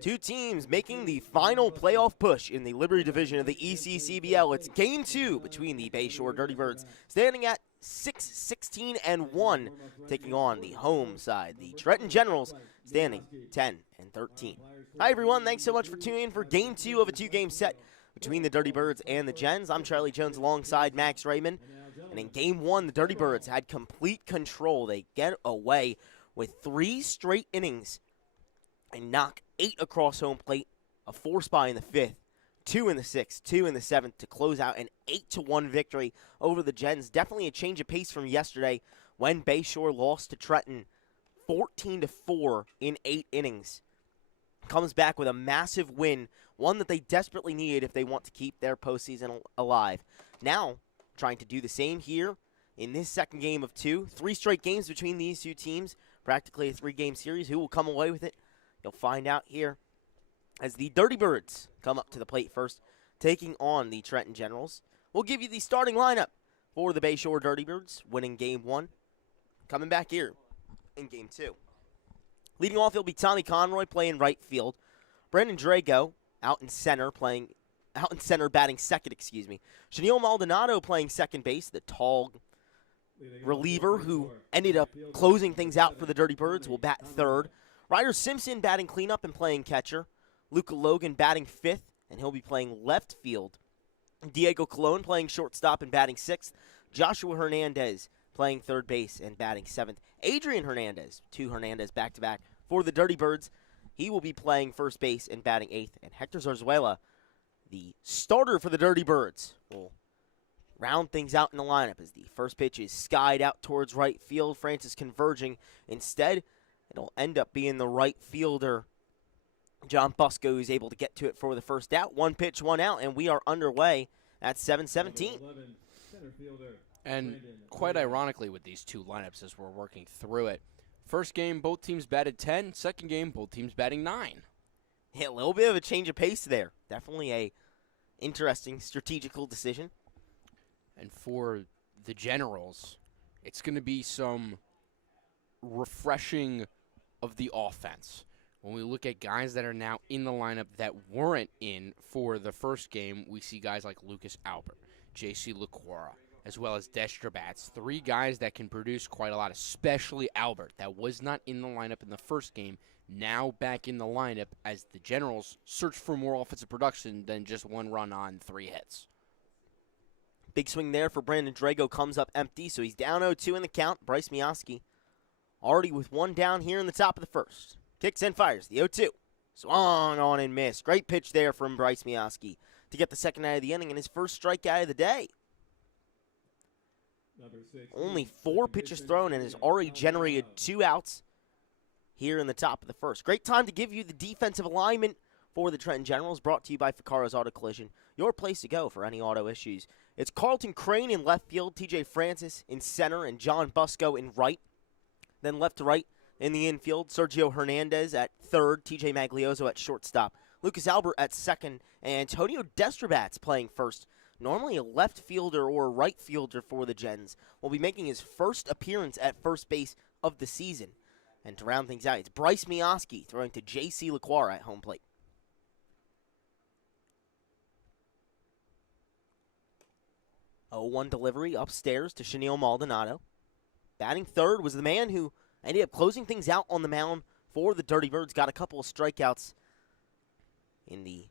Two teams making the final playoff push in the Liberty Division of the ECCBL. It's Game 2 between the Bayshore Dirty Birds, standing at 6-16-1, taking on the home side, the Trenton Generals, standing 10-13. Hi, everyone. Thanks so much for tuning in for Game 2 of a two-game set between the Dirty Birds and the Gens. I'm Charlie Jones alongside Max Raymond. And in Game 1, the Dirty Birds had complete control. They get away with 3 straight innings and knock 8 across home plate, a 4-spy in the 5th, 2 in the 6th, 2 in the 7th to close out an 8-1 victory over the Gens. Definitely a change of pace from yesterday when Bayshore lost to Trenton 14-4 in 8 innings. Comes back with a massive win, one that they desperately needed if they want to keep their postseason alive. Now, trying to do the same here in this second game of 2. 3 straight games between these two teams, practically a 3-game series. Who will come away with it? You'll find out here as the Dirty Birds come up to the plate first, taking on the Trenton Generals. We'll give you the starting lineup for the Bayshore Dirty Birds, winning Game 1. Coming back here in Game 2. Leading off, it'll be Tommy Conroy playing right field. Brandon Drago out in center, batting second, Shanil Maldonado playing second base, the tall reliever who ended up closing things out for the Dirty Birds, will bat third. Ryder Simpson batting cleanup and playing catcher. Luca Logan batting fifth, and he'll be playing left field. Diego Colon playing shortstop and batting sixth. Joshua Hernandez playing third base and batting seventh. Adrian Hernandez, 2 Hernandez back-to-back for the Dirty Birds. He will be playing first base and batting eighth. And Hector Zarzuela, the starter for the Dirty Birds, will round things out in the lineup as the first pitch is skied out towards right field. Francis converging. Instead, it'll end up being the right fielder, John Busco, who's able to get to it for the first out. 1 pitch, 1 out, and we are underway at 7-17. And quite ironically with these two lineups as we're working through it, first game, both teams batted 10. Second game, both teams batting 9. Yeah, a little bit of a change of pace there. Definitely a interesting strategical decision. And for the Generals, it's going to be some refreshing of the offense. When we look at guys that are now in the lineup that weren't in for the first game, we see guys like Lucas Albert, J.C. LaQuara, as well as Destrabats. 3 guys that can produce quite a lot, especially Albert, that was not in the lineup in the first game, now back in the lineup as the Generals search for more offensive production than just 1 run on 3 hits. Big swing there for Brandon Drago, comes up empty, so he's down 0-2 in the count. Bryce Mioski already with 1 down here in the top of the first. Kicks and fires the 0-2. Swung on and missed. Great pitch there from Bryce Mioski to get the second out of the inning and his first strikeout of the day. Only 4 pitches thrown and has already generated 2 outs here in the top of the first. Great time to give you the defensive alignment for the Trenton Generals, brought to you by Ficarra's Auto Collision, your place to go for any auto issues. It's Carlton Crane in left field, TJ Francis in center, and John Busco in right. Then left to right in the infield, Sergio Hernandez at third, TJ Maglioso at shortstop, Lucas Albert at second, and Antonio Destrabats playing first. Normally a left fielder or a right fielder for the Gens, will be making his first appearance at first base of the season. And to round things out, it's Bryce Mioski throwing to J.C. LaQuara at home plate. 0-1 delivery upstairs to Shanil Maldonado. Batting third was the man who ended up closing things out on the mound for the Dirty Birds. Got a couple of strikeouts in the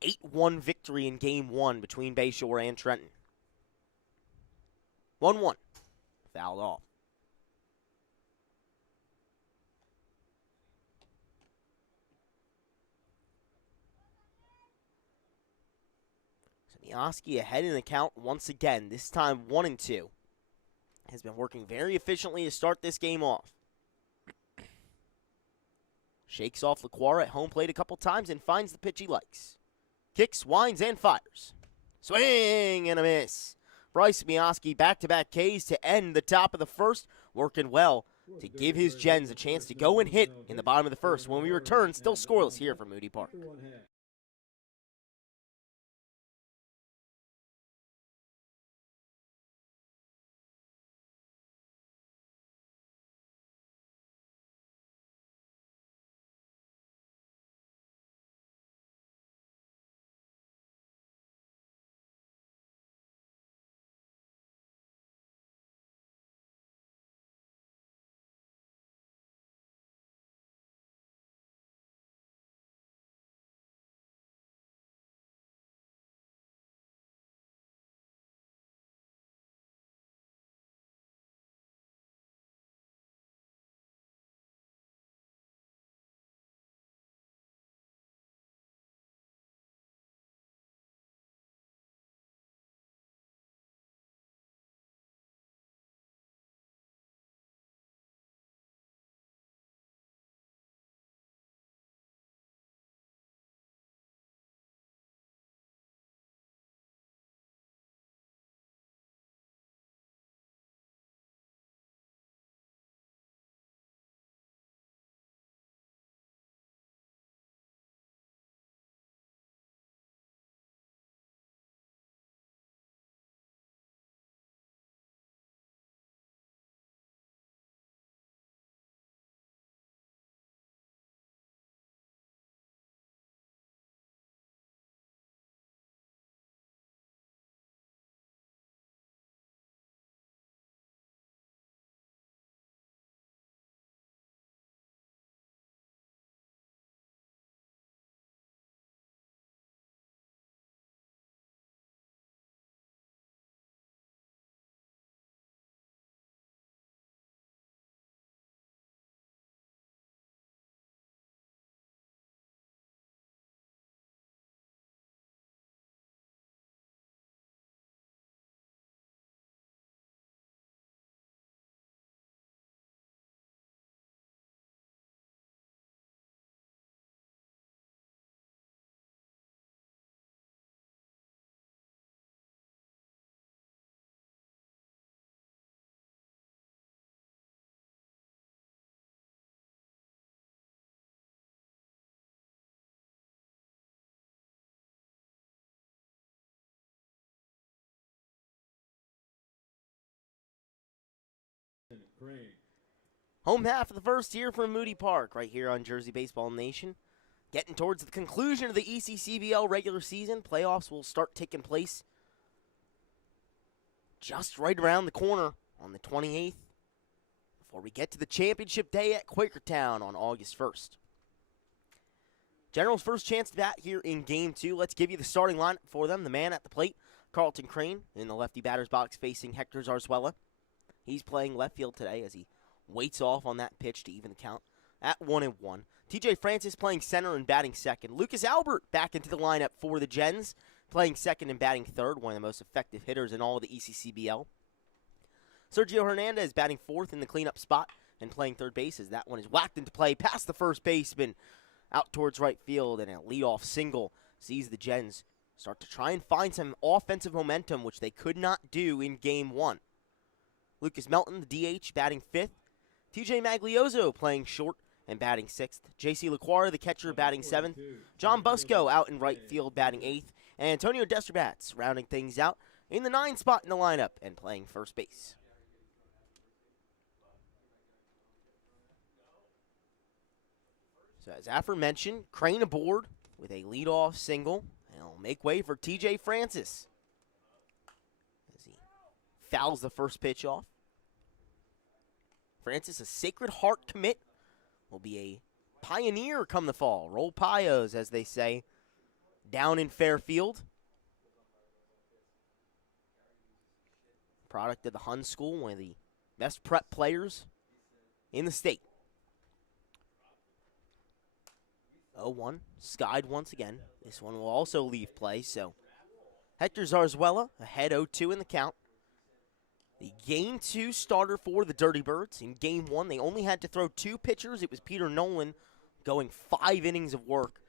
8-1 victory in Game 1 between Bayshore and Trenton. 1-1. Fouled off. Mioski ahead in the count once again, this time 1-2. Has been working very efficiently to start this game off. Shakes off LaQuara at home plate a couple times and finds the pitch he likes. Kicks, winds, and fires. Swing and a miss. Bryce Mioski back-to-back Ks to end the top of the first, working well to give his Gens a chance to go and hit in the bottom of the first. When we return, still scoreless here from Moody Park. Home half of the first here from Moody Park, right here on Jersey Baseball Nation. Getting towards the conclusion of the ECCBL regular season. Playoffs will start taking place just right around the corner on the 28th before we get to the championship day at Quakertown on August 1st. General's first chance to bat here in Game 2. Let's give you the starting lineup for them. The man at the plate, Carlton Crane, in the lefty batter's box facing Hector Zarzuela. He's playing left field today as he waits off on that pitch to even the count at 1-1. TJ Francis playing center and batting second. Lucas Albert back into the lineup for the Gens, playing second and batting third, one of the most effective hitters in all of the ECCBL. Sergio Hernandez batting fourth in the cleanup spot and playing third base as that one is whacked into play past the first baseman out towards right field, and a leadoff single sees the Gens start to try and find some offensive momentum, which they could not do in Game 1. Lucas Melton, the DH, batting fifth. TJ Maglioso playing short and batting sixth. JC LaQuara, the catcher, batting seventh. John Busco out in right field, batting eighth. And Antonio Destrabats rounding things out in the 9 spot in the lineup and playing first base. So as aforementioned, Crane aboard with a leadoff single, and he'll make way for TJ Francis as he fouls the first pitch off. Francis, a Sacred Heart commit, will be a pioneer come the fall. Roll Pios, as they say, down in Fairfield. Product of the Hun School, one of the best prep players in the state. 0-1, skied once again. This one will also leave play, so Hector Zarzuela ahead 0-2 in the count. The Game 2 starter for the Dirty Birds. In Game 1, they only had to throw 2 pitchers. It was Peter Nolan going 5 innings of work,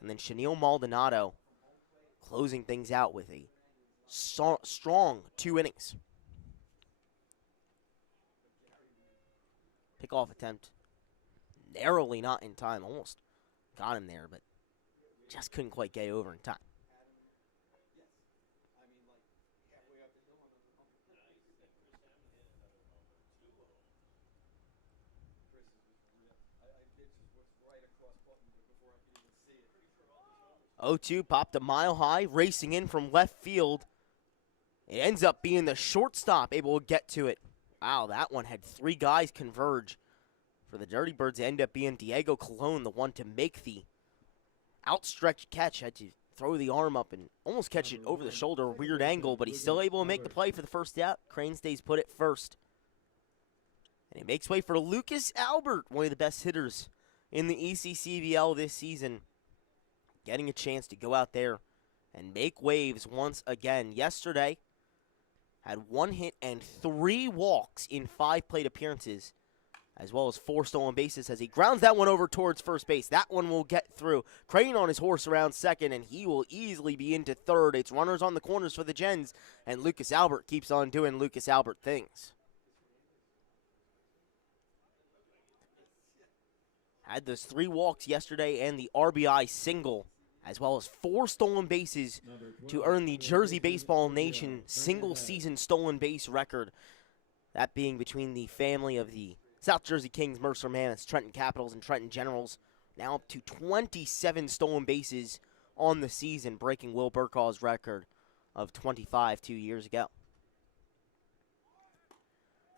and then Chenille Maldonado closing things out with a strong 2 innings. Pickoff attempt, narrowly not in time, almost got him there, but just couldn't quite get over in time. O2 popped a mile high, racing in from left field. It ends up being the shortstop able to get to it. Wow, that one had 3 guys converge. For the Dirty Birds, it ended up being Diego Colon, the one to make the outstretched catch. Had to throw the arm up and almost catch it over the shoulder, a weird angle, but he's still able to make the play for the first out. Crane stays put at first. And he makes way for Lucas Albert, one of the best hitters in the ECCBL this season, getting a chance to go out there and make waves once again. Yesterday, had 1 hit and 3 walks in 5 plate appearances, as well as 4 stolen bases as he grounds that one over towards first base. That one will get through. Crane on his horse around second, and he will easily be into third. It's runners on the corners for the Gens, and Lucas Albert keeps on doing Lucas Albert things. Had those 3 walks yesterday and the RBI single, as well as 4 stolen bases to earn the Jersey Baseball Nation single-season stolen base record. That being between the family of the South Jersey Kings, Mercer Mammoths, Trenton Capitals, and Trenton Generals. Now up to 27 stolen bases on the season, breaking Will Burkaw's record of 25 2 years ago.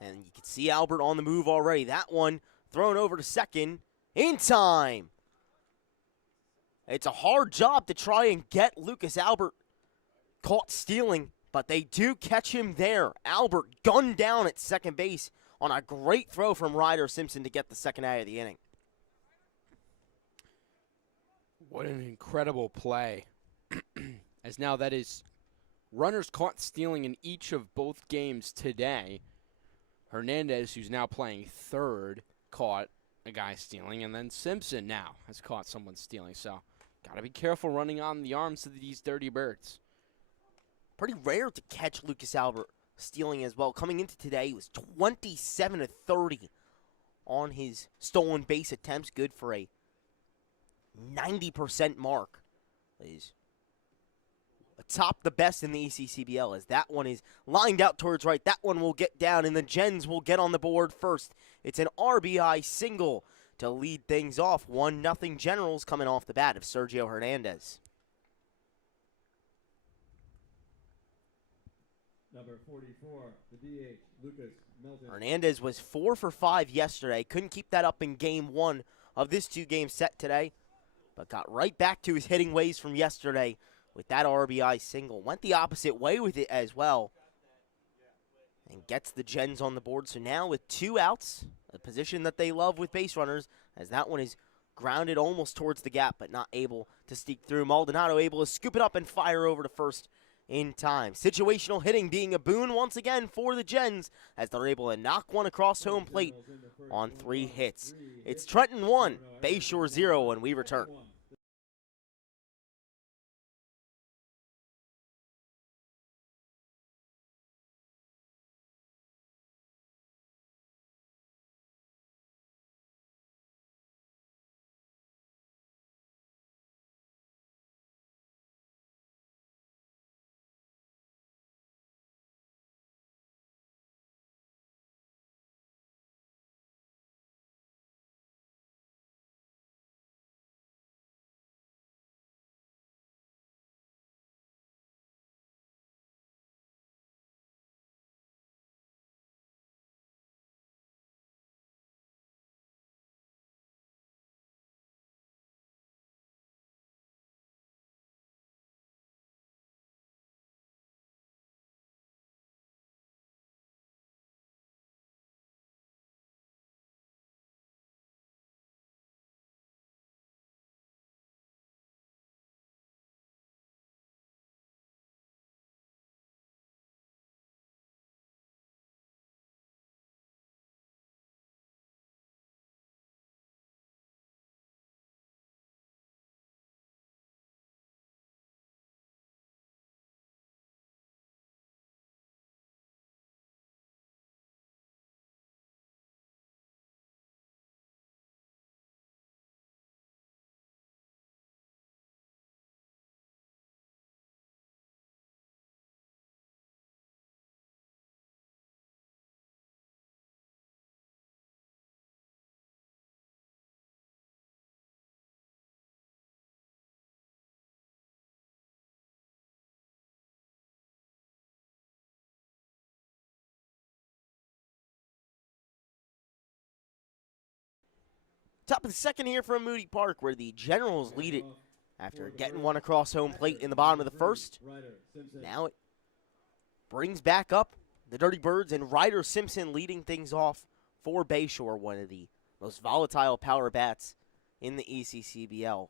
And you can see Albert on the move already. That one thrown over to second in time. It's a hard job to try and get Lucas Albert caught stealing, but they do catch him there. Albert gunned down at second base on a great throw from Ryder Simpson to get the second out of the inning. What an incredible play. As now that is runners caught stealing in each of both games today. Hernandez, who's now playing third, caught a guy stealing, and then Simpson now has caught someone stealing. So got to be careful running on the arms of these Dirty Birds. Pretty rare to catch Lucas Albert stealing as well. Coming into today, he was 27 of 30 on his stolen base attempts. Good for a 90% mark. He's a atop the best in the ECCBL, as that one is lined out towards right. That one will get down, and the Gens will get on the board first. It's an RBI single to lead things off. 1-0 Generals coming off the bat of Sergio Hernandez. Number 44, the DH, Lucas Melton. Hernandez was 4 for 5 yesterday. Couldn't keep that up in game 1 of this 2-game set today, but got right back to his hitting ways from yesterday with that RBI single. Went the opposite way with it as well, and gets the Gens on the board. So now with 2 outs, a position that they love with base runners, as that one is grounded almost towards the gap, but not able to sneak through. Maldonado able to scoop it up and fire over to first in time. Situational hitting being a boon once again for the Gens, as they're able to knock one across home plate on 3 hits. It's Trenton 1, Bayshore 0 when we return. Top of the second here from Moody Park, where the Generals lead it after getting one across home plate in the bottom of the first. Now it brings back up the Dirty Birds, and Ryder Simpson leading things off for Bayshore, one of the most volatile power bats in the ECCBL.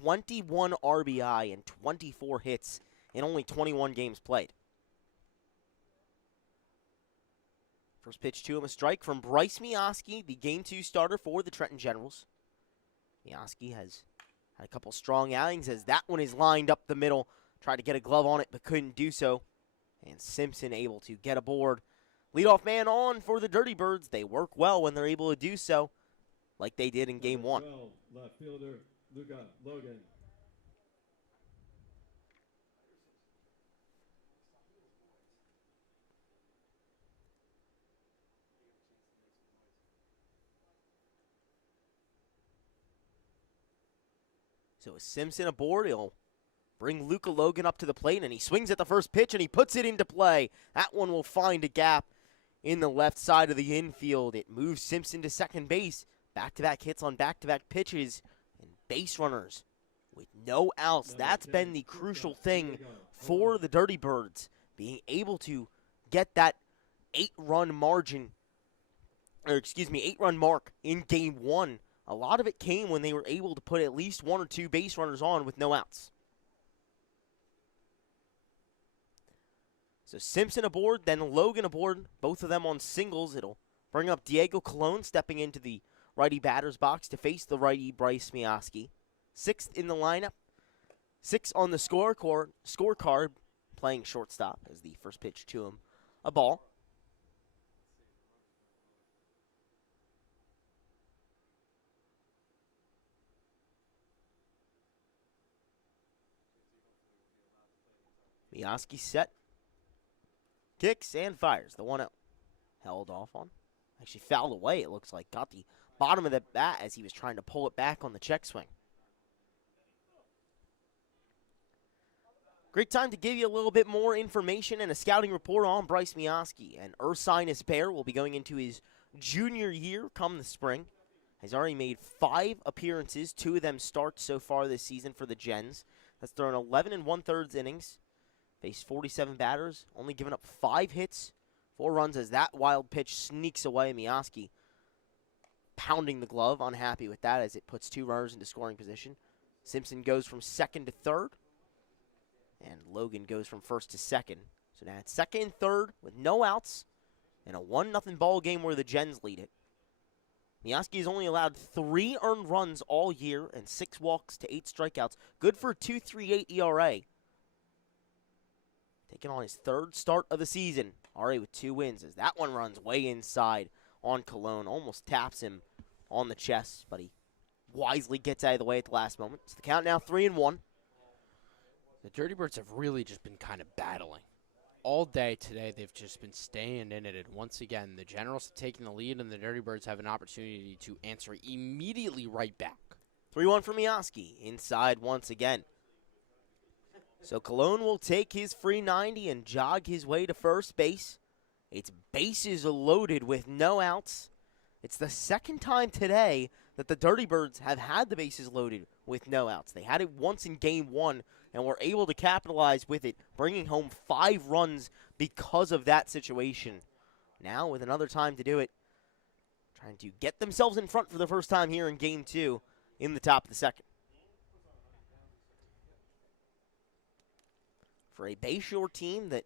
21 RBI and 24 hits in only 21 games played. First pitch to him, a strike from Bryce Mioski, the Game 2 starter for the Trenton Generals. Mioski has had a couple strong outings, as that one is lined up the middle. Tried to get a glove on it, but couldn't do so. And Simpson able to get aboard. Leadoff man on for the Dirty Birds. They work well when they're able to do so, like they did in Game 1. Left fielder, Luca Logan. So with Simpson aboard, he'll bring Luca Logan up to the plate, and he swings at the first pitch, and he puts it into play. That one will find a gap in the left side of the infield. It moves Simpson to second base. Back-to-back hits on back-to-back pitches, and base runners with no outs. That's been the crucial thing for the Dirty Birds, being able to get that 8-run margin, or excuse me, 8-run mark in Game 1. A lot of it came when they were able to put at least 1 or 2 base runners on with no outs. So Simpson aboard, then Logan aboard, both of them on singles. It'll bring up Diego Colon stepping into the righty batter's box to face the righty Bryce Mioski. 6th in the lineup, 6 on the scorecard, playing shortstop as the first pitch to him, a ball. Miyaski set. Kicks and fires. The 1-0. Held off on. Actually fouled away, it looks like. Got the bottom of the bat as he was trying to pull it back on the check swing. Great time to give you a little bit more information and a scouting report on Bryce Miyaski. And Ursinus Bear will be going into his junior year come the spring. Has already made 5 appearances, 2 of them starts so far this season for the Gens. Has thrown 11 1/3 innings, faced 47 batters, only given up 5 hits, 4 runs as that wild pitch sneaks away. Miyaski pounding the glove, unhappy with that as it puts 2 runners into scoring position. Simpson goes from second to third, and Logan goes from first to second. So now it's second and third with no outs and a 1-0 ball game where the Gens lead it. Miyaski has only allowed 3 earned runs all year and 6 walks to 8 strikeouts. Good for a 2.38 ERA. Taking on his 3rd start of the season. Already with 2 wins as that one runs way inside on Cologne. Almost taps him on the chest, but he wisely gets out of the way at the last moment. So the count now 3-1. The Dirty Birds have really just been kind of battling. All day today, they've just been staying in it. And once again, the Generals have taken the lead, and the Dirty Birds have an opportunity to answer immediately right back. 3-1 for Miyaski. Inside once again. So Cologne will take his free 90 and jog his way to first base. It's bases loaded with no outs. It's the second time today that the Dirty Birds have had the bases loaded with no outs. They had it once in Game 1 and were able to capitalize with it, bringing home 5 runs because of that situation. Now with another time to do it, trying to get themselves in front for the first time here in Game 2 in the top of the second. For a Bayshore team that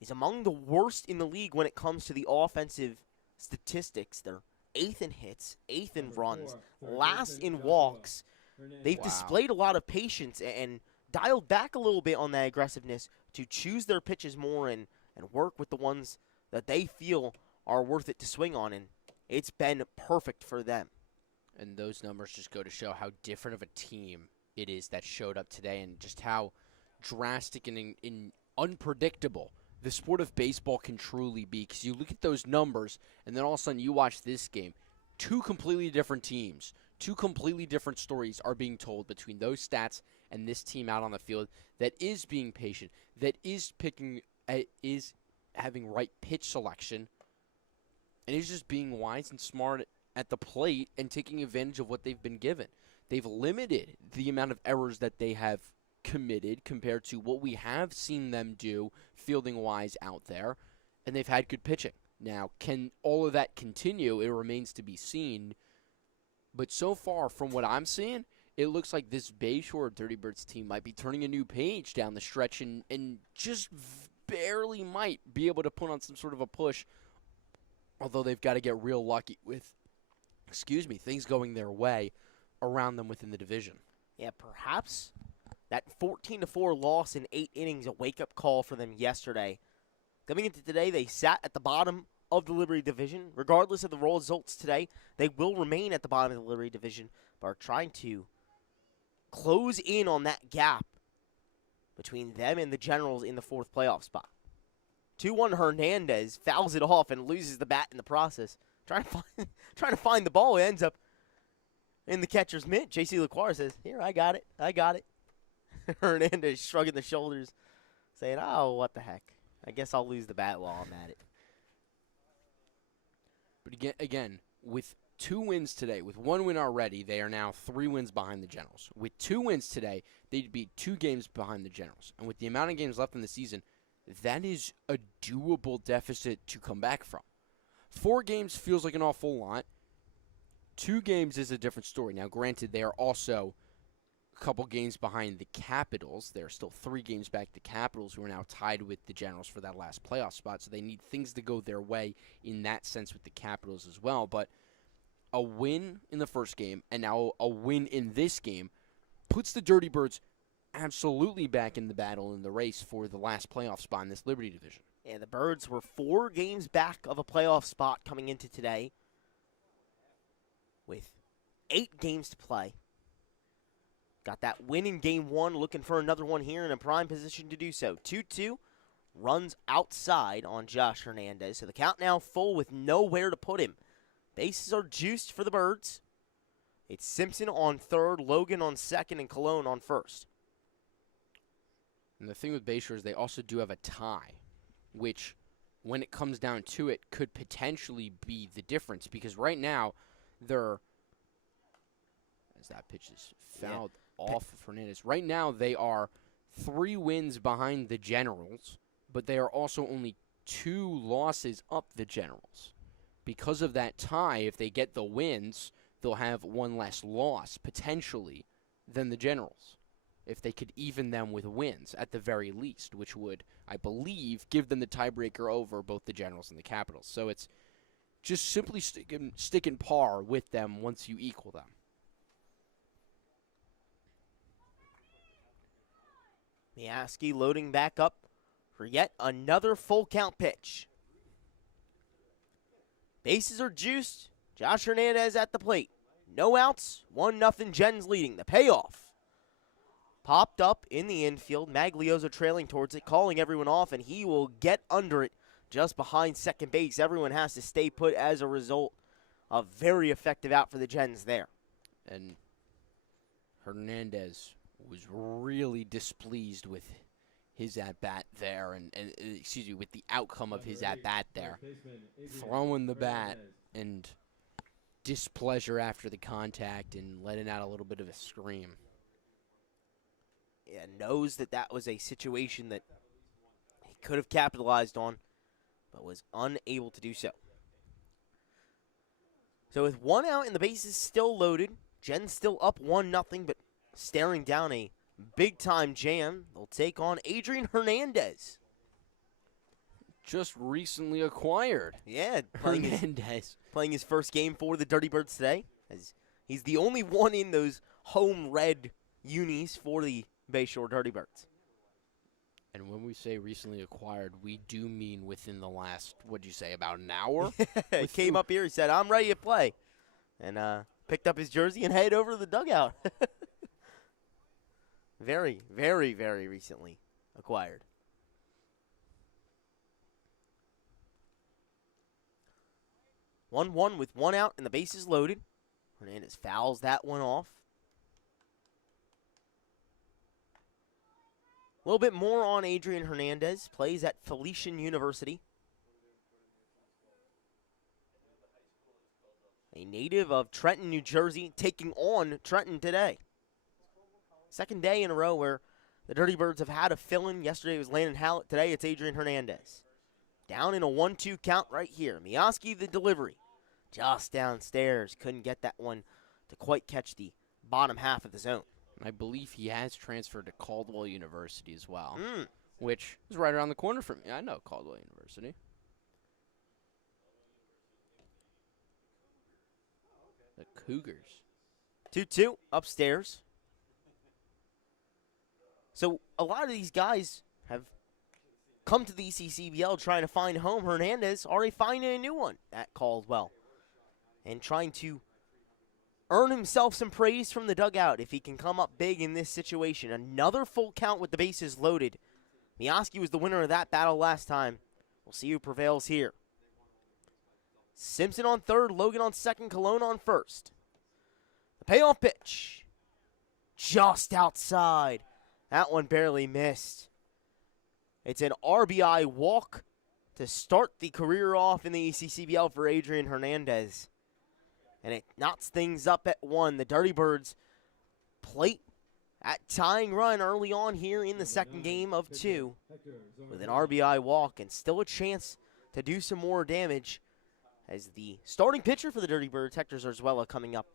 is among the worst in the league when it comes to the offensive statistics. They're 8th in hits, 8th in runs, last in walks. They've displayed a lot of patience and dialed back a little bit on that aggressiveness to choose their pitches more and work with the ones that they feel are worth it to swing on, and it's been perfect for them. And those numbers just go to show how different of a team it is that showed up today and just how drastic and unpredictable the sport of baseball can truly be. Because you look at those numbers, and then all of a sudden you watch this game. 2 completely different teams, 2 completely different stories are being told between those stats and this team out on the field that is being patient, that is is having right pitch selection, and is just being wise and smart at the plate and taking advantage of what they've been given. They've limited the amount of errors that they have committed compared to what we have seen them do fielding-wise out there, and they've had good pitching. Now, can all of that continue? It remains to be seen. But so far, from what I'm seeing, it looks like this Bayshore Dirty Birds team might be turning a new page down the stretch and just barely might be able to put on some sort of a push, although they've got to get real lucky with, things going their way around them within the division. Yeah, perhaps that 14-4 loss in 8 innings, a wake-up call for them yesterday. Coming into today, they sat at the bottom of the Liberty Division. Regardless of the results today, they will remain at the bottom of the Liberty Division, but are trying to close in on that gap between them and the Generals in the 4th playoff spot. 2-1 Hernandez fouls it off and loses the bat in the process. Trying to find the ball. It ends up in the catcher's mitt. J.C. LaQuarrie says, "Here, I got it. Hernandez shrugging the shoulders, saying, "Oh, what the heck. I guess I'll lose the bat while I'm at it." But again, with 2 wins today, with 1 win already, they are now 3 wins behind the Generals. With 2 wins today, they'd be 2 games behind the Generals. And with the amount of games left in the season, that is a doable deficit to come back from. 4 games feels like an awful lot. 2 games is a different story. Now, granted, they are also a couple games behind the Capitals. They're still 3 games back to Capitals, who are now tied with the Generals for that last playoff spot. So they need things to go their way in that sense with the Capitals as well. But a win in the first game and now a win in this game puts the Dirty Birds absolutely back in the battle in the race for the last playoff spot in this Liberty Division. Yeah, the Birds were 4 games back of a playoff spot coming into today with 8 games to play. Got that win in game one, looking for another one here in a prime position to do so. 2-2, runs outside on Josh Hernandez. So the count now full with nowhere to put him. Bases are juiced for the Birdz. It's Simpson on third, Logan on second, and Cologne on first. And the thing with Bayshore is they also do have a tie, which, when it comes down to it, could potentially be the difference. Because right now, they're, as that pitch is fouled off of Hernandez, right now they are 3 wins behind the Generals, but they are also only 2 losses up the Generals. Because of that tie, if they get the wins, they'll have 1 less loss, potentially, than the Generals, if they could even them with wins, at the very least, which would, I believe, give them the tiebreaker over both the Generals and the Capitals. So it's just simply stick in par with them once you equal them. Miaski loading back up for yet another full count pitch. Bases are juiced. Josh Hernandez at the plate. No outs, 1-0, Gens leading. The payoff. Popped up in the infield. Maglioso trailing towards it, calling everyone off, and he will get under it just behind second base. Everyone has to stay put as a result. A very effective out for the Gens there. And Hernandez was really displeased with his at-bat there, and with the outcome of his at-bat there. Throwing the bat and displeasure after the contact and letting out a little bit of a scream. Yeah, knows that that was a situation that he could have capitalized on, but was unable to do so. So with 1 out and the bases still loaded, Gens still up 1-0, but staring down a big-time jam. They'll take on Adrian Hernandez. Just recently acquired. Yeah, Hernandez. Playing his first game for the Dirty Birds today, as he's the only one in those home red unis for the Bayshore Dirty Birds. And when we say recently acquired, we do mean within the last, what'd you say, about an hour? He came up here, he said, I'm ready to play. And picked up his jersey and headed over to the dugout. Very, very, very recently acquired. One with 1 out and the bases loaded. Hernandez fouls that one off. A little bit more on Adrian Hernandez. Plays at Felician University. A native of Trenton, New Jersey, taking on Trenton today. Second day in a row where the Dirty Birds have had a fill-in. Yesterday it was Landon Hallett. Today it's Adrian Hernandez. Down in a 1-2 count right here. Miaski the delivery. Just downstairs. Couldn't get that one to quite catch the bottom half of the zone. I believe he has transferred to Caldwell University as well, which is right around the corner from me. I know Caldwell University. The Cougars. 2-2 upstairs. So a lot of these guys have come to the ECCBL trying to find home. Hernandez already finding a new one at Caldwell and trying to earn himself some praise from the dugout if he can come up big in this situation. Another full count with the bases loaded. Miaski was the winner of that battle last time. We'll see who prevails here. Simpson on third, Logan on second, Cologne on first. The payoff pitch. Just outside. That one barely missed. It's an RBI walk to start the career off in the ECCBL for Adrian Hernandez. And it knots things up at 1. The Dirty Birds plate at tying run early on here in the second game of 2 with an RBI walk and still a chance to do some more damage as the starting pitcher for the Dirty Birds, Hector Zarzuela, coming up.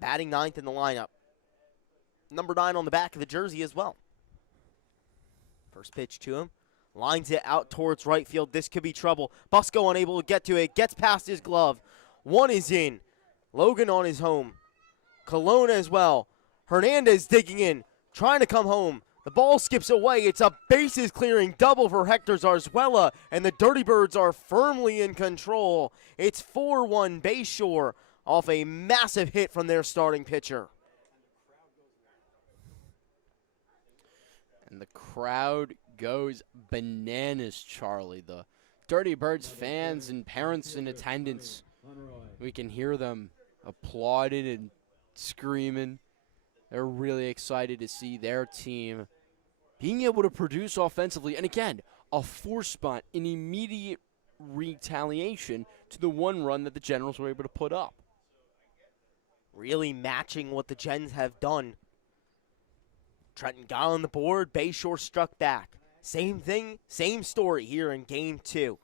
Batting 9th in the lineup. Number 9 on the back of the jersey as well. First pitch to him. Lines it out towards right field. This could be trouble. Busco unable to get to it. Gets past his glove. One is in. Logan on his home. Cologne as well. Hernandez digging in. Trying to come home. The ball skips away. It's a bases clearing double for Hector Zarzuela. And the Dirty Birds are firmly in control. It's 4-1 Bayshore off a massive hit from their starting pitcher. And the crowd goes bananas, Charlie. The Dirty Birds fans and parents in attendance, we can hear them applauding and screaming. They're really excited to see their team being able to produce offensively. And again, a 4-spot in immediate retaliation to the 1 run that the Generals were able to put up. Really matching what the Gens have done. Trenton got on the board, Bayshore struck back. Same thing, same story here in game 2.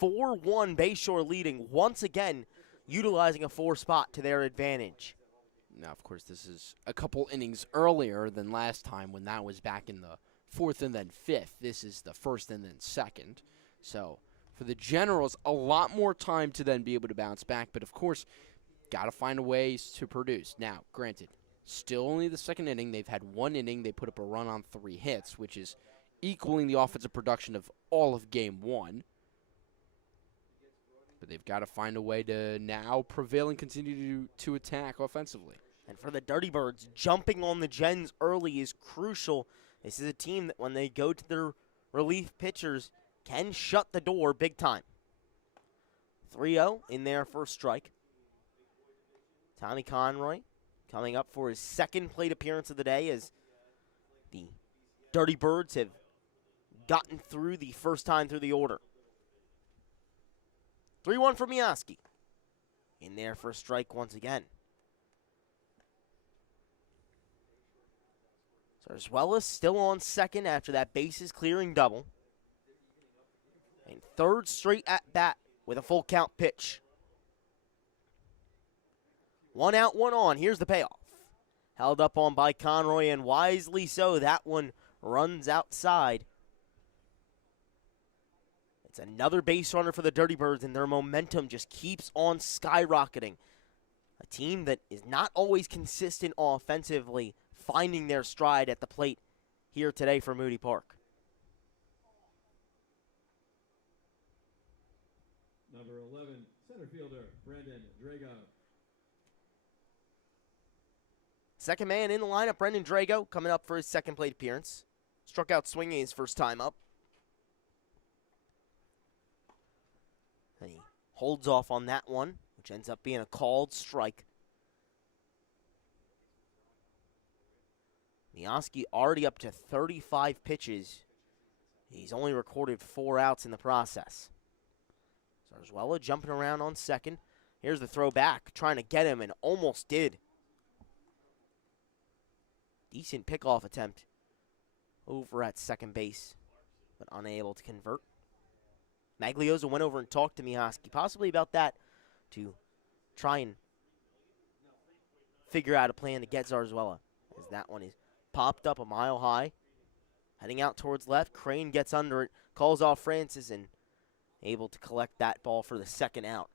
4-1 Bayshore leading, once again utilizing a 4-spot to their advantage. Now, of course, this is a couple innings earlier than last time when that was back in the 4th and then 5th. This is the 1st and then 2nd. So for the Generals, a lot more time to then be able to bounce back. But, of course, got to find ways to produce. Now, granted, still only the 2nd inning. They've had 1 inning. They put up a run on 3 hits, which is equaling the offensive production of all of game 1. But they've got to find a way to now prevail and continue to attack offensively. And for the Dirty Birds, jumping on the Gens early is crucial. This is a team that when they go to their relief pitchers can shut the door big time. 3-0 in their first strike. Tommy Conroy coming up for his 2nd plate appearance of the day as the Dirty Birds have gotten through the first time through the order. 3-1 for Miaski in their first strike once again. Zarzuela still on 2nd after that bases clearing double. And 3rd straight at bat with a full count pitch. 1 out, 1 on. Here's the payoff. Held up on by Conroy, and wisely so. That one runs outside. It's another base runner for the Dirty Birds, and their momentum just keeps on skyrocketing. A team that is not always consistent offensively, finding their stride at the plate here today for Moody Park. Number 11, center fielder, Brendan Drago. Second man in the lineup, Brendan Drago, coming up for his 2nd plate appearance. Struck out swinging his first time up. And he holds off on that one, which ends up being a called strike. Miaski already up to 35 pitches. He's only recorded 4 outs in the process. Zarzuela jumping around on 2nd. Here's the throw back, trying to get him, and almost did. Decent pickoff attempt over at 2nd base, but unable to convert. Magliosa went over and talked to Miaski, possibly about that, to try and figure out a plan to get Zarzuela, as that one is popped up a mile high. Heading out towards left, Crane gets under it, calls off Francis, and able to collect that ball for the 2nd out.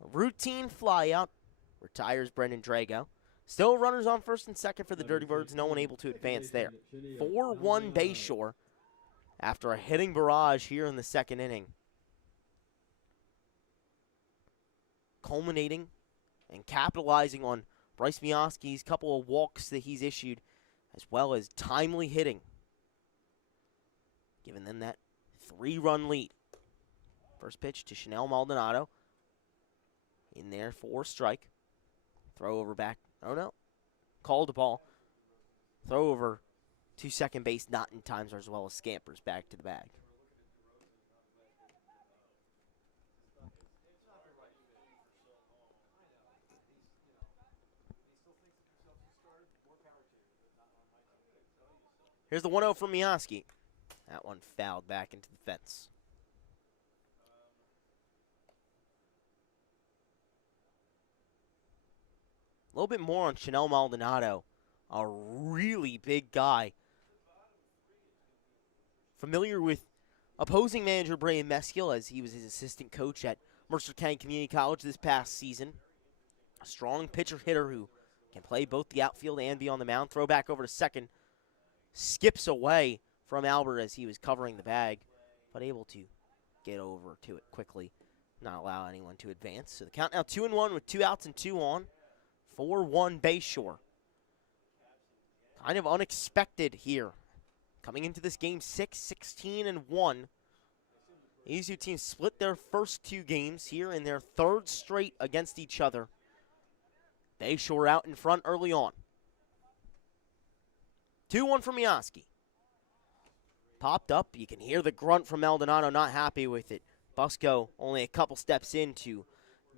A routine fly out, retires Brendan Drago. Still runners on 1st and 2nd for the Dirty Birds, no one able to advance there. 4-1 Bayshore after a hitting barrage here in the 2nd inning. Culminating and capitalizing on Bryce Miaski's couple of walks that he's issued, as well as timely hitting, giving them that 3-run lead. First pitch to Chanel Maldonado. In there for strike. Throw over back. Oh no. Called the ball. Throw over to 2nd base, not in time, as well as scampers back to the bag. Here's the 1-0 from Miaski. That one fouled back into the fence. A little bit more on Chanel Maldonado, a really big guy. Familiar with opposing manager Brian Meskill, as he was his assistant coach at Mercer County Community College this past season. A strong pitcher hitter who can play both the outfield and be on the mound. Throw back over to 2nd. Skips away from Albert as he was covering the bag, but able to get over to it quickly, not allow anyone to advance. So the count now 2-1 with 2 outs and 2 on. 4-1 Bayshore. Kind of unexpected here coming into this game 6-16-1. These two teams split their first two games here in their third straight against each other. Bayshore out in front early on. 2-1 for Miyaski. Popped up. You can hear the grunt from Maldonado, not happy with it. Busco only a couple steps in to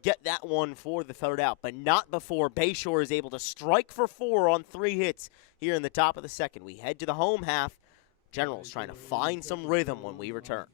get that one for the third out, but not before Bayshore is able to strike for 4 on 3 hits here in the top of the second. We head to the home half. Generals trying to find some rhythm when we return.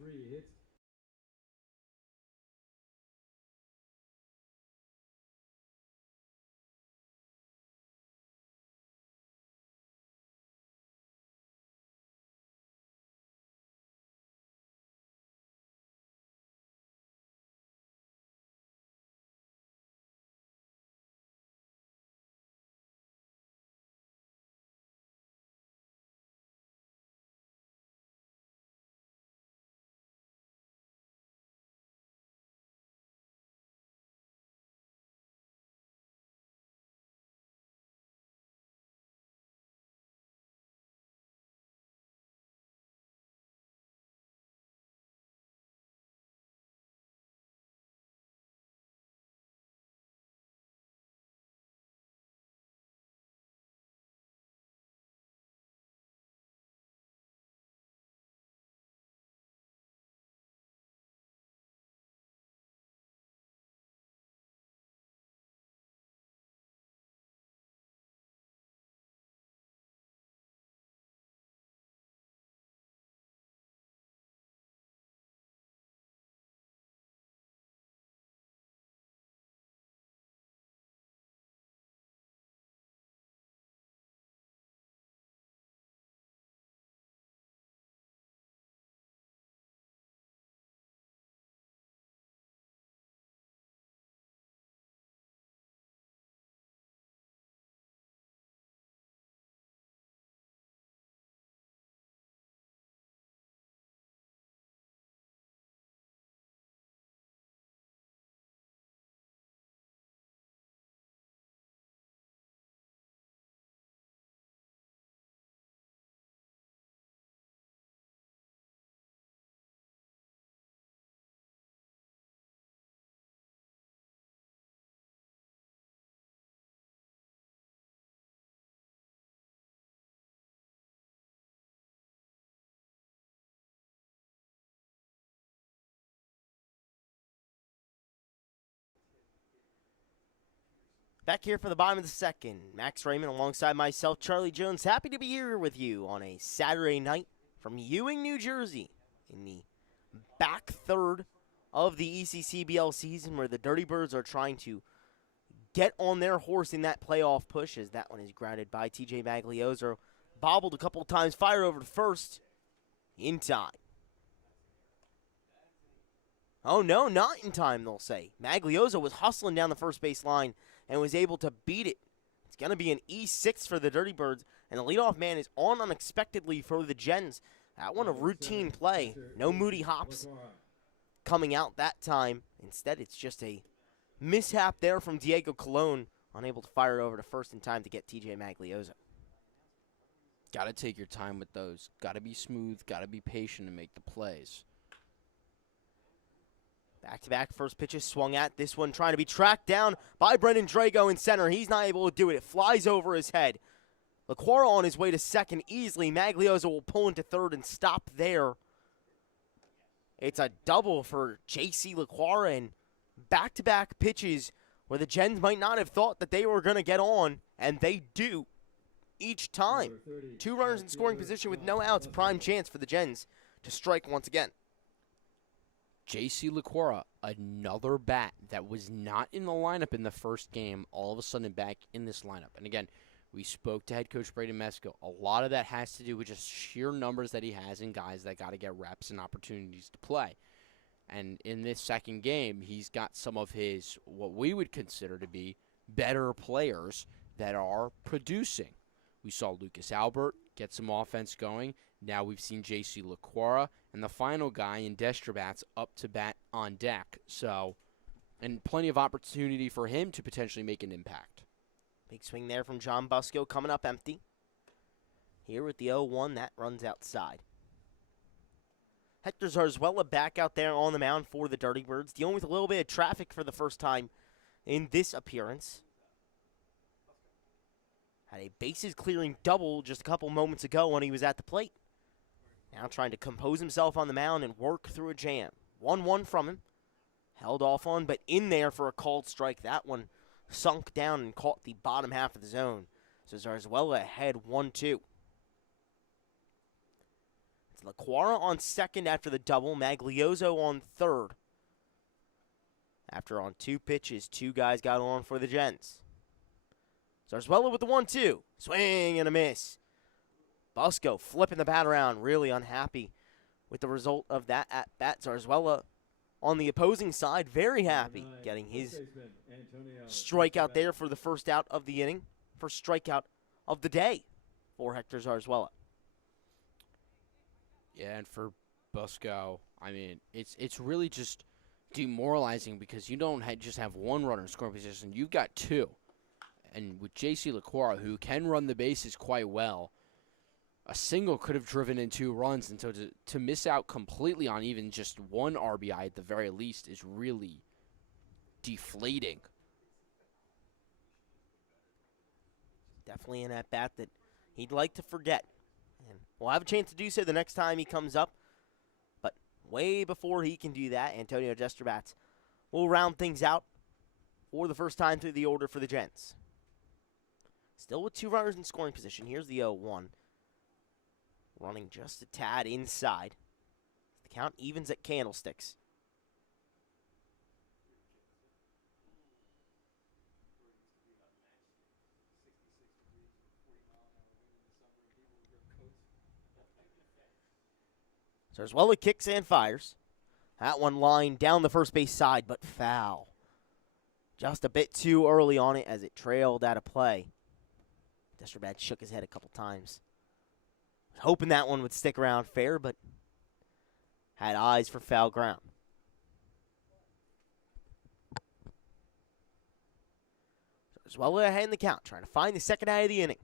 Back here for the bottom of the second. Max Raymond alongside myself, Charlie Jones. Happy to be here with you on a Saturday night from Ewing, New Jersey, in the back third of the ECCBL season, where the Dirty Birds are trying to get on their horse in that playoff push, as that one is grounded by TJ Maglioso. Bobbled a couple of times, fire over to first in time. Oh no, not in time, they'll say. Maglioso was hustling down the first base line and was able to beat it. It's going to be an E6 for the Dirty Birds, and the leadoff man is on unexpectedly for the Gens. That one a routine play. No Moody hops coming out that time. Instead, it's just a mishap there from Diego Colon, unable to fire it over to first in time to get TJ Maglioso. Got to take your time with those. Got to be smooth. Got to be patient and make the plays. Back-to-back first pitches swung at. This one trying to be tracked down by Brendan Drago in center. He's not able to do it. It flies over his head. LaQuara on his way to second easily. Maglioso will pull into third and stop there. It's a double for J.C. LaQuara, and back-to-back pitches where the Gens might not have thought that they were going to get on, and they do each time. 2 runners in scoring position with no outs. Prime chance for the Gens to strike once again. J.C. LaQuara, another bat that was not in the lineup in the first game, all of a sudden back in this lineup. And again, we spoke to head coach Braden Mesco. A lot of that has to do with just sheer numbers that he has in guys that got to get reps and opportunities to play. And in this second game, he's got some of his, what we would consider to be, better players that are producing. We saw Lucas Albert get some offense going. Now we've seen J.C. LaQuara, and the final guy in Destrabats up to bat on deck. So, and plenty of opportunity for him to potentially make an impact. Big swing there from John Busco, coming up empty. Here with the 0-1, that runs outside. Hector Zarzuela back out there on the mound for the Dirty Birds, dealing with a little bit of traffic for the first time in this appearance. Had a bases clearing double just a couple moments ago when he was at the plate. Now trying to compose himself on the mound and work through a jam. 1-1 from him. Held off on, but in there for a called strike. That one sunk down and caught the bottom half of the zone. So Zarzuela ahead 1-2. It's LaQuara on second after the double. Magliozzo on third. After on 2 pitches, 2 guys got on for the Gens. Zarzuela with the 1-2. Swing and a miss. Busco flipping the bat around, really unhappy with the result of that at-bat. Zarzuela on the opposing side, very happy getting his strikeout there for the first out of the inning. First strikeout of the day for Hector Zarzuela. Yeah, and for Busco, I mean, it's really just demoralizing because you don't just have one runner in scoring position. You've got 2. And with J.C. LaQuara, who can run the bases quite well, a single could have driven in 2 runs. And so to miss out completely on even just 1 RBI at the very least is really deflating. Definitely an at-bat that he'd like to forget. And we'll have a chance to do so the next time he comes up. But way before he can do that, Antonio Destrabats will round things out for the first time through the order for the Gents. Still with 2 runners in scoring position. Here's the 0-1. Running just a tad inside. The count evens at Candlesticks. Zarzuela kicks and fires. That one lined down the first base side, but foul. Just a bit too early on it as it trailed out of play. Destrabad shook his head a couple times. Hoping that one would stick around fair, but had eyes for foul ground. Zarzuela ahead in the count, trying to find the second out of the inning.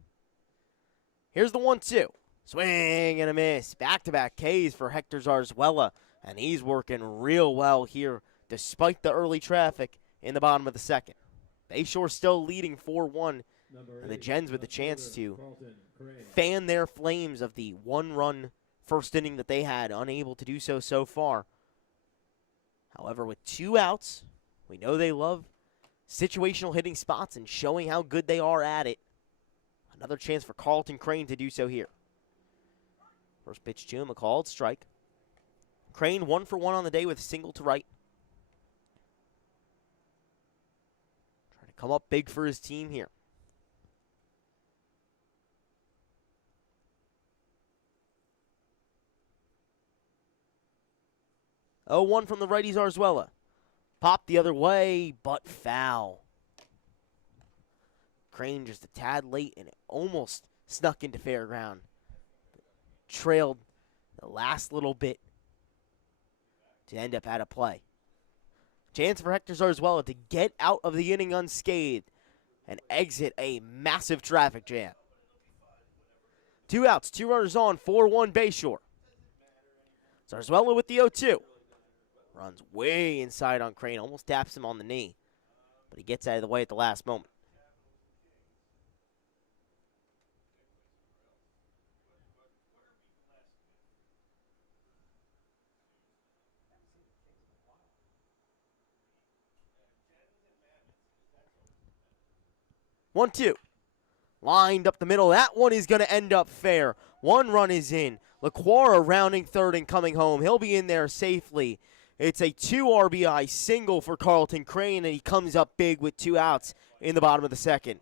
Here's the 1-2. Swing and a miss. Back-to-back Ks for Hector Zarzuela, and he's working real well here despite the early traffic in the bottom of the second. Bayshore still leading 4-1, and the Gens with the chance to fan their flames of the 1-run first inning that they had, unable to do so far. However, with 2 outs, we know they love situational hitting spots and showing how good they are at it. Another chance for Carlton Crane to do so here. First pitch to him, a called strike. Crane 1 for 1 on the day with a single to right. Trying to come up big for his team here. Oh, 1 from the righty Zarzuela. Popped the other way, but foul. Crane just a tad late, and it almost snuck into fair ground. Trailed the last little bit to end up out of play. Chance for Hector Zarzuela to get out of the inning unscathed and exit a massive traffic jam. 2 outs, 2 runners on, 4-1 Bayshore. Zarzuela with the 0-2. Runs way inside on Crane, almost taps him on the knee, but he gets out of the way at the last moment. One, 2. Lined up the middle. That one is going to end up fair. 1 run is in. LaQuara rounding third and coming home. He'll be in there safely. It's a 2 RBI single for Carlton Crane, and he comes up big with 2 outs in the bottom of the second.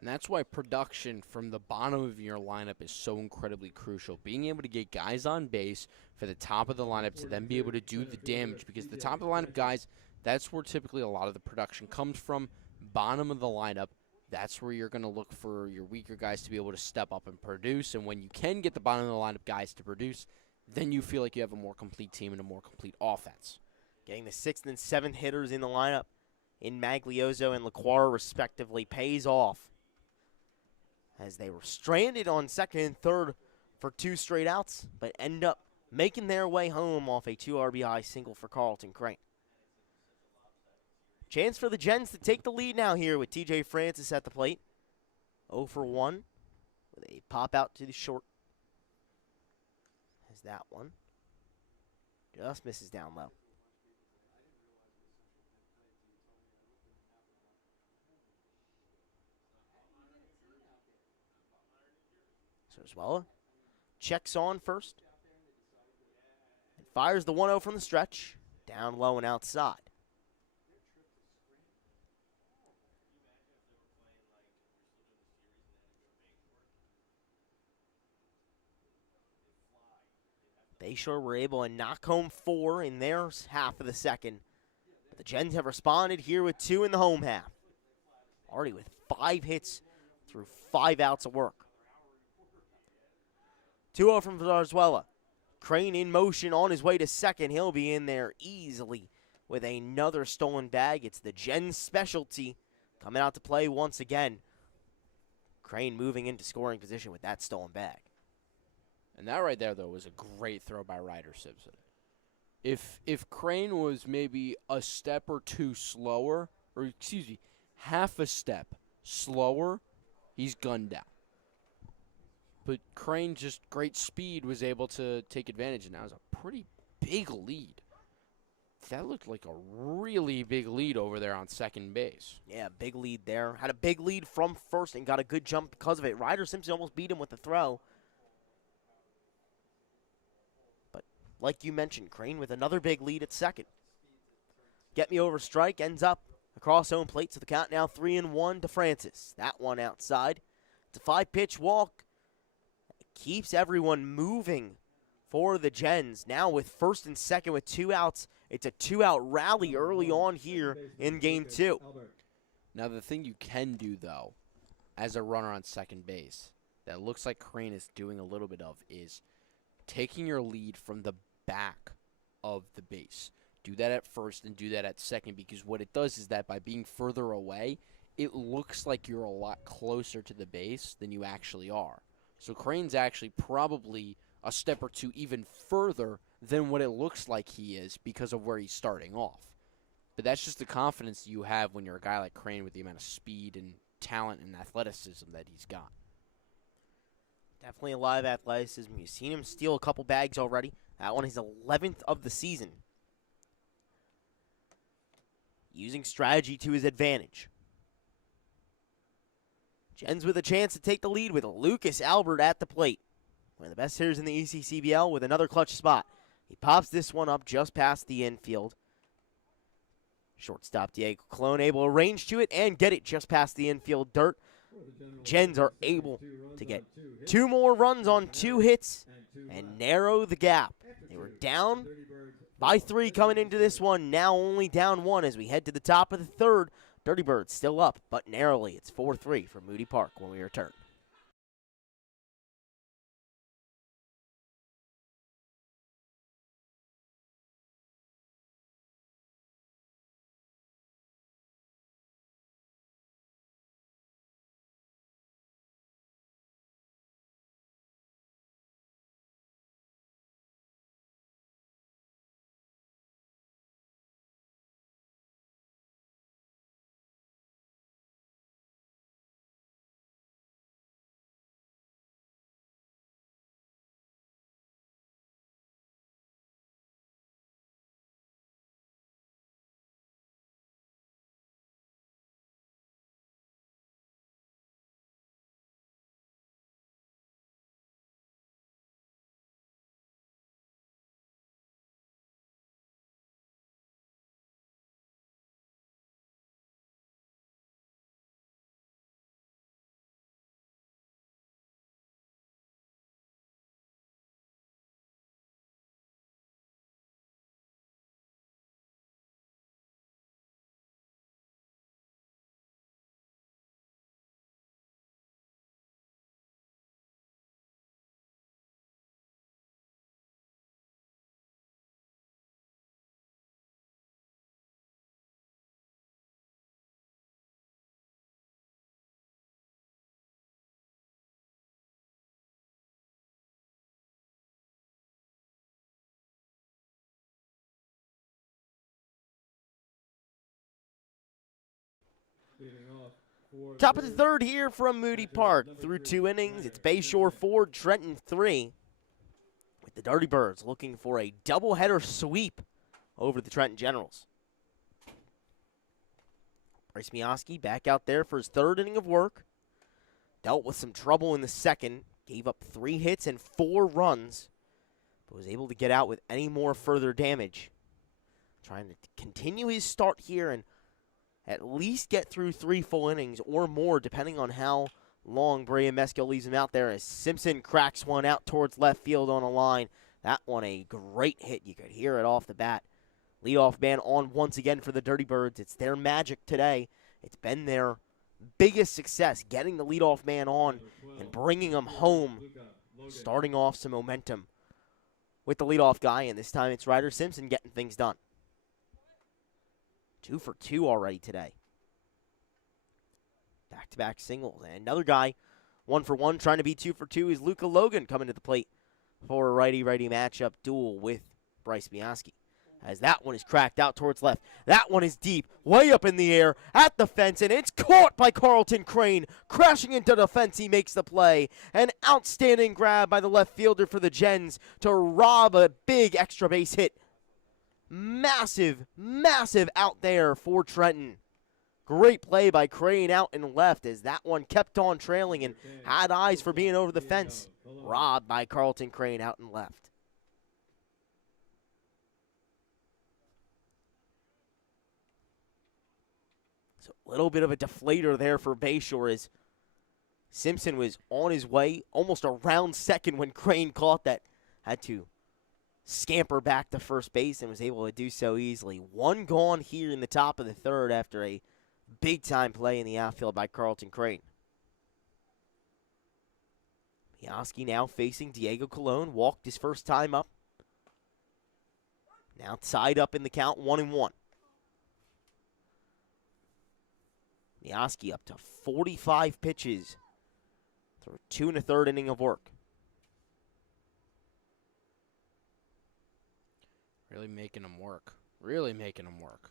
And that's why production from the bottom of your lineup is so incredibly crucial. Being able to get guys on base for the top of the lineup to then be able to do the damage, because the top of the lineup guys, that's where typically a lot of the production comes from. Bottom of the lineup, that's where you're going to look for your weaker guys to be able to step up and produce. And when you can get the bottom of the lineup guys to produce, then you feel like you have a more complete team and a more complete offense. Getting the 6th and 7th hitters in the lineup in Maglioso and LaQuara respectively pays off, as they were stranded on second and third for 2 straight outs, but end up making their way home off a 2 RBI single for Carlton Crane. Chance for the Gens to take the lead now here with TJ Francis at the plate. 0 for 1 with a pop out to the short. As that one just misses down low. So Zoella checks on first and fires the 1-0 from the stretch, down low and outside. Bayshore were able to knock home 4 in their half of the second, but the Gens have responded here with 2 in the home half. Already with 5 hits through 5 outs of work. 2-0 from Zarzuela. Crane in motion on his way to second. He'll be in there easily with another stolen bag. It's the Gens specialty coming out to play once again. Crane moving into scoring position with that stolen bag. And that right there, though, was a great throw by Ryder Simpson. If Crane was maybe a step or two slower, or excuse me, half a step slower, he's gunned down. But Crane, just great speed, was able to take advantage, and that was a pretty big lead. That looked like a really big lead over there on second base. Yeah, big lead there. Had a big lead from first and got a good jump because of it. Ryder Simpson almost beat him with the throw. But like you mentioned, Crane with another big lead at second. Get me over strike ends up across home plate, so the count now 3-1 to Francis. That one outside. It's a 5-pitch walk. Keeps everyone moving for the Gens. Now with first and second with 2 outs, it's a 2-out rally early on here in game 2. Now the thing you can do, though, as a runner on second base, that looks like Crane is doing a little bit of, is taking your lead from the back of the base. Do that at first and do that at second, because what it does is that by being further away, it looks like you're a lot closer to the base than you actually are. So Crane's actually probably a step or two even further than what it looks like he is because of where he's starting off. But that's just the confidence you have when you're a guy like Crane with the amount of speed and talent and athleticism that he's got. Definitely a lot of athleticism. You've seen him steal a couple bags already. That one is 11th of the season. Using strategy to his advantage. Gens with a chance to take the lead with Lucas Albert at the plate. One of the best hitters in the ECCBL with another clutch spot. He pops this one up just past the infield. Shortstop Diego Colon able to range to it and get it just past the infield dirt. Gens are able to get 2 more runs on 2 hits and narrow the gap. They were down by 3 coming into this one, now only down 1 as we head to the top of the third. Dirty Birds still up, but narrowly. It's 4-3 for Moody Park when we return. Leading off for Top of the Birdz, third here from Moody Park. Through 2 innings, it's Bayshore 4, Trenton 3. With the Dirty Birds looking for a doubleheader sweep over the Trenton Generals. Bryce Mioski back out there for his third inning of work. Dealt with some trouble in the second. Gave up 3 hits and 4 runs. But was able to get out with any more further damage. Trying to continue his start here and at least get through 3 full innings or more, depending on how long Brayden Meskel leaves him out there, as Simpson cracks one out towards left field on a line. That one a great hit. You could hear it off the bat. Leadoff man on once again for the Dirty Birds. It's their magic today. It's been their biggest success, getting the leadoff man on and bringing him home, starting off some momentum with the leadoff guy, and this time it's Ryder Simpson getting things done. 2 for 2 already today. Back-to-back singles. And another guy, 1 for 1, trying to be 2 for 2 is Luka Logan coming to the plate for a righty-righty matchup duel with Bryce Mioski. As that one is cracked out towards left. That one is deep, way up in the air, at the fence, and it's caught by Carlton Crane. Crashing into the fence, he makes the play. An outstanding grab by the left fielder for the Gens to rob a big extra base hit. Massive, massive out there for Trenton. Great play by Crane out and left as that one kept on trailing and had eyes for being over the fence. Robbed by Carlton Crane out and left. So a little bit of a deflator there for Bayshore as Simpson was on his way almost around second when Crane caught that. Had to scamper back to first base and was able to do so easily. 1 gone here in the top of the third after a big-time play in the outfield by Carlton Crane. Mioski now facing Diego Colon. Walked his first time up. Now tied up in the count, 1-1. Mioski up to 45 pitches through 2 1/3 inning of work. Really making them work. Really making them work.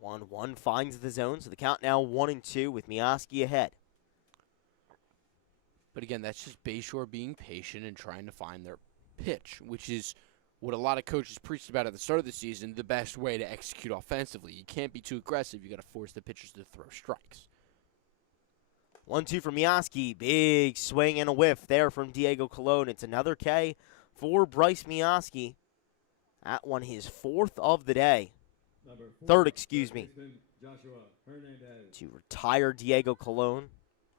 1-1 finds the zone, so the count now 1-2 with Mioski ahead. But again, that's just Bayshore being patient and trying to find their pitch, which is what a lot of coaches preached about at the start of the season, the best way to execute offensively. You can't be too aggressive. You got to force the pitchers to throw strikes. 1-2 for Mioski. Big swing and a whiff there from Diego Colon. It's another K for Bryce Mioski. That one his 4th of the day. Third, excuse me. To retire Diego Colon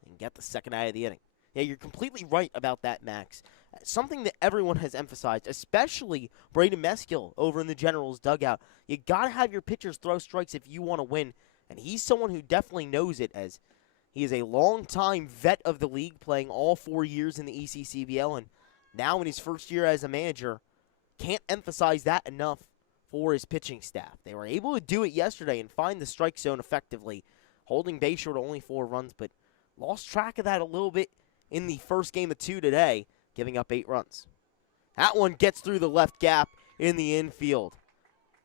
and get the second out of the inning. Yeah, you're completely right about that, Max. Something that everyone has emphasized, especially Brayden Meskel over in the Generals dugout. You got to have your pitchers throw strikes if you want to win. And he's someone who definitely knows it, as he is a longtime vet of the league, playing all 4 years in the ECCBL. And now in his first year as a manager, can't emphasize that enough for his pitching staff. They were able to do it yesterday and find the strike zone effectively, holding Bayshore to only 4 runs, but lost track of that a little bit in the first game of 2 today, giving up 8 runs. That one gets through the left gap in the infield.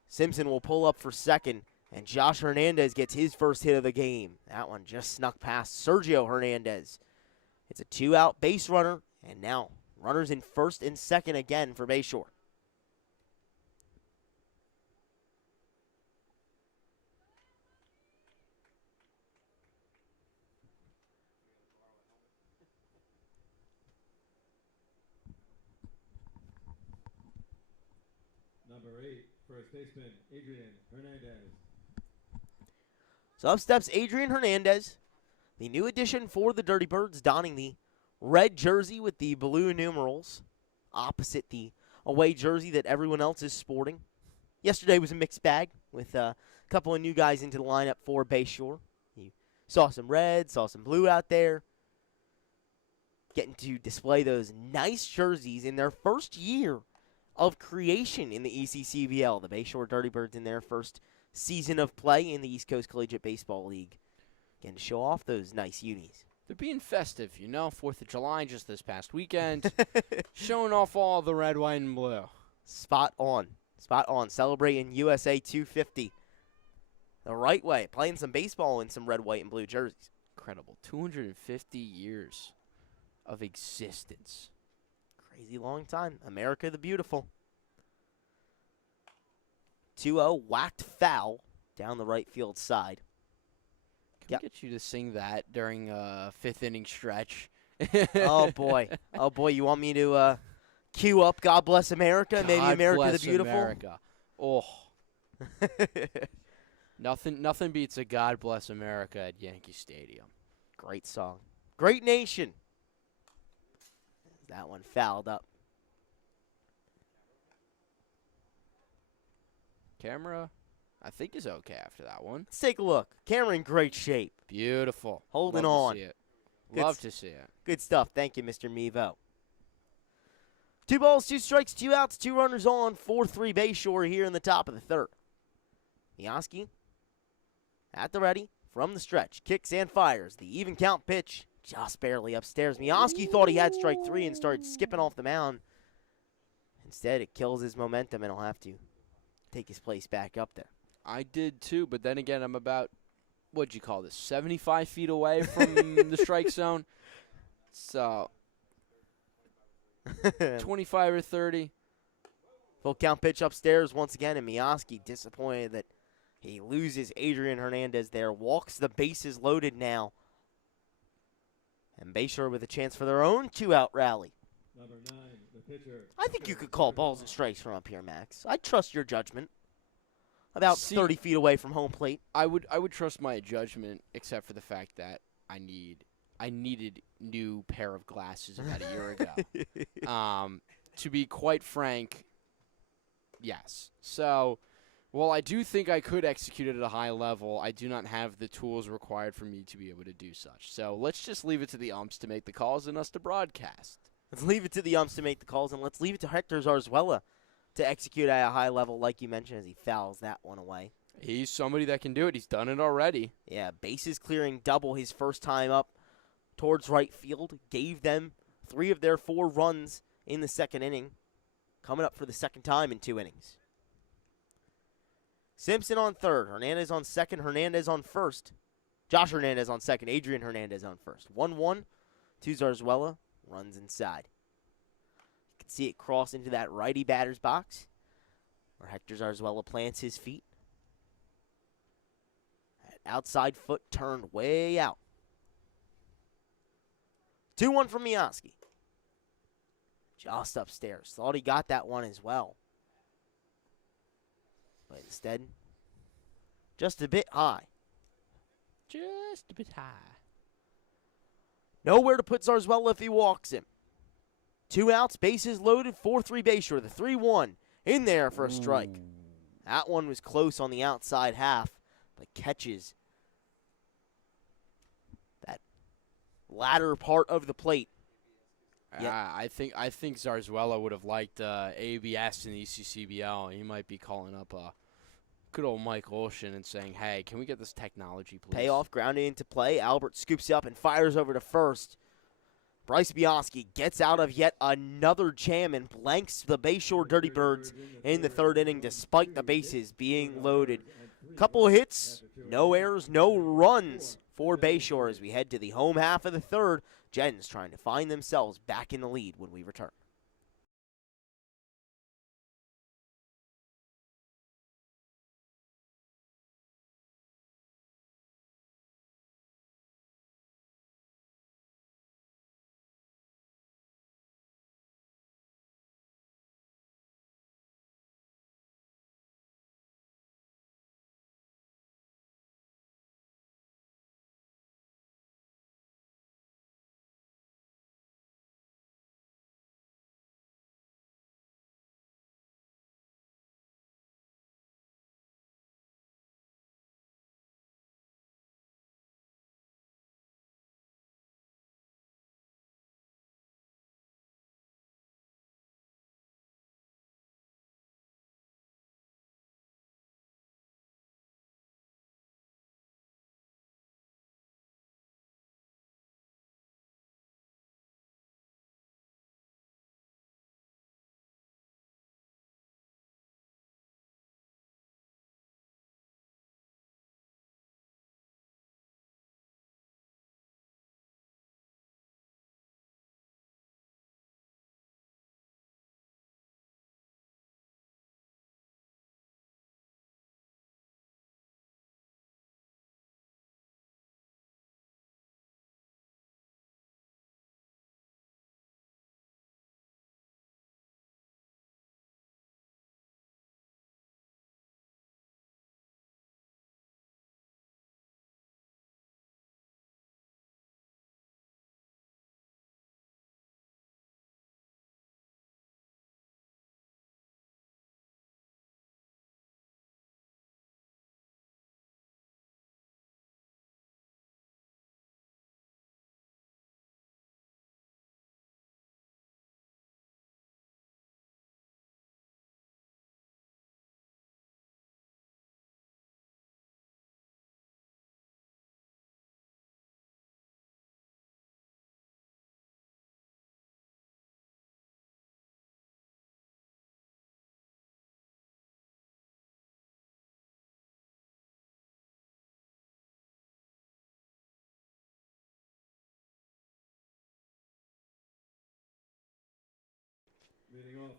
Simpson will pull up for second, and Josh Hernandez gets his first hit of the game. That one just snuck past Sergio Hernandez. It's a 2-out base runner, and now runners in first and second again for Bayshore. Number 8, first baseman, Adrian Hernandez. So up steps Adrian Hernandez, the new addition for the Dirty Birds, donning the red jersey with the blue numerals, opposite the away jersey that everyone else is sporting. Yesterday was a mixed bag with a couple of new guys into the lineup for Bayshore. You saw some red, saw some blue out there. Getting to display those nice jerseys in their first year of creation in the ECCBL. The Bayshore Dirty Birds in their first season of play in the East Coast Collegiate Baseball League. Getting to show off those nice unis. They're being festive, 4th of July just this past weekend. Showing off all the red, white, and blue. Spot on. Spot on. Celebrating USA 250. the right way, playing some baseball in some red, white, and blue jerseys. Incredible. 250 years of existence. Crazy long time. America the Beautiful. 2-0, whacked foul down the right field side. Can we get you to sing that during a fifth inning stretch? Oh, boy. Oh, boy, you want me to cue up God Bless America? Maybe God America bless the Beautiful? America. Oh. Nothing beats a God Bless America at Yankee Stadium. Great song. Great nation. That one fouled up. Camera, I think, is okay after that one. Let's take a look. Camera in great shape. Beautiful. Holding Love on. To see it. Good Love to see it. Good stuff. Thank you, Mr. Mevo. 2 balls, 2 strikes, 2 outs, 2 runners on, 4-3 Bayshore here in the top of the third. Mioski at the ready from the stretch. Kicks and fires. The even count pitch just barely upstairs. Mioski thought he had strike 3 and started skipping off the mound. Instead, it kills his momentum and he'll have to take his place back up there. I did too, but then again, I'm about, what'd you call this, 75 feet away from the strike zone. So, 25 or 30. Full count pitch upstairs once again, and Mioski disappointed that he loses Adrian Hernandez there. Walks the bases loaded now. And Bayshore with a chance for their own 2-out rally. Number 9, the pitcher. I think you could call balls and strikes from up here, Max. I trust your judgment. About 30 feet away from home plate. I would trust my judgment, except for the fact that I needed new pair of glasses about a year ago. To be quite frank, yes. So, while I do think I could execute it at a high level, I do not have the tools required for me to be able to do such. So let's just leave it to the umps to make the calls and us to broadcast. Let's leave it to the umps to make the calls, and let's leave it to Hector Zarzuela to execute at a high level, like you mentioned, as he fouls that one away. He's somebody that can do it. He's done it already. Yeah, bases clearing double his first time up towards right field. Gave them 3 of their 4 runs in the second inning. Coming up for the second time in 2 innings. Simpson on third. Hernandez on second. Hernandez on first. Josh Hernandez on second. Adrian Hernandez on first. 1-1 to Zarzuela. Runs inside. You can see it cross into that righty batter's box where Hector Zarzuela plants his feet. That outside foot turned way out. 2-1 from Mioski. Just upstairs. Thought he got that one as well. But instead, just a bit high. Just a bit high. Nowhere to put Zarzuela if he walks him. 2 outs, bases loaded, 4-3 Bayshore. The 3-1 in there for a strike. That one was close on the outside half, but catches that latter part of the plate. I think Zarzuela would have liked ABS in the ECCBL. He might be calling up good old Mike Olshan and saying, hey, can we get this technology, please? Payoff, grounded into play. Albert scoops up and fires over to first. Bryce Mioski gets out of yet another jam and blanks the Bayshore Dirty Birds in the third inning despite the bases being loaded. Couple of hits, no errors, no runs for Bayshore as we head to the home half of the third. Gens trying to find themselves back in the lead when we return.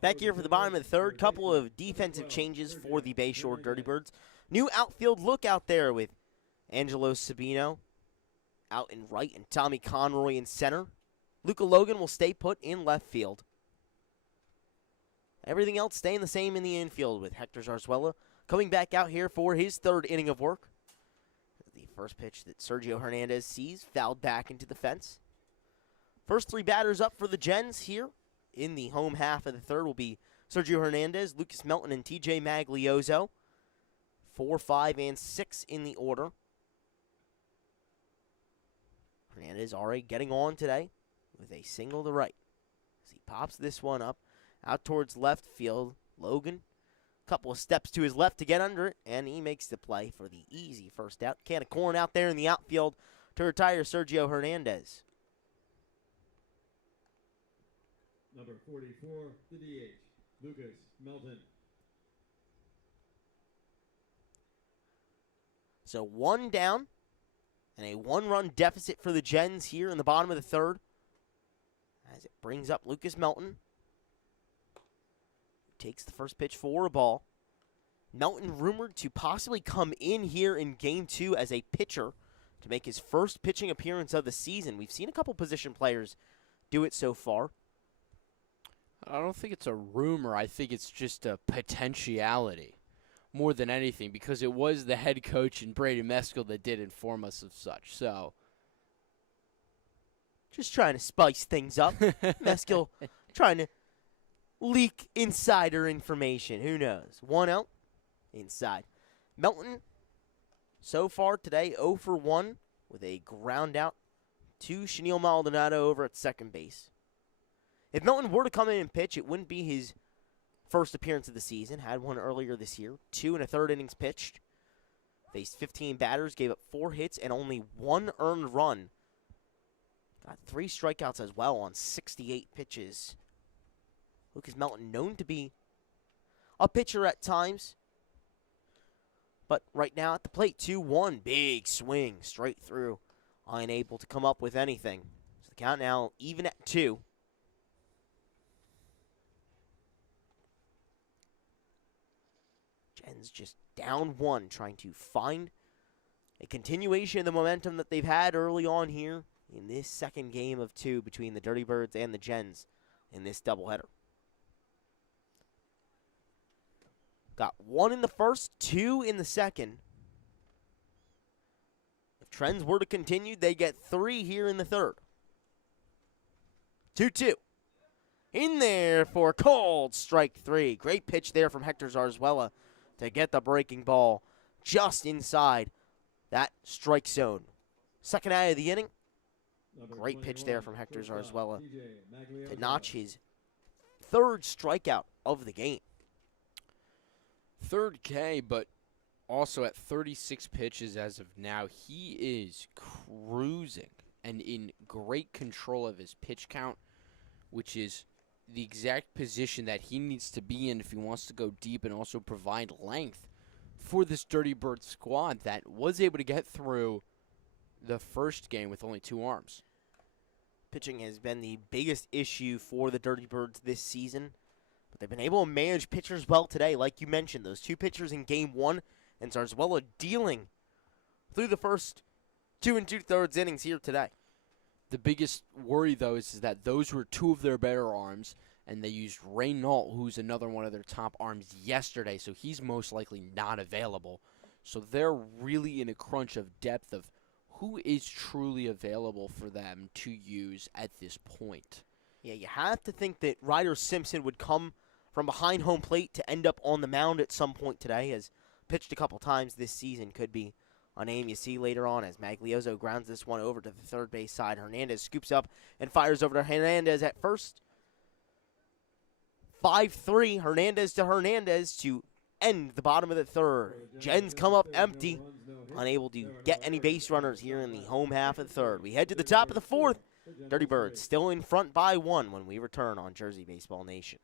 Back here for the bottom of the third, couple of defensive changes for the Bayshore Dirty Birds. New outfield look out there with Angelo Sabino out in right and Tommy Conroy in center. Luca Logan will stay put in left field. Everything else staying the same in the infield with Hector Zarzuela coming back out here for his third inning of work. The first pitch that Sergio Hernandez sees fouled back into the fence. First three batters up for the Gens here in the home half of the third will be Sergio Hernandez, Lucas Melton, and TJ Magliozzo. 4, 5, and 6 in the order. Hernandez already getting on today with a single to right. As he pops this one up out towards left field. Logan, a couple of steps to his left to get under it, and he makes the play for the easy first out. Can of corn out there in the outfield to retire Sergio Hernandez. Number 44, the DH, Lucas Melton. So one down and a one-run deficit for the Gens here in the bottom of the third. As it brings up Lucas Melton. Takes the first pitch for a ball. Melton rumored to possibly come in here in Game 2 as a pitcher to make his first pitching appearance of the season. We've seen a couple position players do it so far. I don't think it's a rumor. I think it's just a potentiality more than anything, because it was the head coach and Brady Meskel that did inform us of such. So, just trying to spice things up. Meskel trying to leak insider information. Who knows? 1 out inside. Melton, so far today, 0 for 1 with a ground out to Chenille Maldonado over at second base. If Melton were to come in and pitch, it wouldn't be his first appearance of the season. Had one earlier this year. 2 1/3 innings pitched. Faced 15 batters, gave up 4 hits, and only 1 earned run. Got 3 strikeouts as well on 68 pitches. Lucas Melton known to be a pitcher at times. But right now at the plate, 2-1. Big swing straight through. Unable to come up with anything. So the count now even at 2. Gens just down 1, trying to find a continuation of the momentum that they've had early on here in this second game of 2 between the Dirty Birds and the Gens in this doubleheader. Got 1 in the first, 2 in the second. If trends were to continue, they get 3 here in the third. 2-2. In there for called strike 3. Great pitch there from Hector Zarzuela to get the breaking ball just inside that strike zone. Second out of the inning. Great pitch there from Hector Zarzuela to notch his 3rd strikeout of the game. 3rd K, but also at 36 pitches as of now, he is cruising and in great control of his pitch count, which is the exact position that he needs to be in if he wants to go deep and also provide length for this Dirty Bird squad that was able to get through the first game with only 2 arms. Pitching has been the biggest issue for the Dirty Birds this season, but they've been able to manage pitchers well today. Like you mentioned, those 2 pitchers in Game 1, and Zarzuela dealing through the first 2 2/3 innings here today. The biggest worry, though, is that those were 2 of their better arms, and they used Raymond, who's another one of their top arms, yesterday, so he's most likely not available. So they're really in a crunch of depth of who is truly available for them to use at this point. Yeah, you have to think that Ryder Simpson would come from behind home plate to end up on the mound at some point today, has pitched a couple times this season, could be a name you see later on as Magliozzo grounds this one over to the third base side. Hernandez scoops up and fires over to Hernandez at first. 5-3, Hernandez to end the bottom of the third. Gens come up empty, unable to get any base runners here in the home half of the third. We head to the top of the 4th. Dirty Birds still in front by 1 when we return on Jersey Baseball Nation.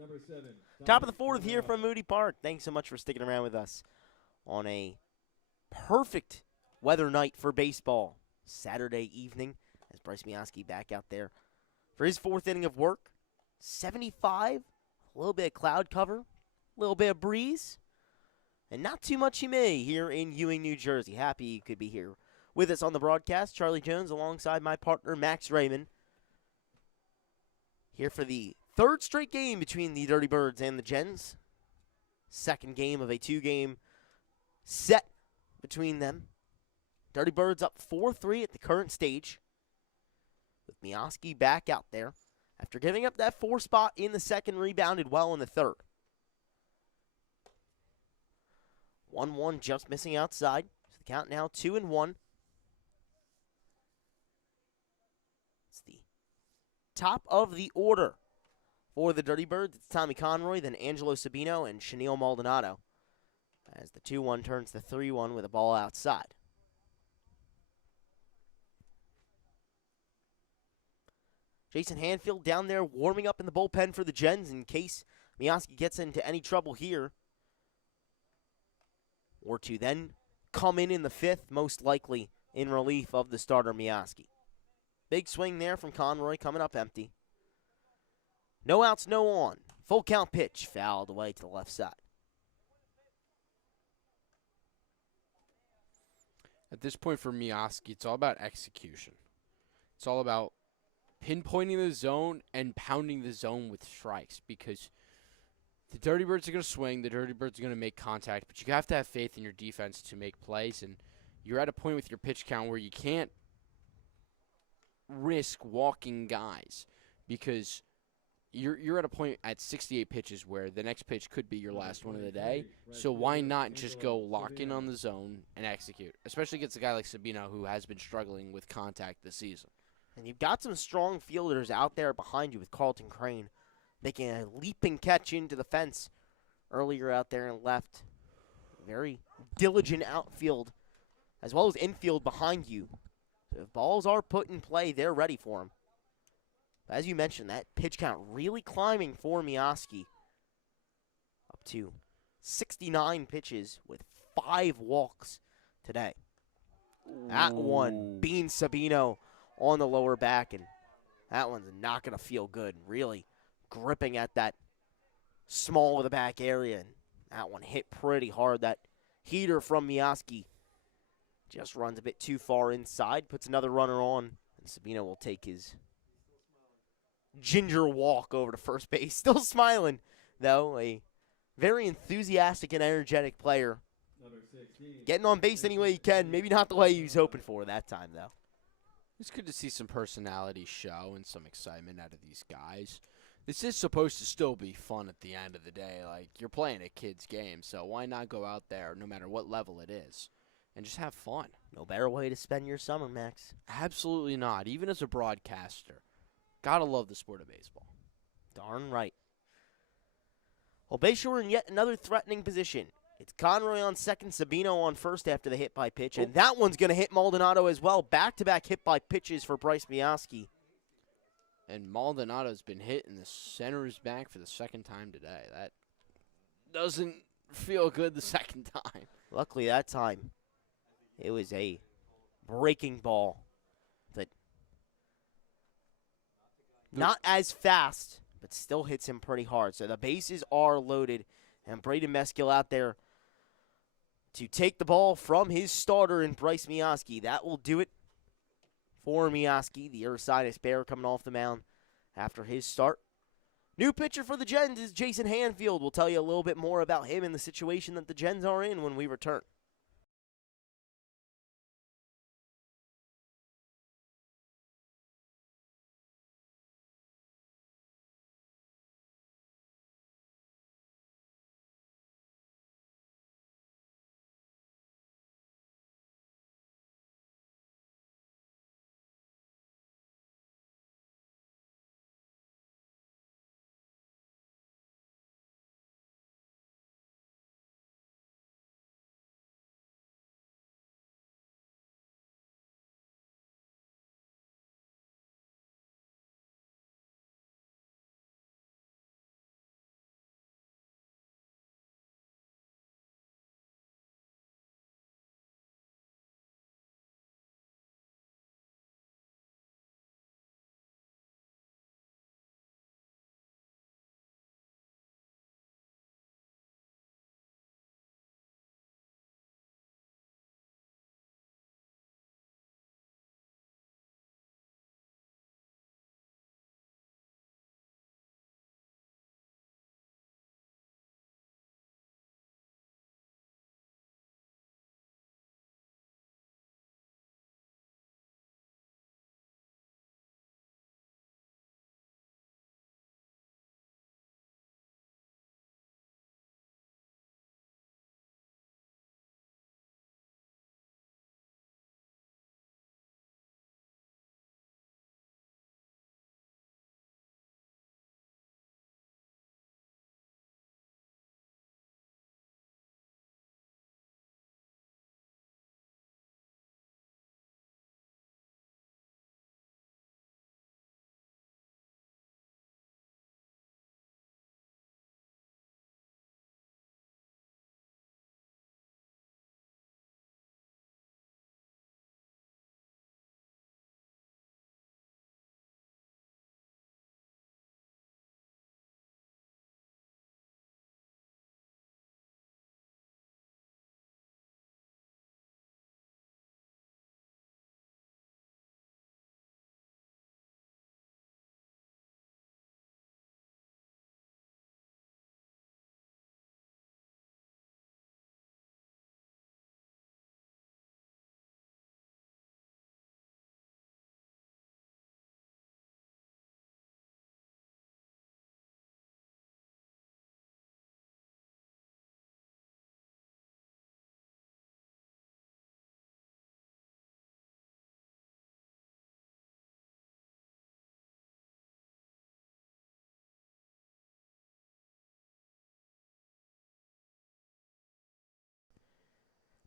Number 7. Top of the fourth here from Moody Park. Thanks so much for sticking around with us on a perfect weather night for baseball. Saturday evening as Bryce Mioski back out there for his fourth inning of work. 75, a little bit of cloud cover, a little bit of breeze, and not too much humidity here in Ewing, New Jersey. Happy you could be here with us on the broadcast. Charlie Jones alongside my partner Max Raymond. Here for the third straight game between the Dirty Birds and the Gens. Second game of a two-game set between them. Dirty Birds up 4-3 at the current stage, with Mioski back out there after giving up that 4 spot in the second, rebounded well in the third. 1-1 just missing outside. So the count now 2-1. It's the top of the order for the Dirty Birds. It's Tommy Conroy, then Angelo Sabino, and Chenille Maldonado, as the 2-1 turns to 3-1 with a ball outside. Jason Hanfield down there warming up in the bullpen for the Gens in case Mioski gets into any trouble here. Or to then come in the fifth, most likely in relief of the starter Mioski. Big swing there from Conroy, coming up empty. No outs, no on. Full count pitch, fouled away to the left side. At this point for Mioski, it's all about execution. It's all about pinpointing the zone and pounding the zone with strikes, because the Dirty Birds are going to swing, the Dirty Birds are going to make contact, but you have to have faith in your defense to make plays, and you're at a point with your pitch count where you can't risk walking guys, because you're at a point at 68 pitches where the next pitch could be your last one of the day, so why not just go lock in on the zone and execute, especially against a guy like Sabino who has been struggling with contact this season. And you've got some strong fielders out there behind you with Carlton Crane making a leaping catch into the fence earlier out there and left. Very diligent outfield as well as infield behind you. So if balls are put in play, they're ready for them. As you mentioned, that pitch count really climbing for Mioski. Up to 69 pitches with 5 walks today. That one, Bean Sabino on the lower back, and that one's not going to feel good. Really gripping at that small of the back area, and that one hit pretty hard. That heater from Mioski just runs a bit too far inside, puts another runner on, and Sabino will take his ginger walk over to first base. Still smiling, though. A very enthusiastic and energetic player. Getting on base any way he can. Maybe not the way he was hoping for that time, though. It's good to see some personality show and some excitement out of these guys. This is supposed to still be fun at the end of the day. Like, you're playing a kid's game, so why not go out there, no matter what level it is, and just have fun? No better way to spend your summer, Max. Absolutely not. Even as a broadcaster, gotta love the sport of baseball. Darn right. Well, Bayshore in yet another threatening position. It's Conroy on second, Sabino on first after the hit by pitch, and that one's going to hit Maldonado as well. Back-to-back hit by pitches for Bryce Mioski. And Maldonado's been hit in the center's back for the second time today. That doesn't feel good the second time. Luckily that time, it was a breaking ball that not as fast, but still hits him pretty hard. So the bases are loaded, and Braden Meskill out there to take the ball from his starter in Bryce Mioski. That will do it for Mioski, the Ursinus Bear coming off the mound after his start. New pitcher for the Gens is Jason Hanfield. We'll tell you a little bit more about him and the situation that the Gens are in when we return.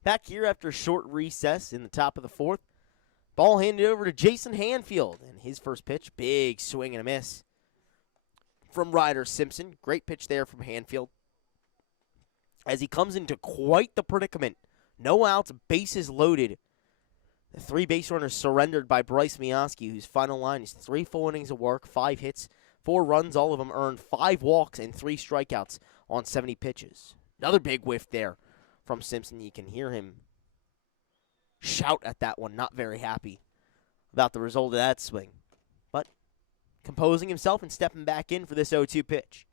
Back here after a short recess in the top of the fourth. Ball handed over to Jason Hanfield. And his first pitch, big swing and a miss from Ryder Simpson. Great pitch there from Hanfield. As he comes into quite the predicament. No outs, bases loaded. The 3 base runners surrendered by Bryce Mioski, whose final line is 3 full innings of work, 5 hits, 4 runs, all of them earned, 5 walks, and 3 strikeouts on 70 pitches. Another big whiff there from Simpson. You can hear him shout at that one, not very happy about the result of that swing. But composing himself and stepping back in for this 0-2 pitch.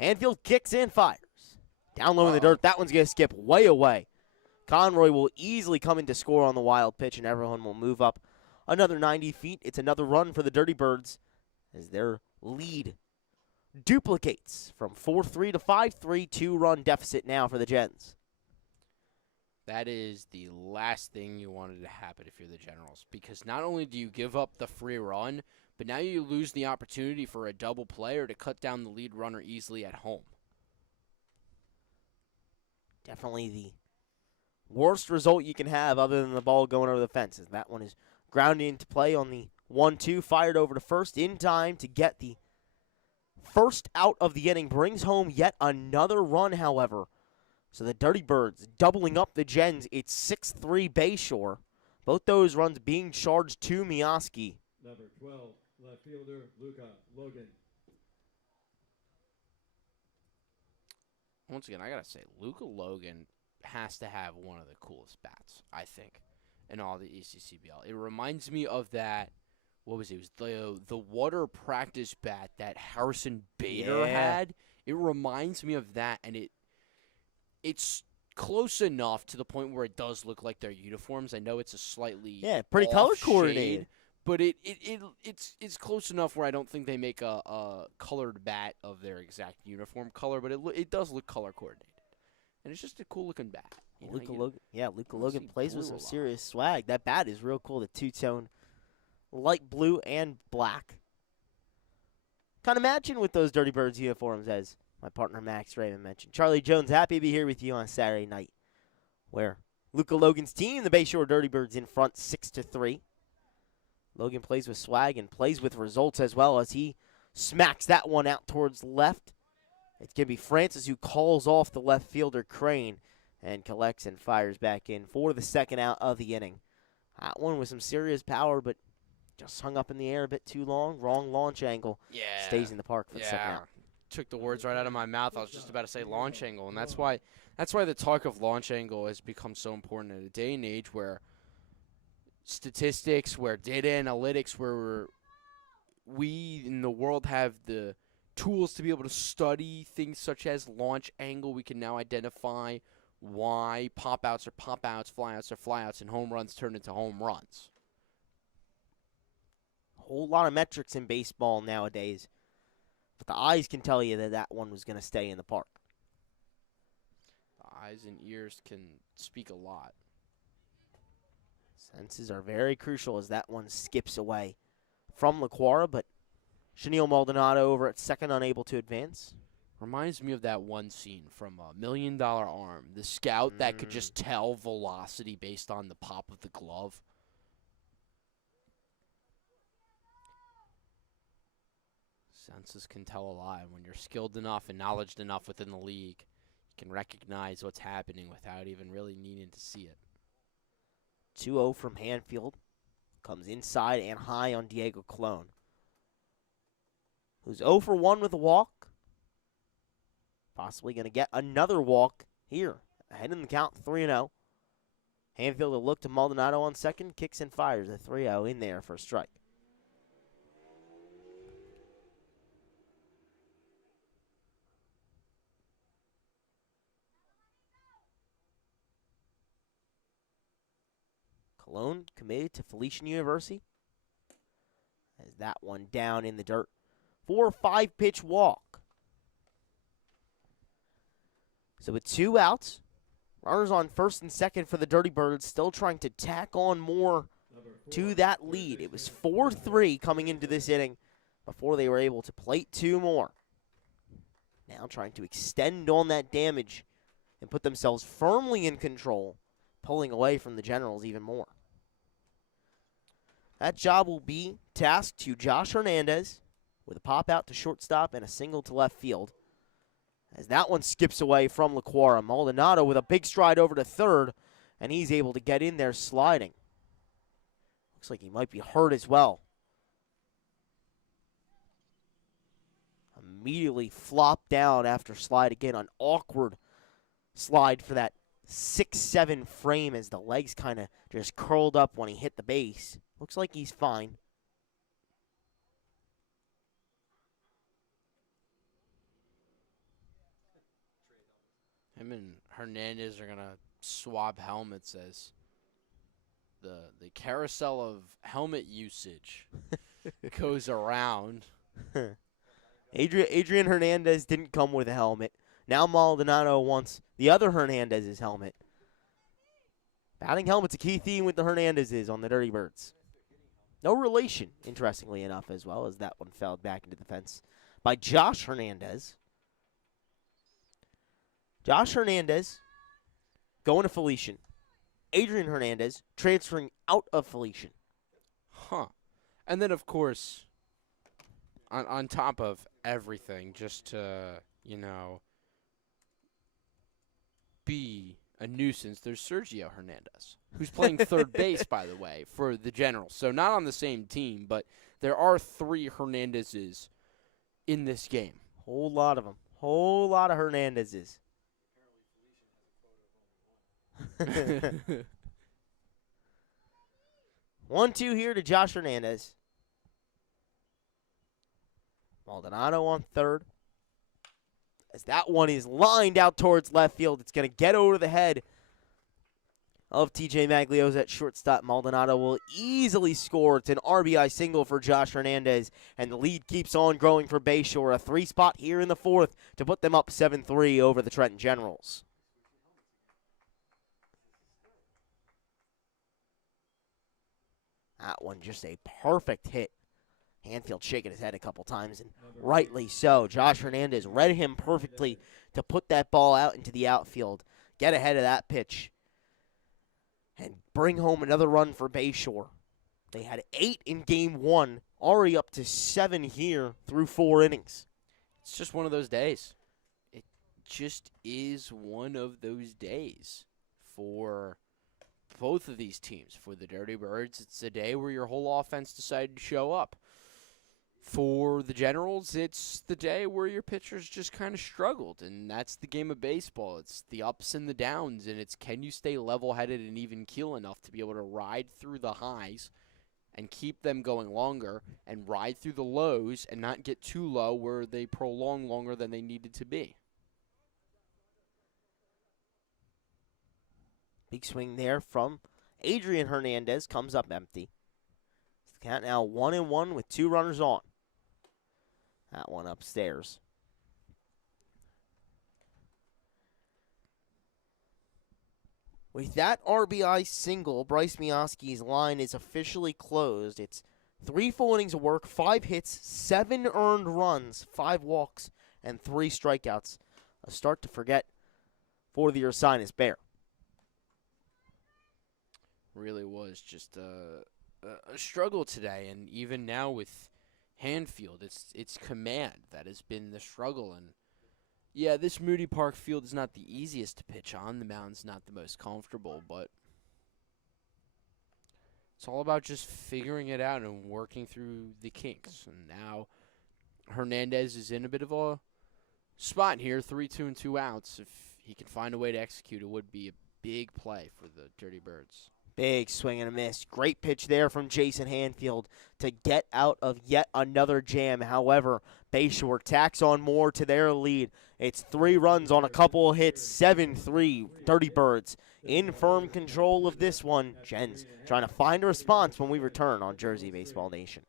Hanfield kicks and fires. Down low in the dirt, that one's going to skip way away. Conroy will easily come in to score on the wild pitch, and everyone will move up another 90 feet. It's another run for the Dirty Birds as their lead duplicates from 4-3 to 5-3, 2-run deficit now for the Gens. That is the last thing you wanted to happen if you're the Generals, because not only do you give up the free run, but now you lose the opportunity for a double play or to cut down the lead runner easily at home. Definitely the worst result you can have other than the ball going over the fences. That one is grounded into play on the 1-2, fired over to first in time to get the first out of the inning. Brings home yet another run, however. So the Dirty Birds doubling up the Gens. It's 6-3 Bayshore. Both those runs being charged to Mioski. Number 12, left fielder, Luca Logan. Once again, I got to say, Luca Logan has to have one of the coolest bats, I think, in all the ECCBL. It reminds me of that, what was it? It was the water practice bat that Harrison Bader had. It reminds me of that, and it's close enough to the point where it does look like their uniforms. I know it's a slightly pretty off color shade, coordinated. but it's close enough where I don't think they make a colored bat of their exact uniform color, but it does look color coordinated. And it's just a cool-looking bat. Luca Logan plays with some serious swag. That bat is real cool, the two-tone light blue and black. Kind of matching with those Dirty Birds uniforms, as my partner Max Raymond mentioned. Charlie Jones, happy to be here with you on Saturday night, where Luca Logan's team, the Bayshore Dirty Birds, in front 6-3. Logan plays with swag and plays with results as well as he smacks that one out towards left. It's going to be Francis who calls off the left fielder Crane and collects and fires back in for the second out of the inning. That one with some serious power, but just hung up in the air a bit too long. Wrong launch angle. Yeah. Stays in the park for the second out. Took the words right out of my mouth. I was just about to say launch angle, and that's why the talk of launch angle has become so important in a day and age where statistics, where data analytics, where we in the world have the tools to be able to study things such as launch angle. We can now identify why pop-outs are pop-outs, fly-outs are fly-outs, and home runs turn into home runs. A whole lot of metrics in baseball nowadays, but the eyes can tell you that that one was going to stay in the park. The eyes and ears can speak a lot. Senses are very crucial as that one skips away from LaQuara, but Chenille Maldonado over at second, unable to advance. Reminds me of that one scene from $1 Million Arm. The scout that could just tell velocity based on the pop of the glove. Senses can tell a lot. When you're skilled enough and knowledgeable enough within the league, you can recognize what's happening without even really needing to see it. 2-0 from Hanfield. Comes inside and high on Diego Colon, who's 0 for 1 with a walk. Possibly going to get another walk here. Ahead in the count, 3-0. Hanfield will look to Maldonado on second, kicks and fires a 3-0 in there for a strike. Colon committed to Felician University. As that one down in the dirt for a 5-pitch walk. So with 2 outs, runners on first and second for the Dirty Birds, still trying to tack on more to that lead. It was 4-3 coming into this inning before they were able to plate 2 more. Now trying to extend on that damage and put themselves firmly in control, pulling away from the Generals even more. That job will be tasked to Josh Hernandez with a pop out to shortstop and a single to left field. As that one skips away from LaQuara. Maldonado with a big stride over to third, and he's able to get in there sliding. Looks like he might be hurt as well. Immediately flopped down after slide again. An awkward slide for that 6'7" frame as the legs kind of just curled up when he hit the base. Looks like he's fine. Him and Hernandez are going to swap helmets as the carousel of helmet usage goes around. Adrian Hernandez didn't come with a helmet. Now Maldonado wants the other Hernandez's helmet. Batting helmet's a key theme with the Hernandezes on the Dirty Birds. No relation, interestingly enough, as well, as that one fell back into the fence by Josh Hernandez. Josh Hernandez going to Felician. Adrian Hernandez transferring out of Felician. Huh. And then, of course, on top of everything, just to, be a nuisance, there's Sergio Hernandez, who's playing third base, by the way, for the Generals. So not on the same team, but there are 3 Hernandezes in this game. Whole lot of them. Whole lot of Hernandezes. 1-2 here to Josh Hernandez. Maldonado on third. As that one is lined out towards left field, it's going to get over the head of TJ Maglios at shortstop. Maldonado will easily score. It's an RBI single for Josh Hernandez, and the lead keeps on growing for Bayshore. A 3-spot here in the 4th to put them up 7-3 over the Trenton Generals. That one just a perfect hit. Hanfield shaking his head a couple times, and rightly so. Josh Hernandez read him perfectly to put that ball out into the outfield, get ahead of that pitch, and bring home another run for Bayshore. They had 8 in Game 1, already up to 7 here through 4 innings. It's just one of those days. It just is one of those days for both of these teams. For the Dirty Birds, it's a day where your whole offense decided to show up. For the Generals, it's the day where your pitchers just kind of struggled, and that's the game of baseball. It's the ups and the downs, and it's can you stay level-headed and even keel enough to be able to ride through the highs and keep them going longer and ride through the lows and not get too low where they prolong longer than they needed to be. Big swing there from Adrian Hernandez, comes up empty. The count now 1-1 with 2 runners on. That one upstairs. With that RBI single, Bryce Mioski's line is officially closed. It's 3 full innings of work, 5 hits, 7 earned runs, 5 walks, and 3 strikeouts. A start to forget for the Ursinus Bear. Really was just a struggle today, and even now with Hanfield, it's command that has been the struggle. And yeah, this Moody Park field is not the easiest to pitch on. The mound's not the most comfortable, but it's all about just figuring it out and working through the kinks. And now Hernandez is in a bit of a spot here, 3-2 and 2 outs. If he can find a way to execute, it would be a big play for the Dirty Birds. Big swing and a miss. Great pitch there from Jason Hanfield to get out of yet another jam. However, Bayshore tacks on more to their lead. It's 3 runs on a couple of hits, 7-3. Dirty Birds in firm control of this one. Jens trying to find a response when we return on Jersey Baseball Nation.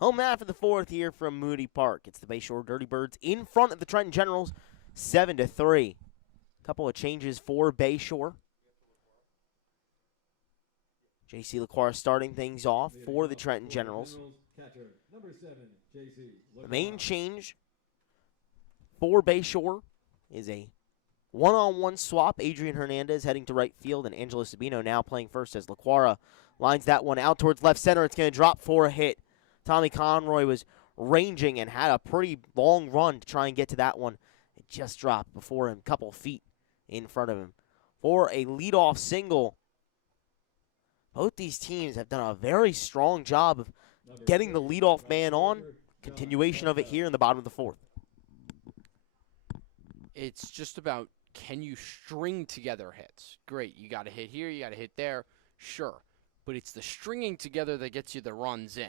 Home half of the fourth here from Moody Park. It's the Bayshore Dirty Birds in front of the Trenton Generals, 7-3. Couple of changes for Bayshore. J.C. LaQuarra starting things off for the Trenton Generals. Catcher, number 7, J.C. The main change for Bayshore is a one-on-one swap. Adrian Hernandez heading to right field, and Angelo Sabino now playing first as LaQuarra lines that one out towards left center. It's going to drop for a hit. Tommy Conroy was ranging and had a pretty long run to try and get to that one. It just dropped before him, a couple feet in front of him. For a leadoff single, both these teams have done a very strong job of getting the leadoff man on. Continuation of it here in the bottom of the fourth. It's just about, can you string together hits? Great, you got to hit here, you got to hit there, sure. But it's the stringing together that gets you the runs in.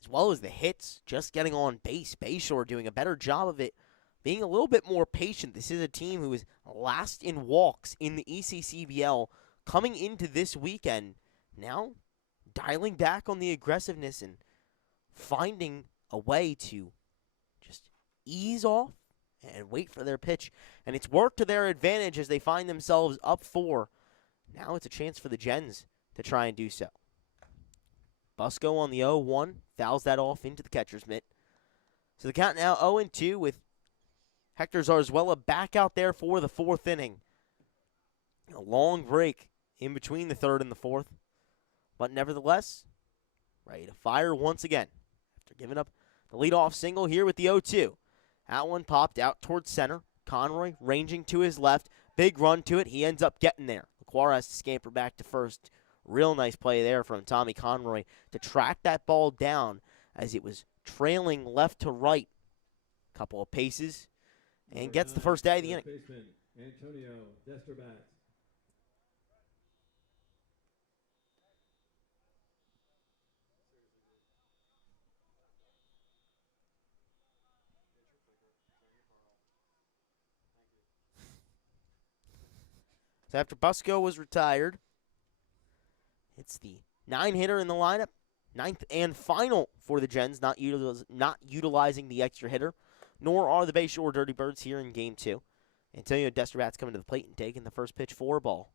As well as the hits, just getting on base. Bayshore doing a better job of it, being a little bit more patient. This is a team who is last in walks in the ECCBL coming into this weekend. Now dialing back on the aggressiveness and finding a way to just ease off and wait for their pitch. And it's worked to their advantage as they find themselves up 4. Now it's a chance for the Gens to try and do so. Busco on the 0-1, fouls that off into the catcher's mitt. So the count now 0-2 with Hector Zarzuela back out there for the 4th inning. A long break in between the 3rd and the 4th. But nevertheless, ready to fire once again. After giving up the leadoff single here with the 0-2. That one popped out towards center. Conroy ranging to his left. Big run to it. He ends up getting there. LaQuarra has to scamper back to first. Real nice play there from Tommy Conroy to track that ball down as it was trailing left to right. Couple of paces and gets the first out of the inning. Antonio Desterbat. So after Busco was retired, it's the 9-hitter in the lineup. 9th and final for the Gens, not utilizing the extra hitter, nor are the Bayshore Dirty Birds here in Game 2. Antonio Desterbat's coming to the plate and taking the first pitch for a ball.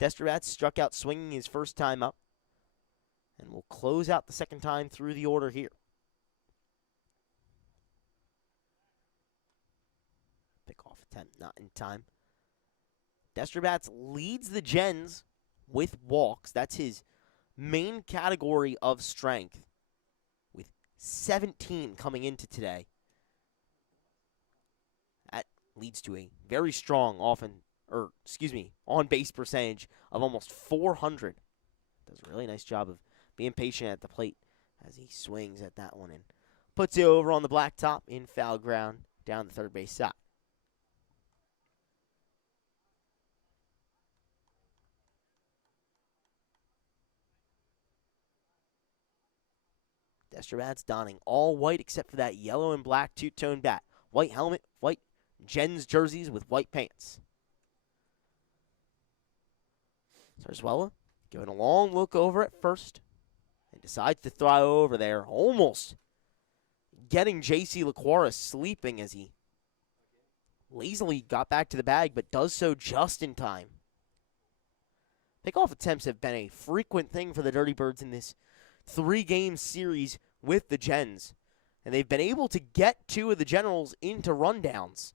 Desterbat struck out swinging his first time up, and will close out the second time through the order here. Pick-off attempt not in time. Desterbat leads the Gens with walks. That's his main category of strength, with 17 coming into today. That leads to a very strong on-base percentage of almost 400. Does a really nice job of being patient at the plate as he swings at that one and puts it over on the blacktop in foul ground down the third base side. Desterbat's donning all white except for that yellow and black two-tone bat. White helmet, white Gens jerseys with white pants. Zarzuela giving a long look over at first and decides to throw over there, almost getting J.C. LaQuarra sleeping as he lazily got back to the bag, but does so just in time. Pickoff attempts have been a frequent thing for the Dirty Birds in this 3-game series with the Gens, and they've been able to get 2 of the Generals into rundowns.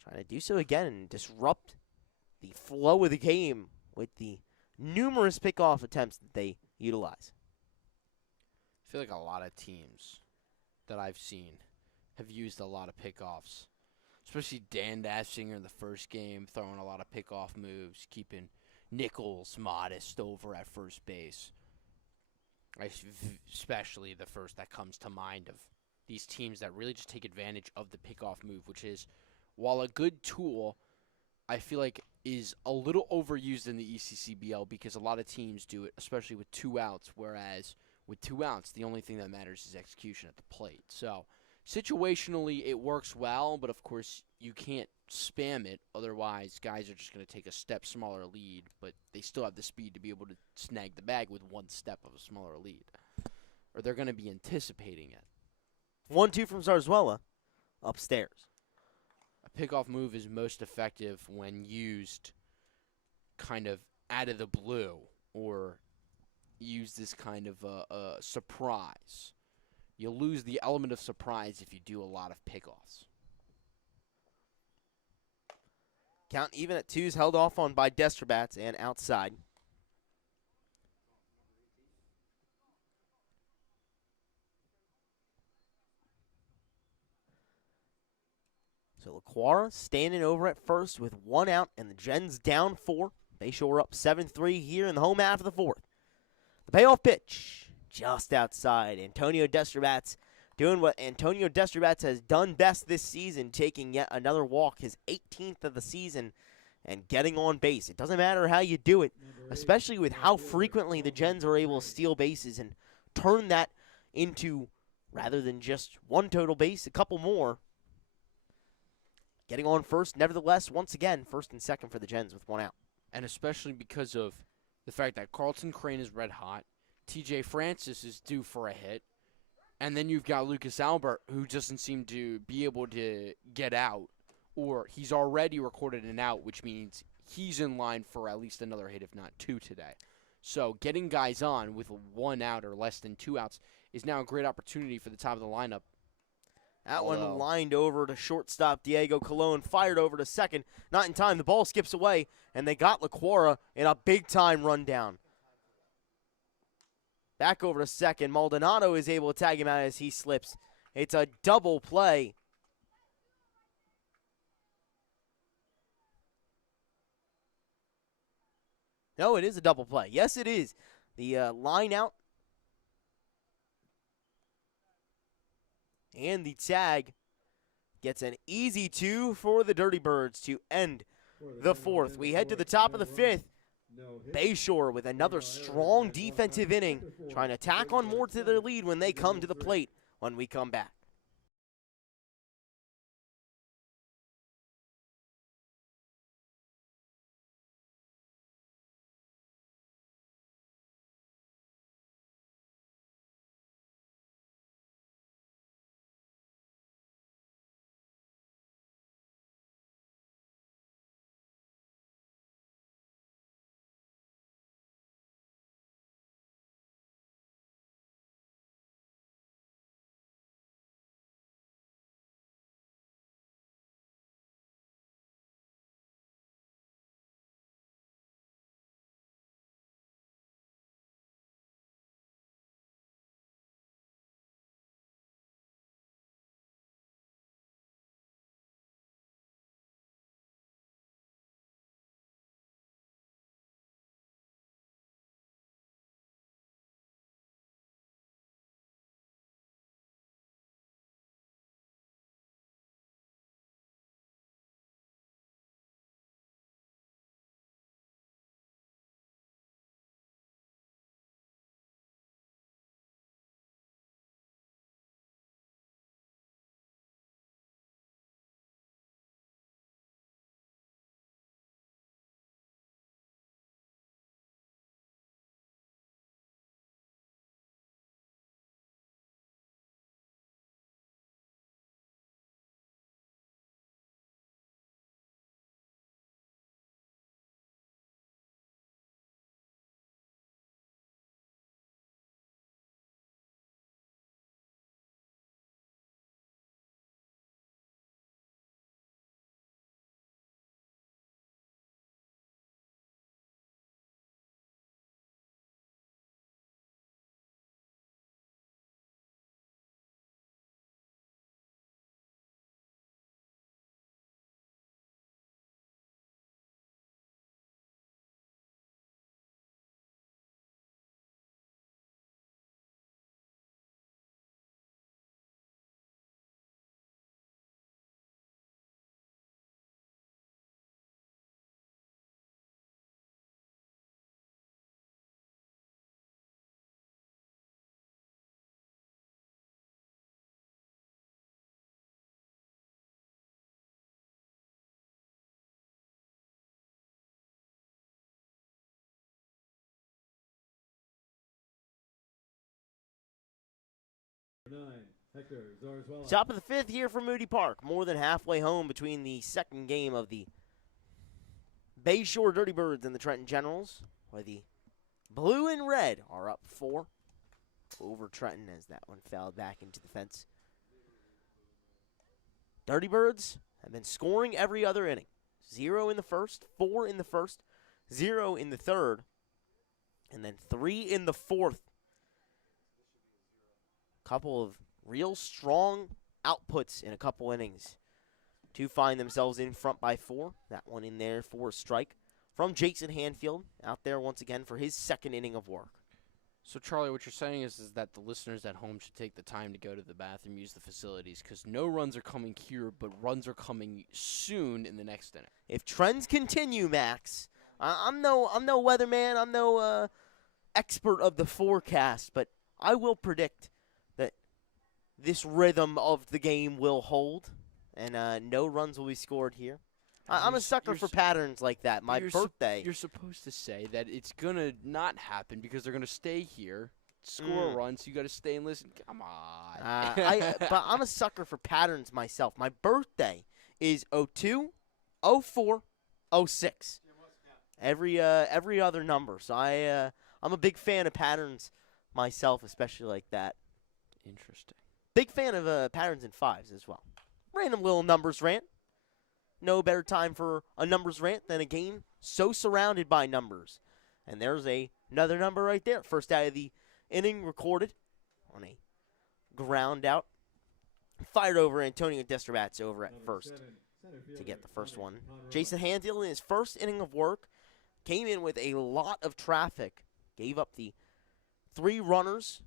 Trying to do so again and disrupt the flow of the game with the numerous pickoff attempts that they utilize. I feel like a lot of teams that I've seen have used a lot of pickoffs, especially Dan Dassinger in the first game, throwing a lot of pickoff moves, keeping Nichols modest over at first base. Especially the first that comes to mind of these teams that really just take advantage of the pickoff move, which is, while a good tool, I feel like is a little overused in the ECCBL because a lot of teams do it, especially with 2 outs, whereas with 2 outs, the only thing that matters is execution at the plate. So situationally it works well, but of course you can't spam it. Otherwise, guys are just going to take a step smaller lead, but they still have the speed to be able to snag the bag with one step of a smaller lead. Or they're going to be anticipating it. 1-2 from Zarzuela upstairs. A pickoff move is most effective when used kind of out of the blue or used as kind of a surprise. You'll lose the element of surprise if you do a lot of pickoffs. Count even at 2's held off on by Destrabats and outside. So LaQuara standing over at first with 1 out, and the Gens down 4. Bayshore up 7-3 here in the home half of the 4th. The payoff pitch just outside. Antonio Destrabats doing what Antonio Destrabats has done best this season, taking yet another walk, his 18th of the season, and getting on base. It doesn't matter how you do it, especially with how frequently the Gens are able to steal bases and turn that into, rather than just one total base, a couple more. Getting on first, nevertheless, once again, first and second for the Gens with 1 out. And especially because of the fact that Carlton Crane is red hot, TJ Francis is due for a hit, and then you've got Lucas Albert, who doesn't seem to be able to get out, or he's already recorded an out, which means he's in line for at least another hit, if not 2 today. So getting guys on with 1 out or less than 2 outs is now a great opportunity for the top of the lineup. That one lined over to shortstop Diego Colon, fired over to second. Not in time. The ball skips away, and they got LaQuara in a big-time rundown. Back over to second. Maldonado is able to tag him out as he slips. It's a double play. No, it is a double play. Yes, it is. The line out and the tag gets an easy 2 for the Dirty Birds to end the 4th. We head to the top of the 5th. Bayshore with another strong defensive inning, trying to tack on more to their lead when they come to the plate when we come back. 9, Hector Zarzuela. Top of the 5th here for Moody Park. More than halfway home between the second game of the Bayshore Dirty Birds and the Trenton Generals, where the blue and red are up 4 over Trenton as that one fouled back into the fence. Dirty Birds have been scoring every other inning. 0 in the first, 4 in the first, 0 in the third, and then 3 in the fourth. Couple of real strong outputs in a couple innings to find themselves in front by 4. That one in there for a strike from Jason Hanfield, out there once again for his second inning of work. So, Charlie, what you're saying is that the listeners at home should take the time to go to the bathroom, use the facilities, because no runs are coming here, but runs are coming soon in the next inning. If trends continue, Max, I'm no weatherman, I'm no expert of the forecast, but I will predict that this rhythm of the game will hold, and no runs will be scored here. I'm a sucker for patterns like that. My birthday. You're supposed to say that it's going to not happen because they're going to stay here, score a run, so you got to stay and listen. Come on. But I'm a sucker for patterns myself. My birthday is 02, 04, 06. Every other number. So I'm a big fan of patterns myself, especially like that. Interesting. Big fan of patterns in 5s as well. Random little numbers rant. No better time for a numbers rant than a game so surrounded by numbers. And there's another number right there. First out of the inning recorded on a ground out. Fired over Antonio Destrabats over at first to get the first one. Jason Hanfield in his first inning of work came in with a lot of traffic. Gave up the 3 runners,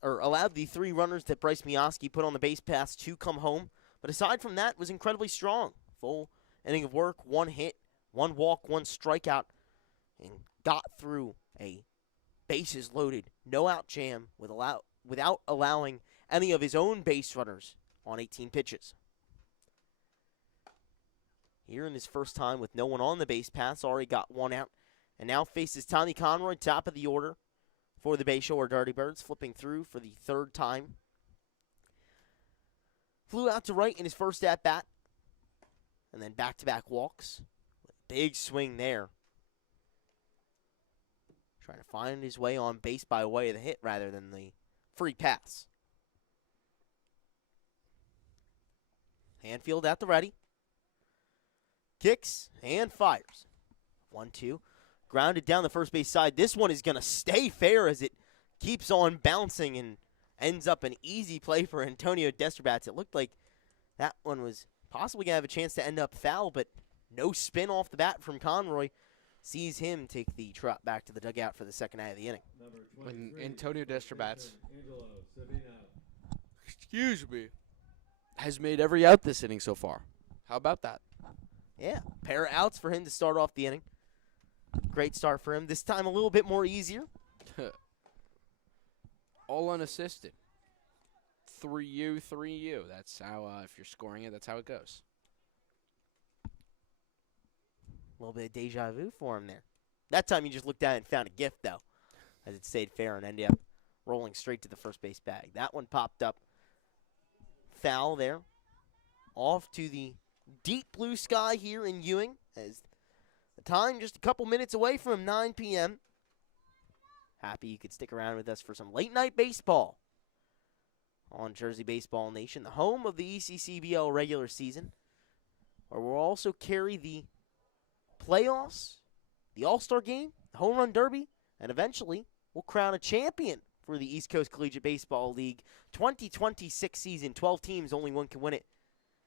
or allowed the 3 runners that Bryce Mioski put on the base paths to come home. But aside from that, was incredibly strong. Full inning of work, 1 hit, 1 walk, 1 strikeout, and got through a bases-loaded, no-out jam without allowing any of his own base runners on 18 pitches. Here in his first time with no one on the base paths, already got 1 out, and now faces Tommy Conroy, top of the order for the Bayshore Dirty Birds, flipping through for the 3rd time. Flew out to right in his first at-bat, and then back-to-back walks. Big swing there. Trying to find his way on base by way of the hit rather than the free pass. Hanfield at the ready. Kicks and fires. 1-2. Grounded down the first base side. This one is going to stay fair as it keeps on bouncing and ends up an easy play for Antonio Destrabats. It looked like that one was possibly going to have a chance to end up foul, but no spin off the bat from Conroy. Sees him take the trot back to the dugout for the second out of the inning. When Antonio Destrabats, has made every out this inning so far. How about that? Yeah, pair of outs for him to start off the inning. Great start for him. This time a little bit more easier. All unassisted. 3U, 3U. That's how, if you're scoring it, that's how it goes. A little bit of deja vu for him there. That time he just looked down and found a gift, though, as it stayed fair and ended up rolling straight to the first base bag. That one popped up foul there. Off to the deep blue sky here in Ewing, as the time just a couple minutes away from 9 p.m. Happy you could stick around with us for some late-night baseball on Jersey Baseball Nation, the home of the ECCBL regular season, where we'll also carry the playoffs, the All-Star Game, the Home Run Derby, and eventually we'll crown a champion for the East Coast Collegiate Baseball League 2026 season. 12 teams, only one can win it.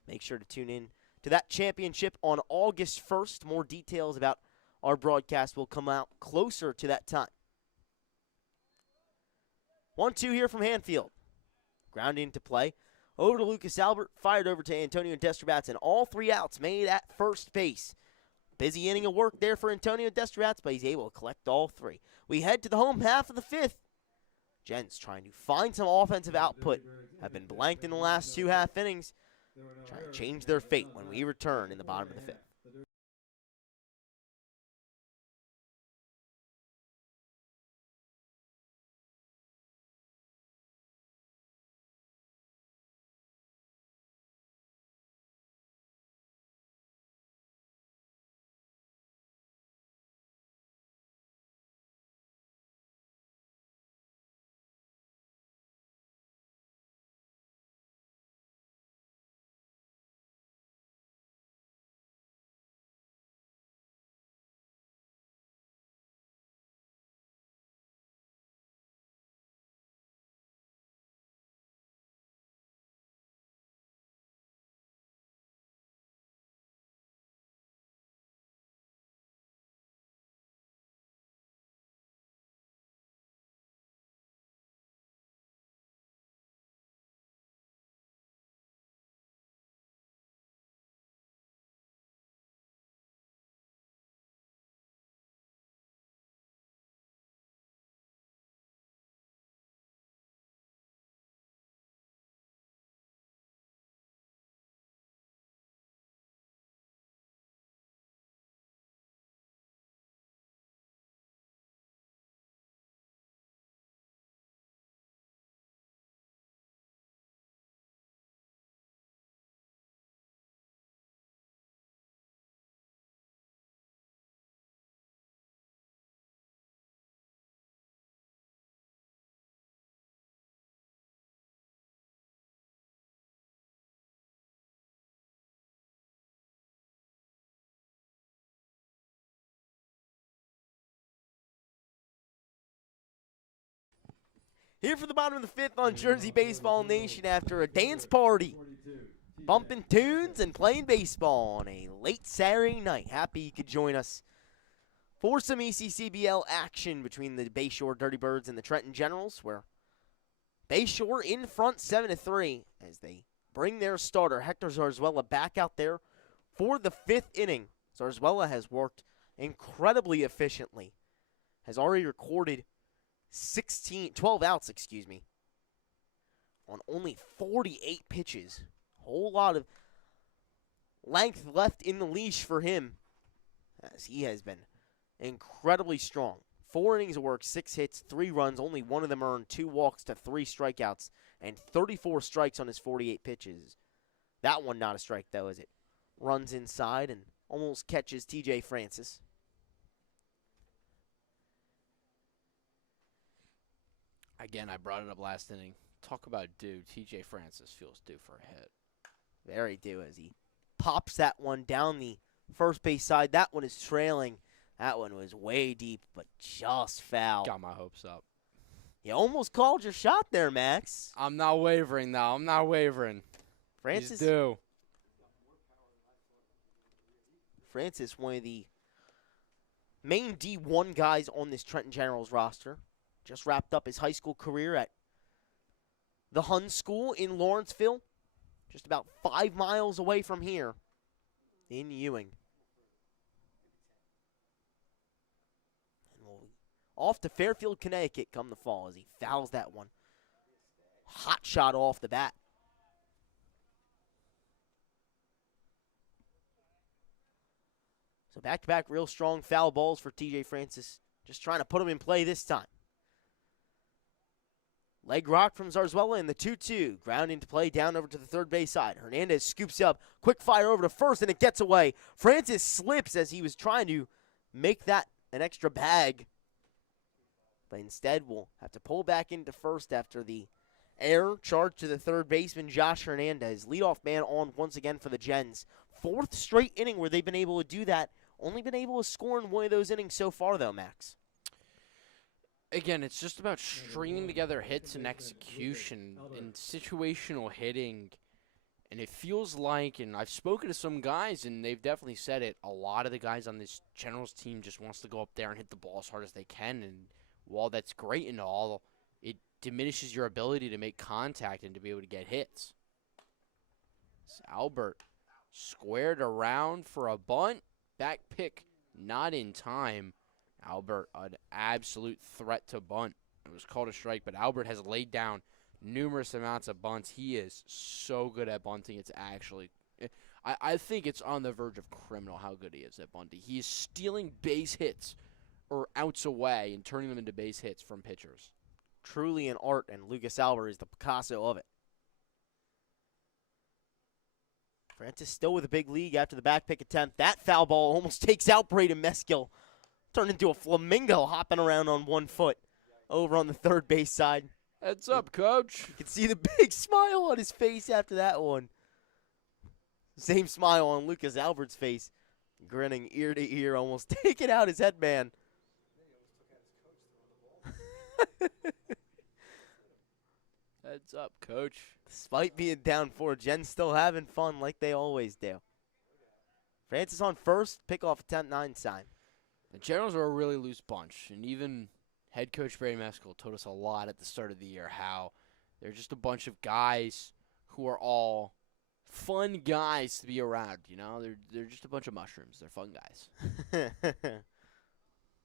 Make sure to tune in to that championship on August 1st. More details about our broadcast will come out closer to that time. 1-2 here from Hanfield. Ground into play. Over to Lucas Albert. Fired over to Antonio Destrabats. And all 3 outs made at first base. Busy inning of work there for Antonio Destrabats, but he's able to collect all 3. We head to the home half of the 5th. Gents trying to find some offensive output. Have been blanked in the last 2 half innings. Trying to change their fate when we return in the bottom of the 5th. Here for the bottom of the fifth on Jersey Baseball Nation after a dance party. Bumping tunes and playing baseball on a late Saturday night. Happy you could join us for some ECCBL action between the Bayshore Dirty Birds and the Trenton Generals, where Bayshore in front 7-3 as they bring their starter, Hector Zarzuela, back out there for the fifth inning. Zarzuela has worked incredibly efficiently, has already recorded 12 outs, on only 48 pitches. Whole lot of length left in the leash for him, as he has been incredibly strong. 4 innings of work, 6 hits, 3 runs, only one of them earned, 2 walks to 3 strikeouts, and 34 strikes on his 48 pitches. That one not a strike, though, as it runs inside and almost catches TJ Francis. Again, I brought it up last inning. Talk about due. TJ Francis feels due for a hit. Very due as he pops that one down the first base side. That one is trailing. That one was way deep, but just foul. Got my hopes up. You almost called your shot there, Max. I'm not wavering, though. I'm not wavering. Francis, He's due. Francis, one of the main D1 guys on this Trenton Generals roster. Just wrapped up his high school career at the Hun School in Lawrenceville, just about 5 miles away from here in Ewing. And we'll off to Fairfield, Connecticut come the fall as he fouls that one. Hot shot off the bat. So back-to-back real strong foul balls for TJ Francis. Just trying to put him in play this time. Leg rock from Zarzuela in the 2-2. Ground into play down over to the third base side. Hernandez scoops up. Quick fire over to first, and it gets away. Francis slips as he was trying to make that an extra bag. But instead, we'll have to pull back into first after the error charged to the third baseman, Josh Hernandez. Leadoff man on once again for the Gens. 4th straight inning where they've been able to do that. Only been able to score in one of those innings so far, though, Max. Again, it's just about stringing together hits and execution and situational hitting. And it feels like, and I've spoken to some guys, and they've definitely said it, a lot of the guys on this Generals team just wants to go up there and hit the ball as hard as they can. And while that's great and all, it diminishes your ability to make contact and to be able to get hits. So Albert squared around for a bunt. Back pick not in time. Albert, an absolute threat to bunt. It was called a strike, but Albert has laid down numerous amounts of bunts. He is so good at bunting. It's actually, I think it's on the verge of criminal how good he is at bunting. He is stealing base hits or outs away and turning them into base hits from pitchers. Truly an art, and Lucas Albert is the Picasso of it. Francis still with a big lead after the back pick attempt. That foul ball almost takes out Braden Meskill. Turned into a flamingo hopping around on 1 foot over on the third base side. Heads up, coach. You can see the big smile on his face after that one. Same smile on Lucas Albert's face. Grinning ear to ear, almost taking out his headband. Heads up, coach. Despite being down 4, Jen's still having fun like they always do. Francis on first, pickoff attempt 9 sign. The Generals are a really loose bunch, and even head coach Barry Meskill told us a lot at the start of the year how they're just a bunch of guys who are all fun guys to be around. You know, they're just a bunch of mushrooms. They're fun guys.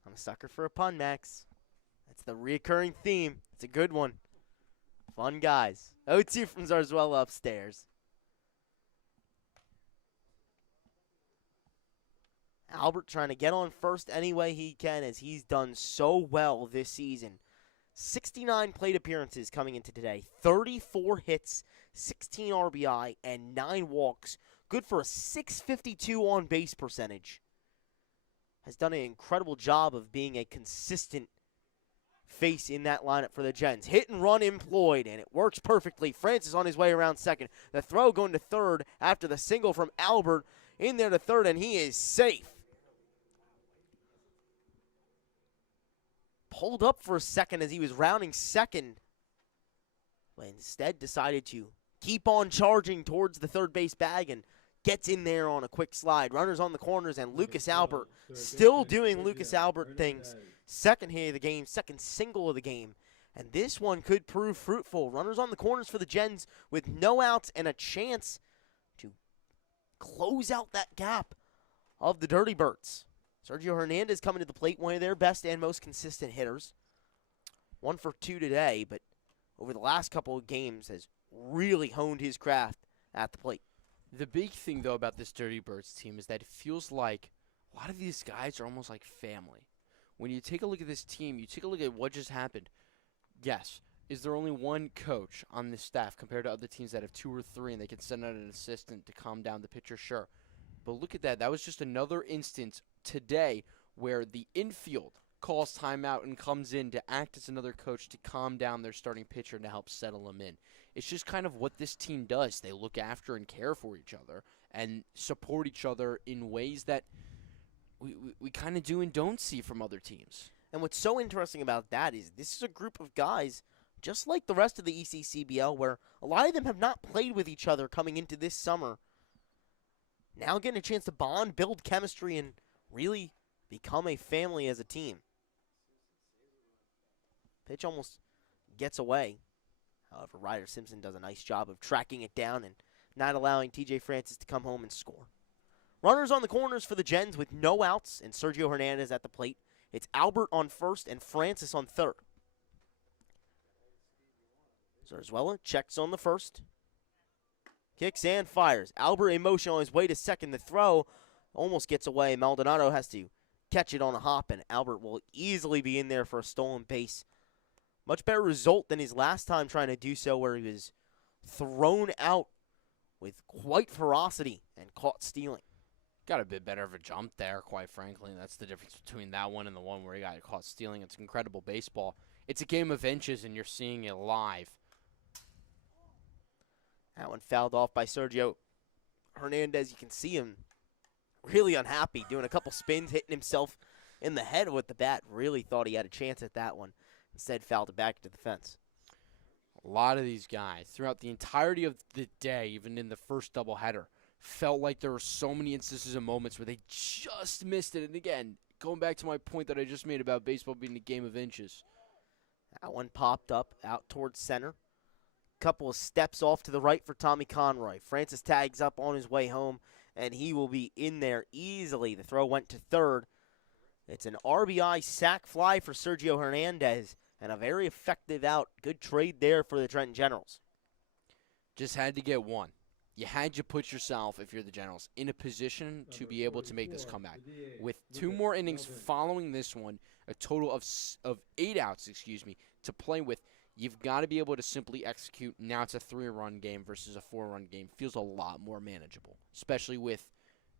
I'm a sucker for a pun, Max. That's the reoccurring theme. It's a good one. Fun guys. 0-2 from Zarzuela upstairs. Albert trying to get on first any way he can, as he's done so well this season. 69 plate appearances coming into today. 34 hits, 16 RBI, and 9 walks. Good for a .652 on-base percentage. Has done an incredible job of being a consistent face in that lineup for the Gens. Hit and run employed, and it works perfectly. Francis on his way around second. The throw going to third after the single from Albert. In there to third, and he is safe. Pulled up for a second as he was rounding second but instead decided to keep on charging towards the third base bag and gets in there on a quick slide. Runners on the corners, and Lucas Albert still doing Lucas Albert things. Second hit of the game, second single of the game. And this one could prove fruitful. Runners on the corners for the Gens with no outs and a chance to close out that gap of the Dirty Birds. Sergio Hernandez coming to the plate, one of their best and most consistent hitters. 1 for 2 today, but over the last couple of games has really honed his craft at the plate. The big thing, though, about this Dirty Birds team is that it feels like a lot of these guys are almost like family. When you take a look at this team, you take a look at what just happened. Yes, is there only one coach on this staff compared to other teams that have 2 or 3 and they can send out an assistant to calm down the pitcher? Sure. But look at that. That was just another instance today where the infield calls timeout and comes in to act as another coach to calm down their starting pitcher and to help settle him in. It's just kind of what this team does. They look after and care for each other and support each other in ways that we kind of do and don't see from other teams. And what's so interesting about that is this is a group of guys, just like the rest of the ECCBL, where a lot of them have not played with each other coming into this summer. Now getting a chance to bond, build chemistry, and really become a family as a team. Pitch almost gets away. However, Ryder Simpson does a nice job of tracking it down and not allowing TJ Francis to come home and score. Runners on the corners for the Gens with no outs and Sergio Hernandez at the plate. It's Albert on first and Francis on third. Zarzuela checks on the first. Kicks and fires. Albert in motion on his way to second. The throw almost gets away. Maldonado has to catch it on a hop, and Albert will easily be in there for a stolen base. Much better result than his last time trying to do so, where he was thrown out with quite ferocity and caught stealing. Got a bit better of a jump there, quite frankly. That's the difference between that one and the one where he got caught stealing. It's incredible baseball. It's a game of inches, and you're seeing it live. That one fouled off by Sergio Hernandez. You can see him really unhappy, doing a couple spins, hitting himself in the head with the bat. Really thought he had a chance at that one. Instead, fouled it back to the fence. A lot of these guys, throughout the entirety of the day, even in the first doubleheader, felt like there were so many instances and moments where they just missed it. And again, going back to my point that I just made about baseball being a game of inches. That one popped up out towards center. Couple of steps off to the right for Tommy Conroy. Francis tags up on his way home, and he will be in there easily. The throw went to third. It's an RBI sac fly for Sergio Hernandez, and a very effective out. Good trade there for the Trenton Generals. Just had to get one. You had to put yourself, if you're the Generals, in a position to be able to make this comeback. With 2 more innings following this one, a total of 8 outs, to play with, you've got to be able to simply execute. Now it's a 3-run game versus a 4-run game. Feels a lot more manageable, especially with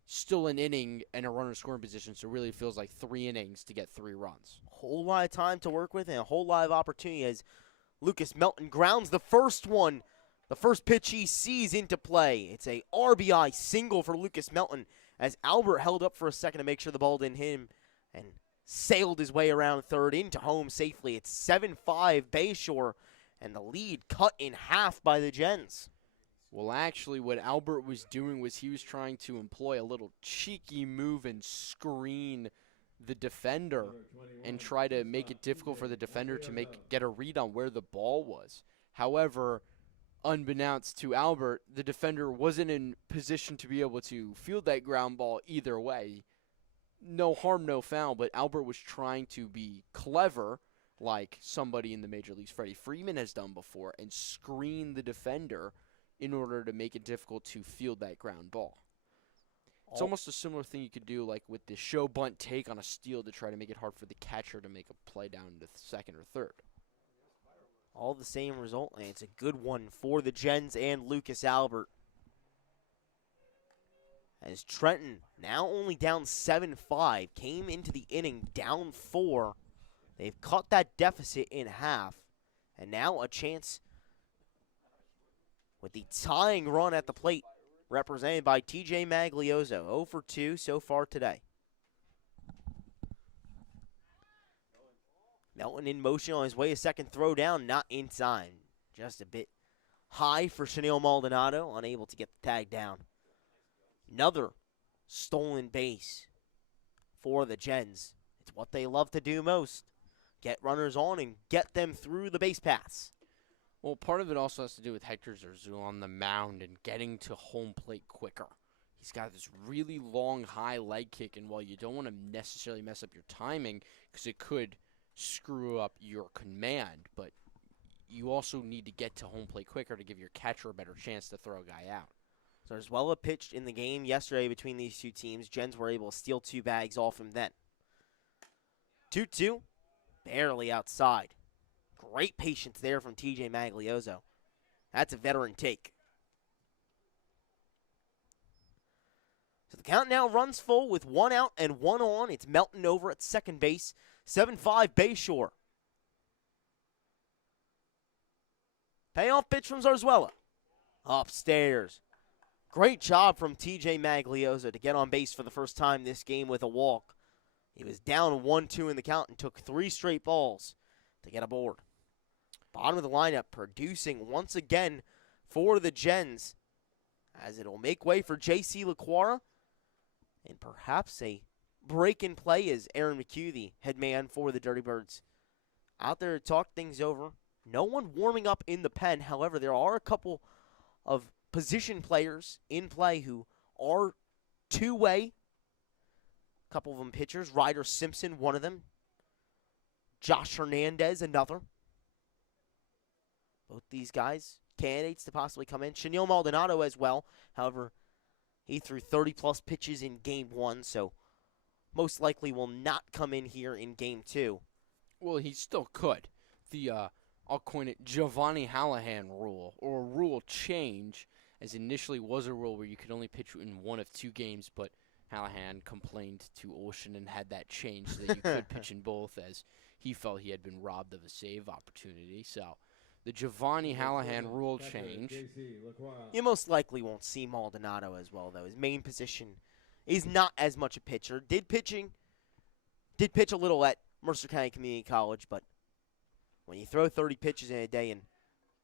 still an inning and a runner scoring position, so it really feels like 3 innings to get 3 runs. Whole lot of time to work with and a whole lot of opportunity as Lucas Melton grounds the first one. The first pitch he sees into play. It's a RBI single for Lucas Melton as Albert held up for a second to make sure the ball didn't hit him and sailed his way around third into home safely. It's 7-5 Bayshore, and the lead cut in half by the Gens. Well, actually, what Albert was doing was he was trying to employ a little cheeky move and screen the defender and try to make it difficult for the defender to get a read on where the ball was. However, unbeknownst to Albert, the defender wasn't in position to be able to field that ground ball either way. No harm, no foul, but Albert was trying to be clever, like somebody in the Major Leagues, Freddie Freeman, has done before, and screen the defender in order to make it difficult to field that ground ball. It's almost a similar thing you could do like with the show bunt take on a steal to try to make it hard for the catcher to make a play down to second or third. All the same result, and it's a good one for the Gens and Lucas Albert. As Trenton, now only down 7-5, came into the inning down 4. They've cut that deficit in half, and now a chance with the tying run at the plate, represented by TJ Maglioso. 0 for 2 so far today. Melton in motion on his way, a second throw down, not in time. Just a bit high for Chanel Maldonado, unable to get the tag down. Another stolen base for the Gens. It's what they love to do most. Get runners on and get them through the base paths. Well, part of it also has to do with Hector Zerzul on the mound and getting to home plate quicker. He's got this really long, high leg kick, and while you don't want to necessarily mess up your timing because it could screw up your command, but you also need to get to home plate quicker to give your catcher a better chance to throw a guy out. So Zarzuela pitched in the game yesterday between these two teams. Gens were able to steal 2 bags off him then. 2-2, barely outside. Great patience there from TJ Maglioso. That's a veteran take. So the count now runs full with 1 out and 1 on. It's Melton over at second base. 7-5 Bayshore. Payoff pitch from Zarzuela. Upstairs. Great job from TJ Maglioso to get on base for the first time this game with a walk. He was down 1-2 in the count and took 3 straight balls to get aboard. Bottom of the lineup producing once again for the Gens, as it'll make way for J.C. LaQuara and perhaps a break in play as Aaron McHugh, the head man for the Dirty Birds, out there to talk things over. No one warming up in the pen. However, there are a couple of position players in play who are two-way. A couple of them pitchers. Ryder Simpson, one of them. Josh Hernandez, another. Both these guys, candidates to possibly come in. Chanel Maldonado as well. However, he threw 30-plus pitches in Game 1, so most likely will not come in here in Game 2. Well, he still could. The, I'll coin it, Giovanni Hallahan rule, or rule change, as initially was a rule where you could only pitch in 1 of 2 games, but Hallahan complained to Ocean and had that changed so that you could pitch in both, as he felt he had been robbed of a save opportunity. So the Giovanni Hallahan rule change. You most likely won't see Maldonado as well, though. His main position is not as much a pitcher. Did pitch a little at Mercer County Community College, but when you throw 30 pitches in a day and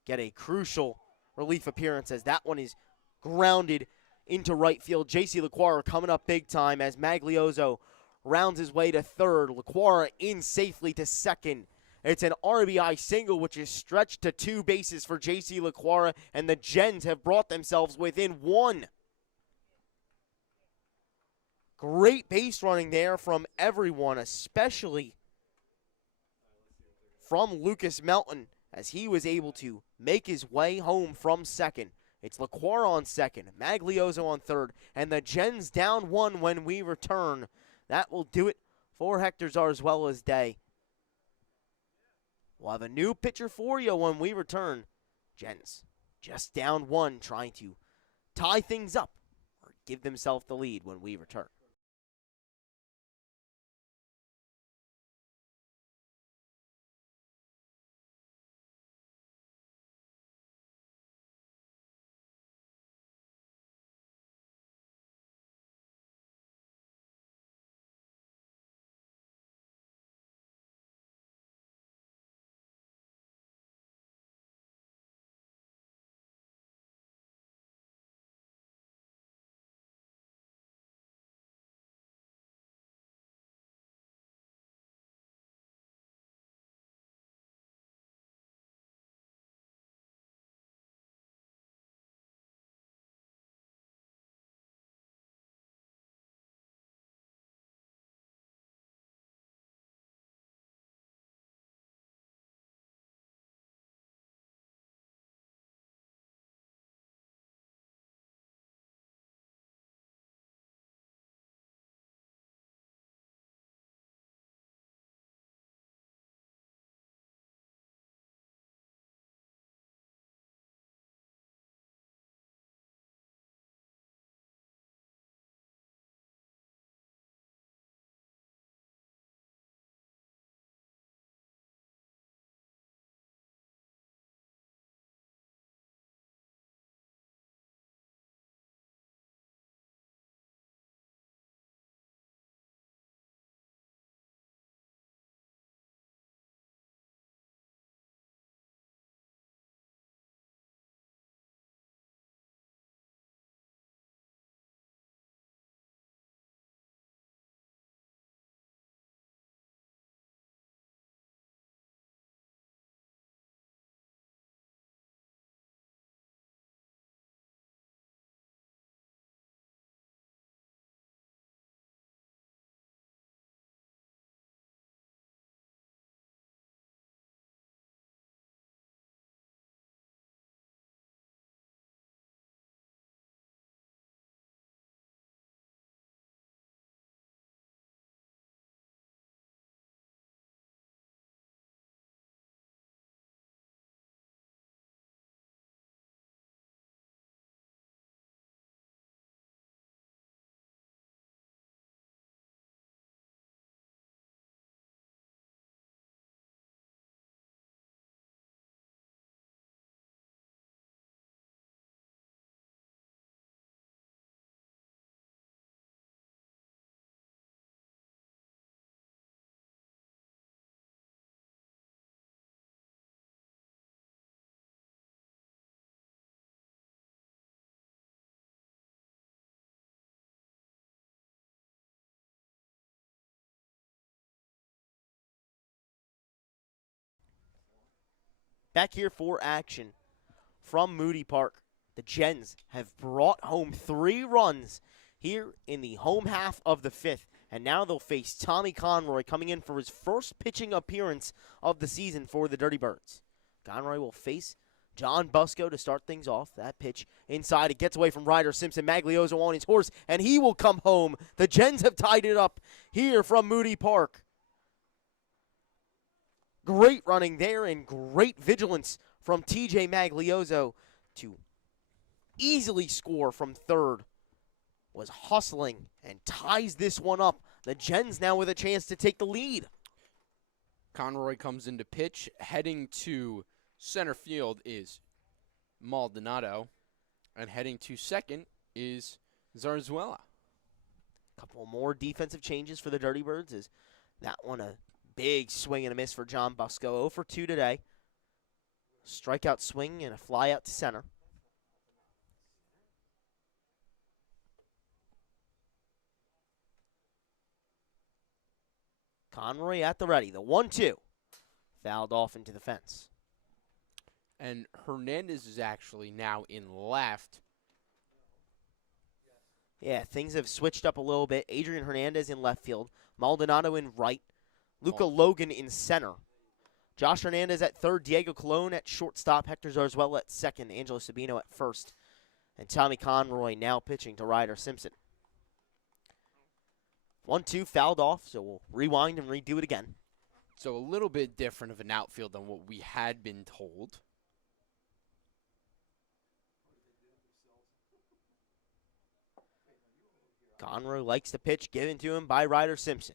get a crucial relief appearance, as that one is grounded into right field. J.C. LaQuara coming up big time as Maglioso rounds his way to third. LaQuara in safely to second. It's an RBI single, which is stretched to 2 bases for J.C. LaQuara, and the Gens have brought themselves within 1. Great base running there from everyone, especially from Lucas Melton, as he was able to make his way home from second. It's LaQuara on second, Maglioso on third, and the Gens down 1 when we return. That will do it for Hector Zarzuela's day. We'll have a new pitcher for you when we return. Gens just down 1, trying to tie things up or give themselves the lead when we return. Back here for action from Moody Park. The Gens have brought home 3 runs here in the home half of the 5th. And now they'll face Tommy Conroy coming in for his first pitching appearance of the season for the Dirty Birds. Conroy will face John Busco to start things off. That pitch inside. It gets away from Ryder Simpson. Maglioso on his horse, and he will come home. The Gens have tied it up here from Moody Park. Great running there and great vigilance from TJ Maglioso to easily score from third. Was hustling and ties this one up. The Gens now with a chance to take the lead. Conroy comes into pitch. Heading to center field is Maldonado. And heading to second is Zarzuela. Couple more defensive changes for the Dirty Birds. Is that one a big swing and a miss for John Busco. 0 for 2 today. Strikeout swing and a fly out to center. Conroy at the ready. The 1-2. Fouled off into the fence. And Hernandez is actually now in left. Yeah, things have switched up a little bit. Adrian Hernandez in left field. Maldonado in right. Luca Logan in center. Josh Hernandez at third. Diego Colon at shortstop. Hector Zarzuela at second. Angelo Sabino at first. And Tommy Conroy now pitching to Ryder Simpson. 1-2 fouled off, so we'll rewind and redo it again. So a little bit different of an outfield than what we had been told. Conroy likes the pitch given to him by Ryder Simpson.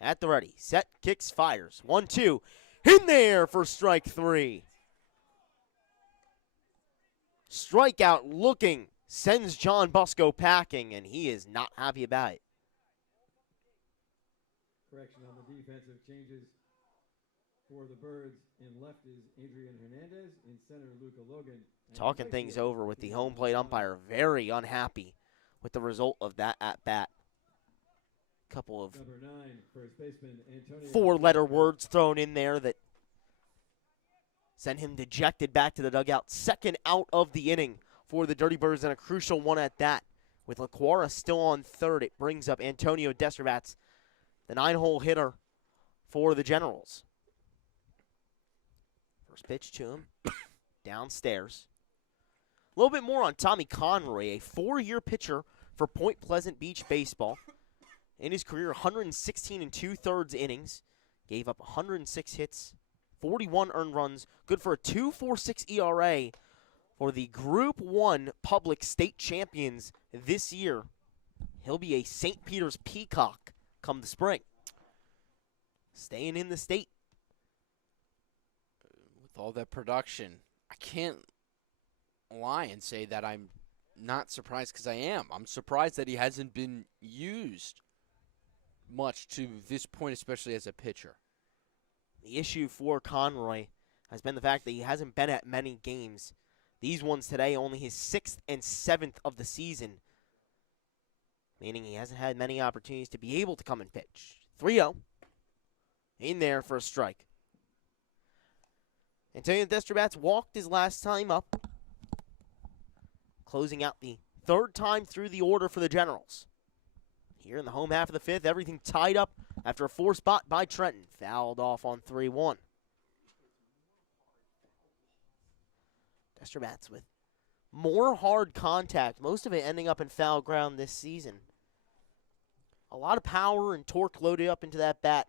At the ready. Set, kicks, fires. 1-2. In there for strike 3. Strikeout looking. Sends John Busco packing, and he is not happy about it. Correction on the defensive changes for the Birds. In left is Adrian Hernandez. In center, Luca Logan. Talking things over with the home plate umpire. Very unhappy with the result of that at-bat. Couple of Number 9, first baseman Antonio. 4-letter words thrown in there that sent him dejected back to the dugout. Second out of the inning for the Dirty Birds, and a crucial one at that. With LaQuara still on third, it brings up Antonio Destrabats, the 9-hole hitter for the Generals. First pitch to him, downstairs. A little bit more on Tommy Conroy, a 4-year pitcher for Point Pleasant Beach Baseball. In his career, 116 2/3 innings, gave up 106 hits, 41 earned runs, good for a 2.46 ERA for the Group 1 Public State Champions this year. He'll be a St. Peter's Peacock come the spring. Staying in the state. With all that production, I can't lie and say that I'm not surprised, because I am. I'm surprised that he hasn't been used much to this point, especially as a pitcher. The issue for Conroy has been the fact that he hasn't been at many games. These ones today, only his 6th and 7th of the season, meaning he hasn't had many opportunities to be able to come and pitch. 3-0. In there for a strike. Antonio Destrabats walked his last time up, closing out the 3rd time through the order for the Generals. Here in the home half of the 5th, everything tied up after a 4 spot by Trenton. Fouled off on 3-1. Destrabats with more hard contact, most of it ending up in foul ground this season. A lot of power and torque loaded up into that bat.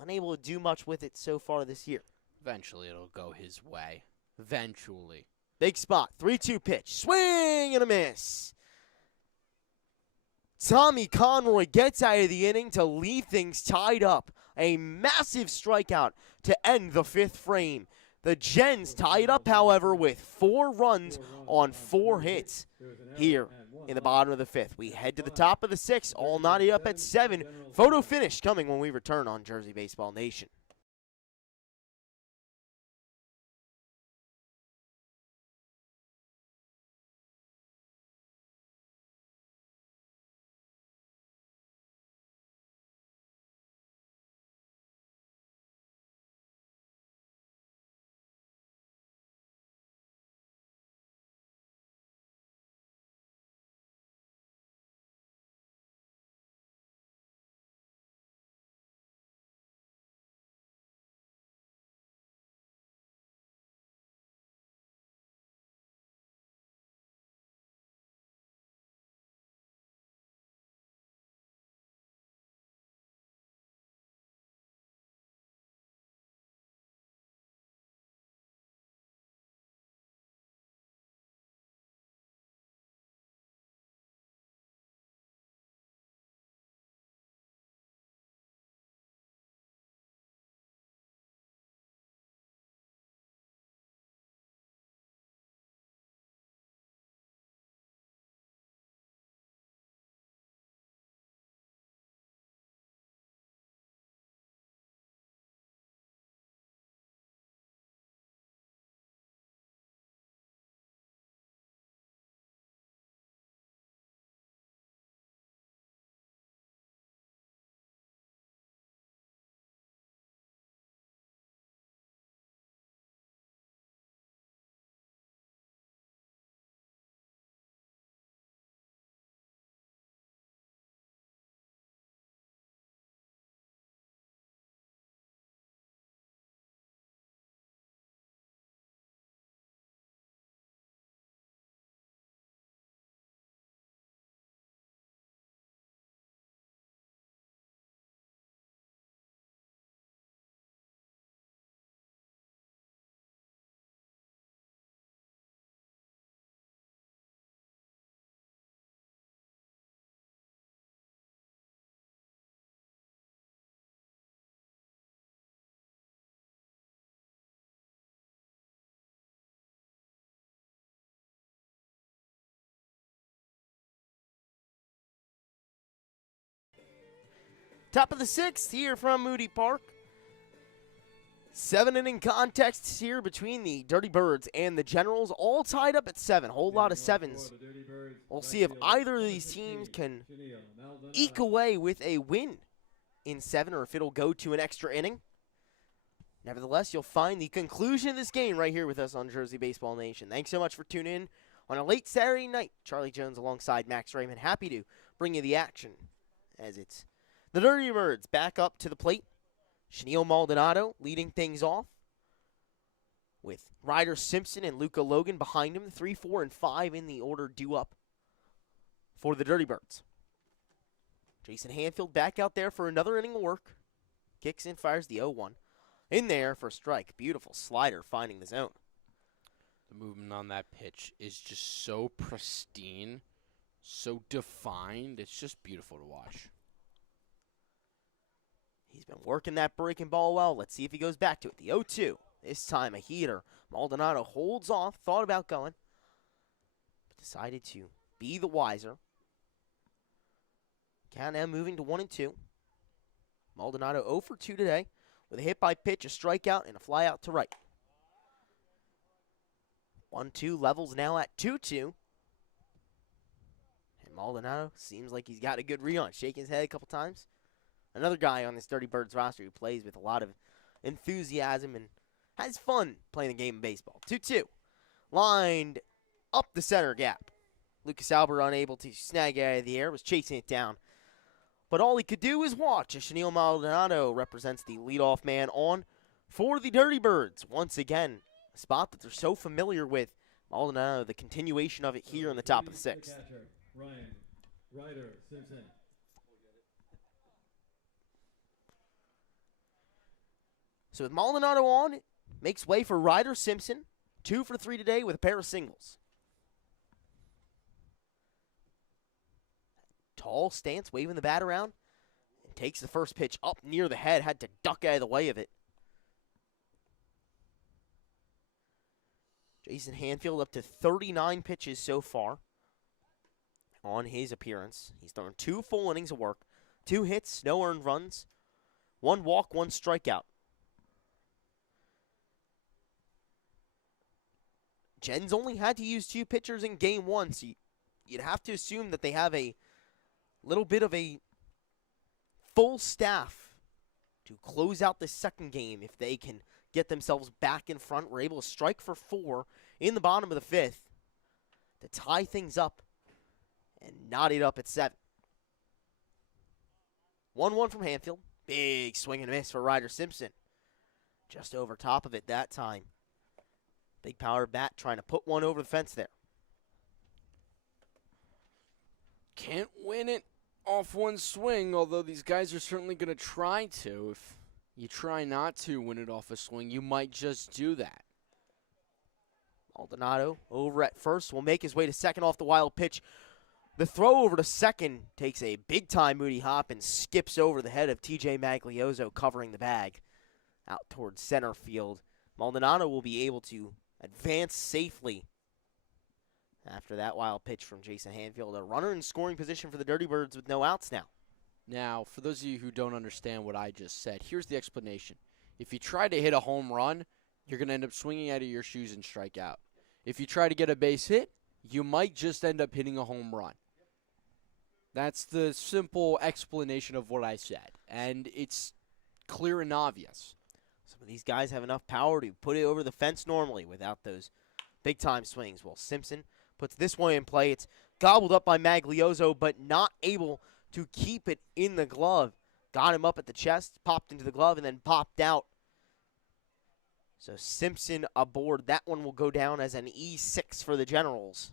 Unable to do much with it so far this year. Eventually it'll go his way. Eventually. Big spot, 3-2 pitch. Swing and a miss. Tommy Conroy gets out of the inning to leave things tied up. A massive strikeout to end the 5th frame. The Gens tie it up, however, with 4 runs on 4 hits here in the bottom of the 5th. We head to the top of the 6th, all knotted up at 7. Photo finish coming when we return on Jersey Baseball Nation. Top of the 6th here from Moody Park. 7-inning contests here between the Dirty Birds and the Generals, all tied up at 7. Whole lot of 7s. We'll see if either of these teams can eke away with a win in 7 or if it'll go to an extra inning. Nevertheless, you'll find the conclusion of this game right here with us on Jersey Baseball Nation. Thanks so much for tuning in on a late Saturday night. Charlie Jones alongside Max Raymond. Happy to bring you the action as it's the Dirty Birds back up to the plate. Chenille Maldonado leading things off with Ryder Simpson and Luca Logan behind him. 3, 4, and 5 in the order due up for the Dirty Birds. Jason Hanfield back out there for another inning of work. Kicks in, fires the 0-1. In there for a strike. Beautiful slider finding the zone. The movement on that pitch is just so pristine, so defined. It's just beautiful to watch. He's been working that breaking ball well. Let's see if he goes back to it. The 0-2. This time a heater. Maldonado holds off, thought about going, but decided to be the wiser. Count now moving to 1-2. Maldonado 0 for 2 today with a hit by pitch, a strikeout, and a fly out to right. 1-2 levels now at 2-2. And Maldonado seems like he's got a good read on, shaking his head a couple times. Another guy on this Dirty Birds roster who plays with a lot of enthusiasm and has fun playing the game of baseball. 2-2. Lined up the center gap. Lucas Albert unable to snag it out of the air, was chasing it down. But all he could do is watch as Chenille Maldonado represents the leadoff man on for the Dirty Birds. Once again, a spot that they're so familiar with. Maldonado, the continuation of it here in the top of the 6th. Ryder Simpson. So with Maldonado on, it makes way for Ryder Simpson. 2 for 3 today with a pair of singles. Tall stance, waving the bat around. And takes the first pitch up near the head. Had to duck out of the way of it. Jason Hanfield up to 39 pitches so far on his appearance. He's thrown 2 full innings of work. 2 hits, no earned runs. 1 walk, 1 strikeout. Gens only had to use 2 pitchers in game 1, so you'd have to assume that they have a little bit of a full staff to close out the second game if they can get themselves back in front. We're able to strike for 4 in the bottom of the 5th to tie things up and knot it up at 7. 1-1 from Hanfield. Big swing and a miss for Ryder Simpson. Just over top of it that time. Big power bat trying to put one over the fence there. Can't win it off one swing, although these guys are certainly going to try to. If you try not to win it off a swing, you might just do that. Maldonado over at first will make his way to second off the wild pitch. The throw over to second takes a big-time Moody hop and skips over the head of TJ Maglioso covering the bag out towards center field. Maldonado will be able to advance safely after that wild pitch from Jason Hanfield. A runner in scoring position for the Dirty Birds with no outs now. Now, for those of you who don't understand what I just said, here's the explanation. If you try to hit a home run, you're going to end up swinging out of your shoes and strike out. If you try to get a base hit, you might just end up hitting a home run. That's the simple explanation of what I said, and it's clear and obvious. Some of these guys have enough power to put it over the fence normally without those big-time swings. Well, Simpson puts this one in play. It's gobbled up by Maglioso, but not able to keep it in the glove. Got him up at the chest, popped into the glove, and then popped out. So Simpson aboard. That one will go down as an E6 for the Generals.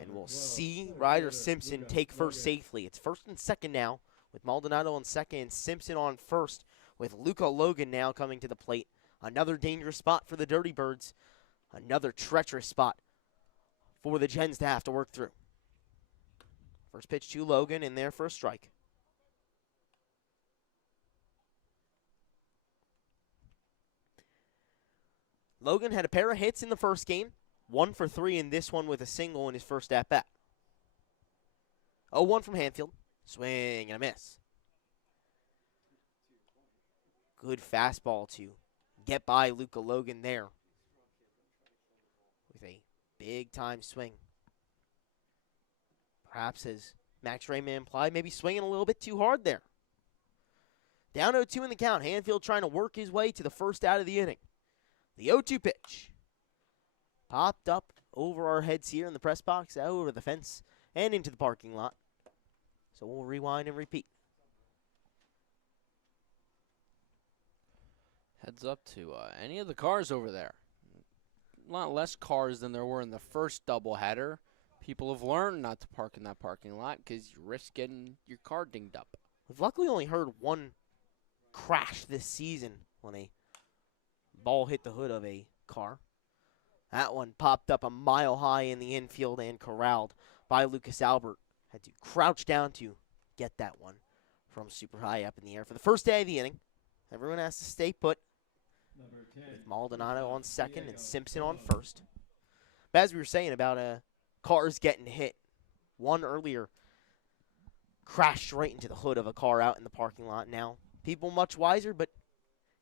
And we'll see Ryder Simpson take first safely. It's first and second now with Maldonado on second and Simpson on first with Luca Logan now coming to the plate. Another dangerous spot for the Dirty Birds. Another treacherous spot for the Gens to have to work through. First pitch to Logan in there for a strike. Logan had a pair of hits in the first game. 1 for 3 in this one with a single in his first at-bat. 0-1 from Hanfield. Swing and a miss. Good fastball to get by Luca Logan there with a big-time swing. Perhaps, as Max Raymond implied, maybe swinging a little bit too hard there. Down 0-2 in the count. Hanfield trying to work his way to the first out of the inning. The 0-2 pitch. Popped up over our heads here in the press box, out over the fence, and into the parking lot. So we'll rewind and repeat. Heads up to any of the cars over there. A lot less cars than there were in the first doubleheader. People have learned not to park in that parking lot because you risk getting your car dinged up. We've luckily only heard one crash this season when a ball hit the hood of a car. That one popped up a mile high in the infield and corralled by Lucas Albert. Had to crouch down to get that one from super high up in the air. For the first day of the inning, everyone has to stay put, with Maldonado on second and Simpson on first. But as we were saying about cars getting hit, one earlier crashed right into the hood of a car out in the parking lot. Now, people much wiser, but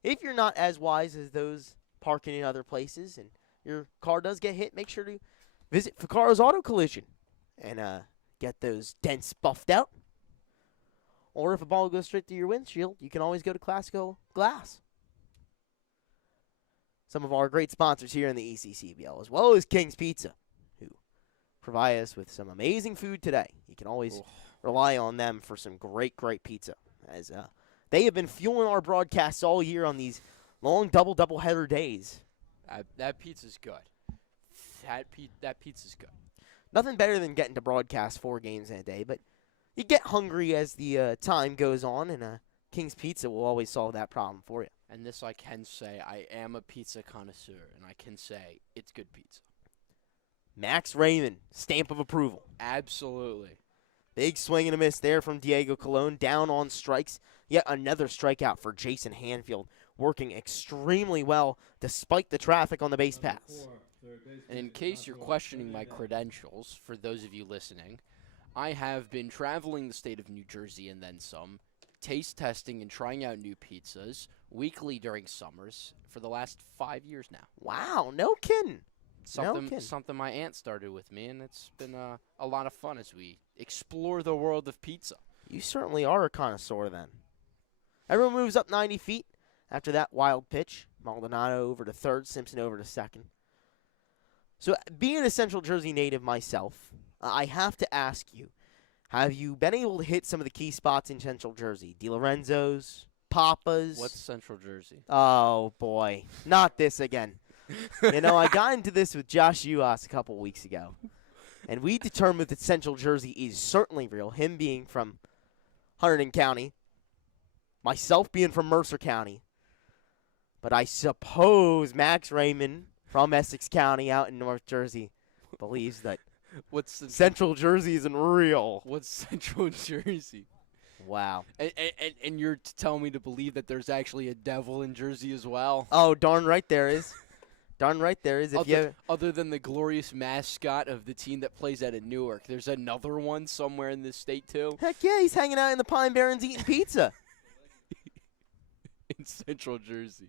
if you're not as wise as those parking in other places and your car does get hit, make sure to visit Ficaro's Auto Collision and get those dents buffed out. Or if a ball goes straight through your windshield, you can always go to Classico Glass. Some of our great sponsors here in the ECCBL, as well as King's Pizza, who provide us with some amazing food today. You can always rely on them for some great, great pizza, as they have been fueling our broadcasts all year on these long double-header days. That pizza's good. That pizza's good. Nothing better than getting to broadcast 4 games in a day, but you get hungry as the time goes on, and King's Pizza will always solve that problem for you. And this I can say, I am a pizza connoisseur, and I can say it's good pizza. Max Raymond, stamp of approval. Absolutely. Big swing and a miss there from Diego Colon, down on strikes. Yet another strikeout for Jason Hanfield, working extremely well despite the traffic on the base pass. And in case you're questioning my credentials, for those of you listening, I have been traveling the state of New Jersey and then some, taste testing and trying out new pizzas weekly during summers for the last 5 years now. Wow, no kidding. Something my aunt started with me, and it's been a lot of fun as we explore the world of pizza. You certainly are a connoisseur then. Everyone moves up 90 feet after that wild pitch. Maldonado over to third, Simpson over to second. So being a Central Jersey native myself, I have to ask you, have you been able to hit some of the key spots in Central Jersey? DiLorenzo's, Papa's? What's Central Jersey? Oh, boy. Not this again. You know, I got into this with Josh Uas a couple weeks ago, and we determined that Central Jersey is certainly real, him being from Hunterdon County, myself being from Mercer County, but I suppose Max Raymond from Essex County out in North Jersey believes that Central Jersey isn't real. What's Central Jersey? Wow. And you're telling me to believe that there's actually a devil in Jersey as well? Oh, darn right there is. Darn right there is. Other than the glorious mascot of the team that plays out of Newark, there's another one somewhere in this state too? Heck yeah, he's hanging out in the Pine Barrens eating pizza. In Central Jersey.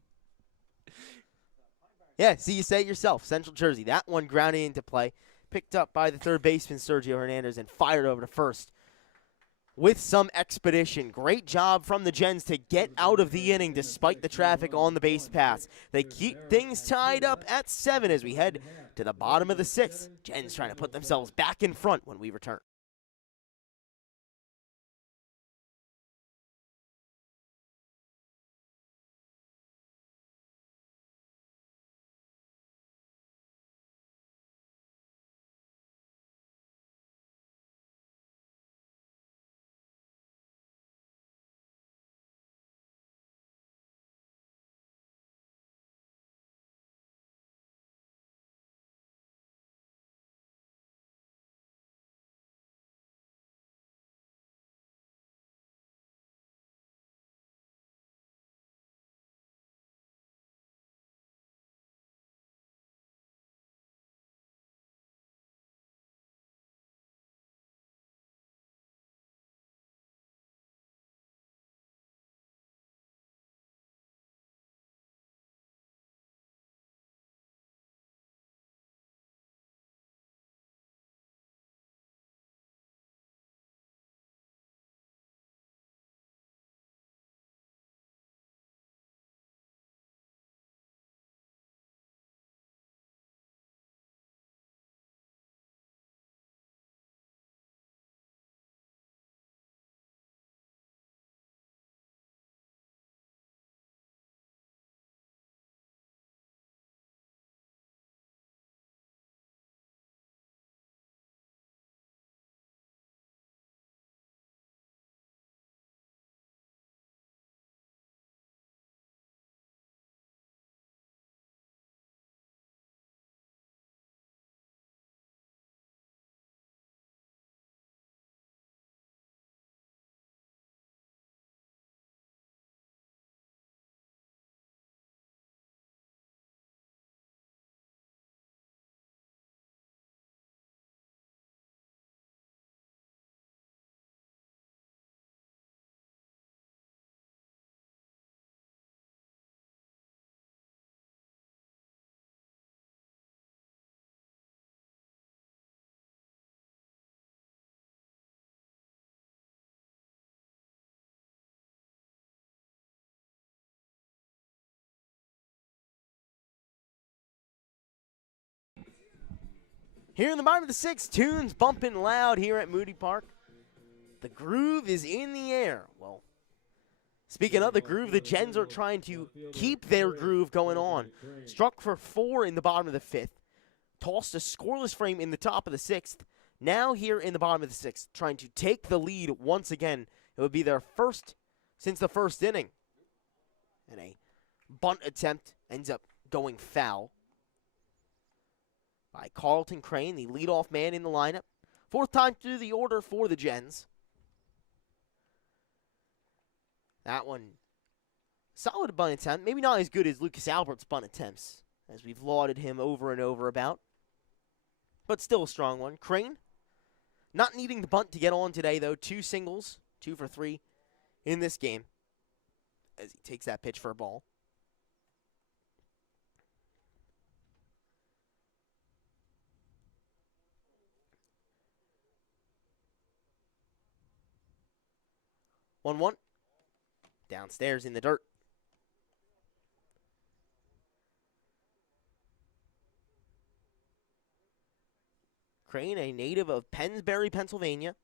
Yeah, see, you say it yourself. Central Jersey. That one grounded into play. Picked up by the third baseman, Sergio Hernandez, and fired over to first with some expedition. Great job from the Gens to get out of the inning despite the traffic on the base pass. They keep things tied up at 7 as we head to the bottom of the 6th. Gens trying to put themselves back in front when we return. Here in the bottom of the sixth, tunes bumping loud here at Moody Park. The groove is in the air. Well, speaking of the groove, the Gens are trying to keep their groove going on. Struck for 4 in the bottom of the 5th. Tossed a scoreless frame in the top of the 6th. Now here in the bottom of the 6th, trying to take the lead once again. It would be their first since the first inning. And a bunt attempt ends up going foul by Carlton Crane, the leadoff man in the lineup. 4th time through the order for the Gens. That one, solid bunt attempt. Maybe not as good as Lucas Albert's bunt attempts, as we've lauded him over and over about. But still a strong one. Crane, not needing the bunt to get on today, though. 2 singles, 2 for 3 in this game, as he takes that pitch for a ball. One. Downstairs in the dirt. Crane, a native of Pennsbury, Pennsylvania,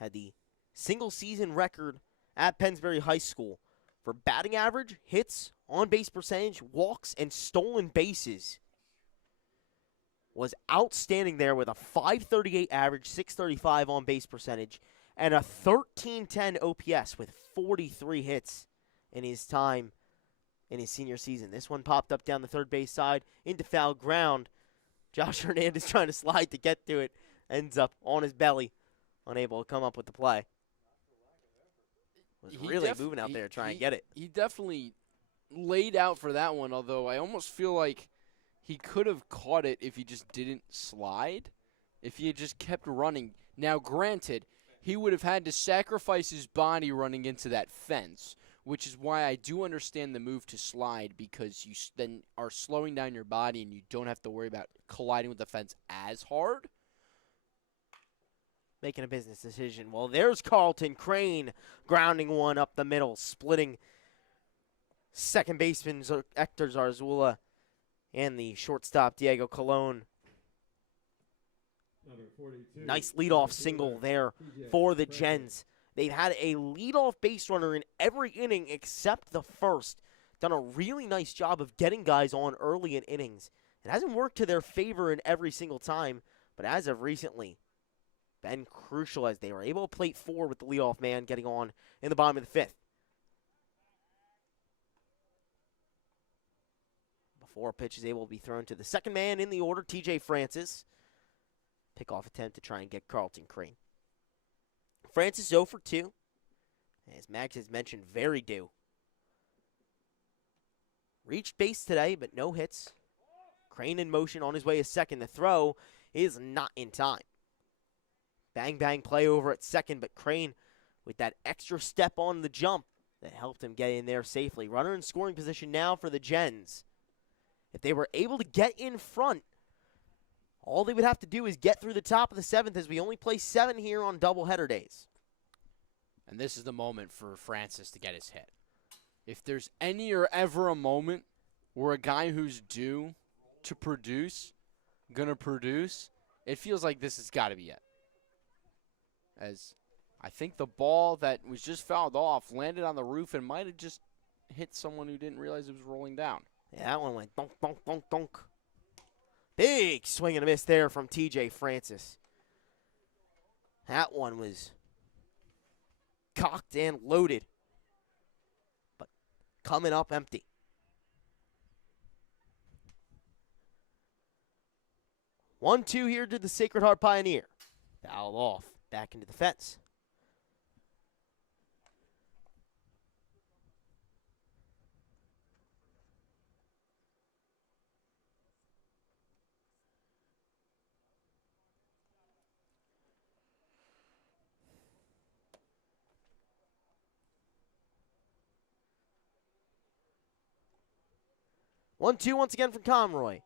had the single-season record at Pennsbury High School for batting average, hits, on-base percentage, walks, and stolen bases. Was outstanding there with a .538 average, .635 on-base percentage, and a 1310 OPS with 43 hits in his time in his senior season. This one popped up down the third base side into foul ground. Josh Hernandez trying to slide to get to it. Ends up on his belly, unable to come up with the play. Was really moving out there trying to get it. He definitely laid out for that one, although I almost feel like he could have caught it if he just didn't slide, if he had just kept running. Now, granted, he would have had to sacrifice his body running into that fence, which is why I do understand the move to slide, because you then are slowing down your body and you don't have to worry about colliding with the fence as hard. Making a business decision. Well, there's Carlton Crane grounding one up the middle, splitting second baseman Hector Zarzula and the shortstop Diego Colon. Nice leadoff single there for the Gens. They've had a leadoff base runner in every inning except the first. Done a really nice job of getting guys on early in innings. It hasn't worked to their favor in every single time, but as of recently, been crucial as they were able to plate 4 with the leadoff man getting on in the bottom of the 5th. Before a pitch is able to be thrown to the second man in the order, TJ Francis. Pickoff attempt to try and get Carlton Crane. Francis 0 for 2. As Max has mentioned, very due. Reached base today, but no hits. Crane in motion on his way to second. The throw is not in time. Bang play over at second, but Crane with that extra step on the jump that helped him get in there safely. Runner in scoring position now for the Gens. If they were able to get in front, all they would have to do is get through the top of the 7th, as we only play 7 here on doubleheader days. And this is the moment for Francis to get his hit. If there's any or ever a moment where a guy who's due to produce, gonna produce, it feels like this has got to be it. As I think the ball that was just fouled off landed on the roof and might have just hit someone who didn't realize it was rolling down. Yeah, that one went donk, donk, donk, donk. Big swing and a miss there from TJ Francis. That one was cocked and loaded, but coming up empty. 1-2 here to the Sacred Heart Pioneer. Fouled off, back into the fence. One-two once again from Conroy.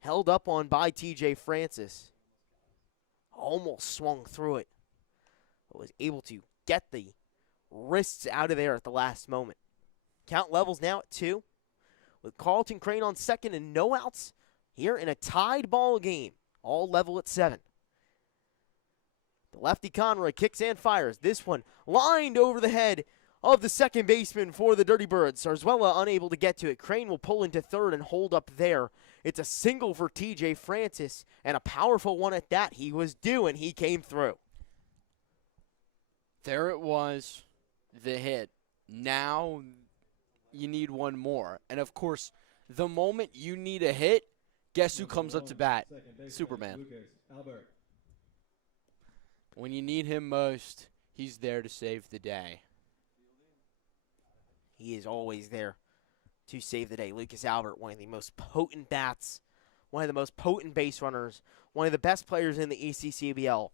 Held up on by TJ Francis. Almost swung through it, but was able to get the wrists out of there at the last moment. Count levels now at 2. With Carlton Crane on second and no outs, here in a tied ball game, all level at 7. The lefty Conroy kicks and fires. This one lined over the head of the second baseman for the Dirty Birds. Zarzuela unable to get to it. Crane will pull into third and hold up there. It's a single for TJ Francis, and a powerful one at that. He was due, and he came through. There it was, the hit. Now you need one more. And, of course, the moment you need a hit, guess who comes up to bat? Superman. When you need him most, he's there to save the day. He is always there to save the day. Lucas Albert, one of the most potent bats, one of the most potent base runners, one of the best players in the ECCBL,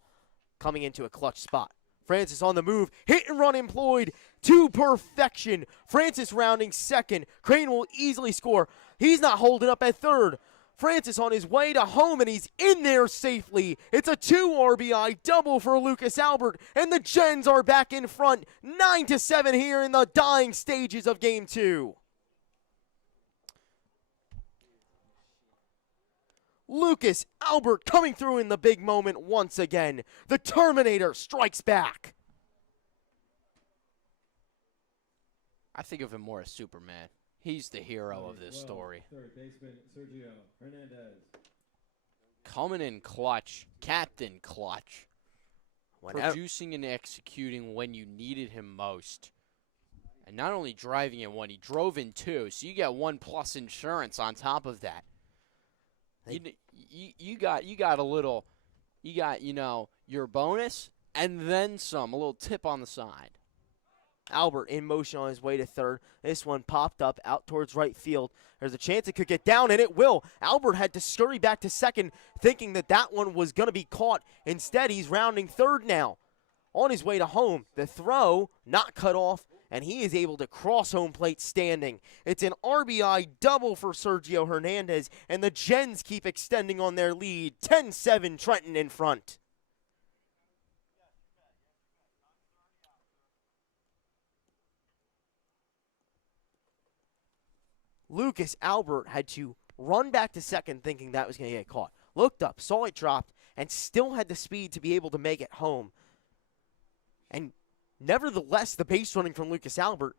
coming into a clutch spot. Francis on the move, hit and run employed to perfection. Francis rounding second. Crane will easily score. He's not holding up at third. Francis on his way to home, and he's in there safely. It's a 2 RBI double for Lucas Albert, and the Gens are back in front, 9-7 here in the dying stages of Game 2. Lucas Albert coming through in the big moment once again. The Terminator strikes back. I think of him more as Superman. He's the hero of this story. Third baseman Sergio Hernandez. Coming in clutch. Captain clutch. Producing and executing when you needed him most. And not only driving in one, he drove in 2. So you get 1+ insurance on top of that. You got a little, your bonus and then some, a little tip on the side. Albert in motion on his way to third. This one popped up out towards right field. There's a chance it could get down, and it will. Albert had to scurry back to second, thinking that that one was going to be caught. Instead, he's rounding third now. On his way to home, the throw not cut off, and he is able to cross home plate standing. It's an RBI double for Sergio Hernandez, and the Gens keep extending on their lead. 10-7 Trenton in front. Lucas Albert had to run back to second thinking that was going to get caught. Looked up, saw it dropped, and still had the speed to be able to make it home. And nevertheless, the base running from Lucas Albert,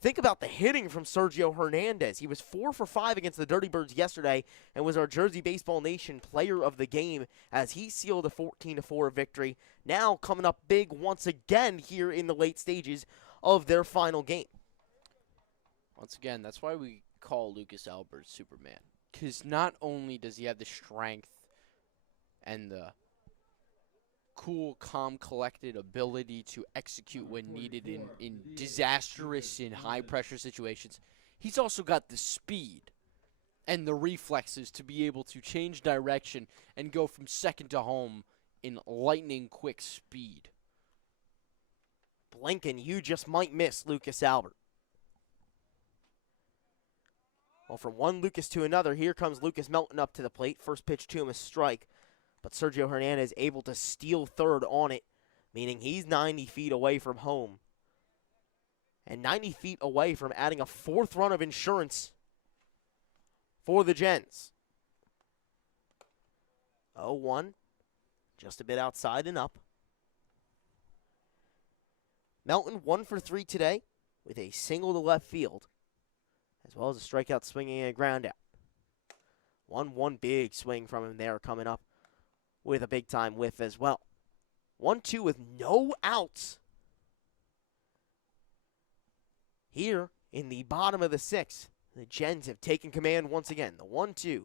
think about the hitting from Sergio Hernandez. He was 4 for 5 against the Dirty Birds yesterday and was our Jersey Baseball Nation player of the game as he sealed a 14-4 victory. Now coming up big once again here in the late stages of their final game. Once again, that's why we call Lucas Albert Superman. Because not only does he have the strength and the cool, calm, collected ability to execute when needed in disastrous and high-pressure situations, he's also got the speed and the reflexes to be able to change direction and go from second to home in lightning-quick speed. Blinken, you just might miss Lucas Albert. Well, from one Lucas to another, here comes Lucas Melton up to the plate. First pitch to him, a strike. But Sergio Hernandez able to steal third on it, meaning he's 90 feet away from home. And 90 feet away from adding a 4th run of insurance for the Gens. 0-1, just a bit outside and up. Melton 1 for 3 today with a single to left field, as well as a strikeout swinging and a ground out. 1-1 big swing from him there coming up with a big-time whiff as well. 1-2 with no outs. Here in the bottom of the 6th, the Gens have taken command once again. The 1-2.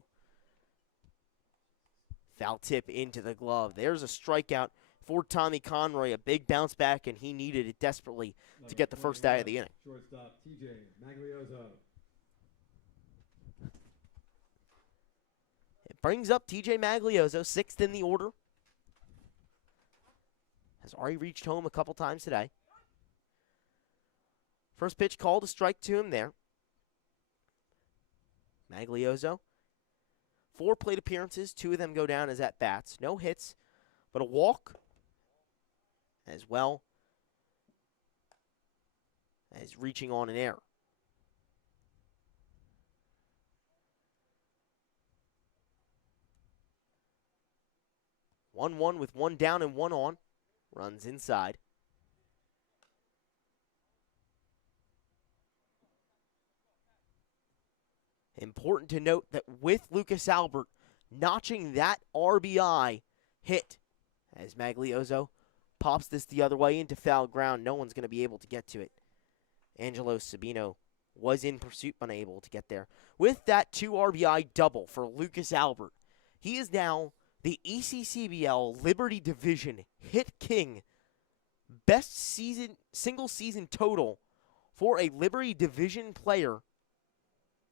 Foul tip into the glove. There's a strikeout for Tommy Conroy. A big bounce back, and he needed it desperately to get the first out of the inning. Shortstop TJ Maglioso. It brings up TJ Maglioso, 6th in the order. Has already reached home a couple times today. First pitch called, a strike to him there. Maglioso, 4 plate appearances, 2 of them go down as at-bats. No hits, but a walk, as well as reaching on an error. . . . . . . . . . . . . . . . . . . . . . . . . . . . . . . . . . . . . . . . . . . . . . . . . . . . . . . . . . 1-1 with one down and one on. Runs inside. Important to note that with Lucas Albert notching that RBI hit as Magliozzo pops this the other way into foul ground, no one's going to be able to get to it. Angelo Sabino was in pursuit, unable to get there. With that 2 RBI double for Lucas Albert, he is now the ECCBL Liberty Division hit king. Best season, single season total for a Liberty Division player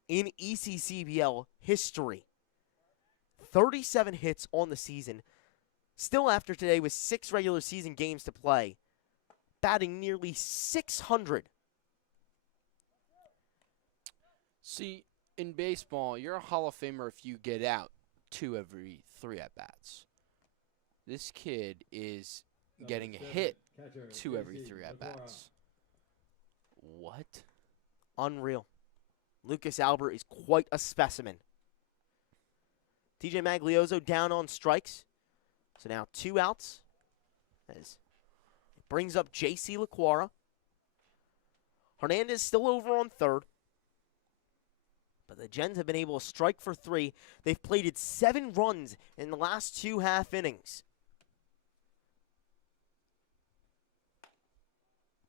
in ECCBL history. 37 hits on the season. Still after today with 6 regular season games to play. Batting nearly 600. See, in baseball, you're a Hall of Famer if you get out 2 every 3 at-bats. This kid is getting a hit 2 every 3 at-bats. What? Unreal. Lucas Albert is quite a specimen. TJ Magliozzo down on strikes. So now 2 outs. As it brings up J.C. LaQuara. Hernandez still over on third. But the Gens have been able to strike for 3. They've plated 7 runs in the last 2 half innings.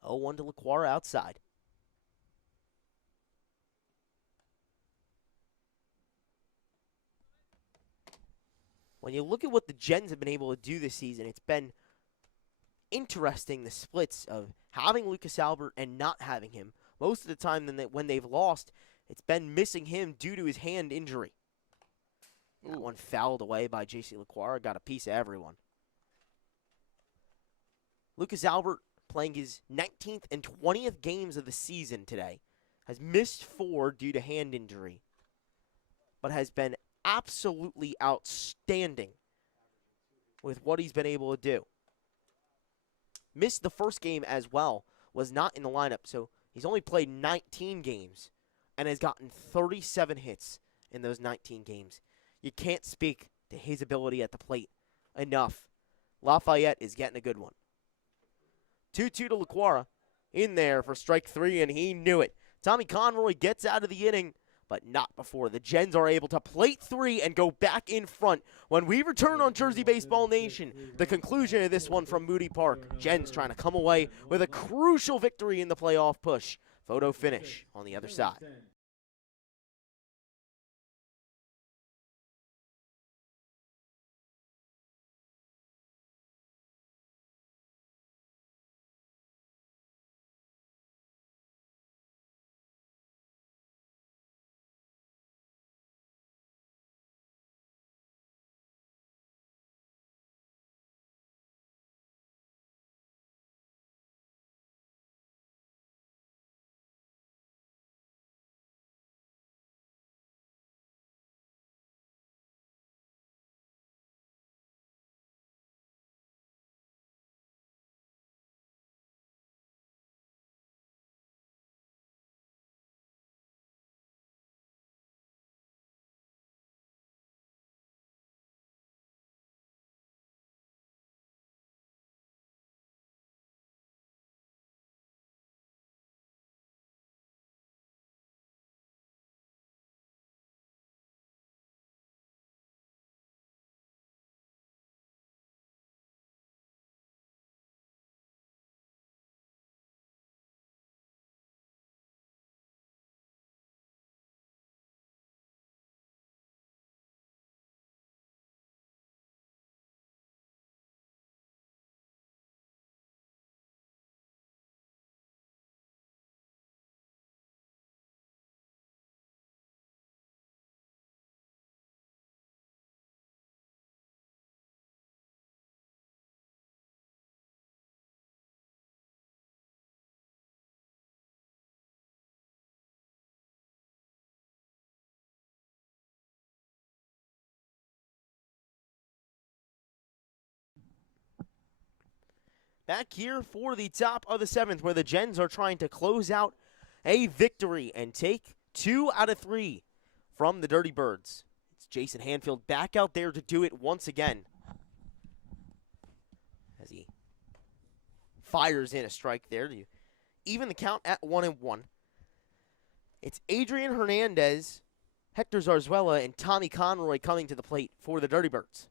0-1 to LaQuara outside. When you look at what the Gens have been able to do this season, it's been interesting, the splits of having Lucas Albert and not having him. Most of the time when they've lost, it's been missing him due to his hand injury. That one fouled away by J.C. LaQuara, got a piece of everyone. Lucas Albert playing his 19th and 20th games of the season today. Has missed 4 due to hand injury, but has been absolutely outstanding with what he's been able to do. Missed the first game as well, was not in the lineup, so he's only played 19 games and has gotten 37 hits in those 19 games. You can't speak to his ability at the plate enough. Lafayette is getting a good one. 2-2 to LaQuara in there for strike 3, and he knew it. Tommy Conroy gets out of the inning, but not before the Gens are able to plate 3 and go back in front. When we return on Jersey Baseball Nation, the conclusion of this one from Moody Park. Gens trying to come away with a crucial victory in the playoff push. Photo finish on the other side. Back here for the top of the 7th, where the Gens are trying to close out a victory and take 2 out of 3 from the Dirty Birds. It's Jason Hanfield back out there to do it once again. fires in a strike there to even the count at 1-1. It's Adrian Hernandez, Hector Zarzuela, and Tommy Conroy coming to the plate for the Dirty Birds.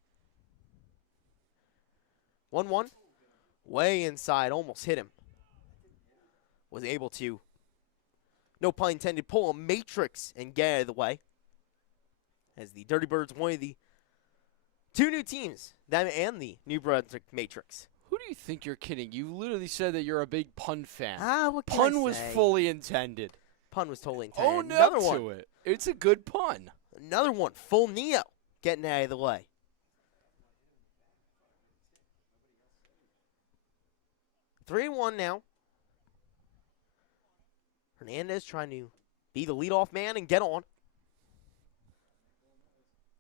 1-1. Way inside, almost hit him. Was able to, no pun intended, pull a matrix and get out of the way. As the Dirty Birds, one of the two new teams, them and the New Brunswick Matrix. Who do you think you're kidding? You literally said that you're a big pun fan. What can Pun I was say? fully intended. Pun was totally intended. Oh, Another no one. to it. It's a good pun. Another one. Full Neo getting out of the way. Three-one now. Hernandez trying to be the leadoff man and get on.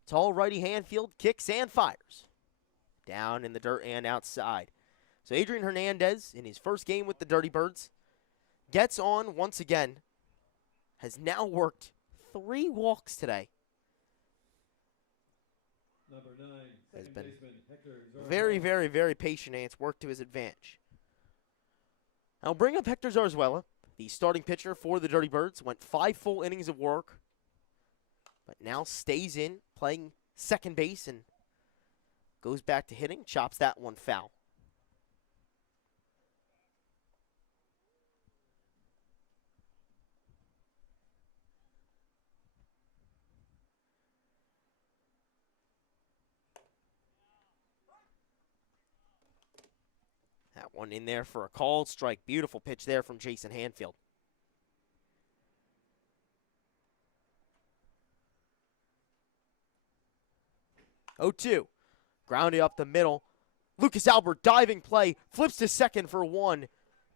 Tall righty hand field, kicks and fires. Down in the dirt and outside. So Adrian Hernandez, in his first game with the Dirty Birds, gets on once again. Has now worked 3 walks today. Number 9, Has second been baseman Hector Zarzuela. very, very, very patient, and it's worked to his advantage. I'll bring up Hector Zarzuela, the starting pitcher for the Dirty Birds. Went 5 full innings of work, but now stays in, playing second base, and goes back to hitting, chops that one foul. That one in there for a called strike. Beautiful pitch there from Jason Hanfield. 0-2. Grounded up the middle. Lucas Albert diving play. Flips to second for 1.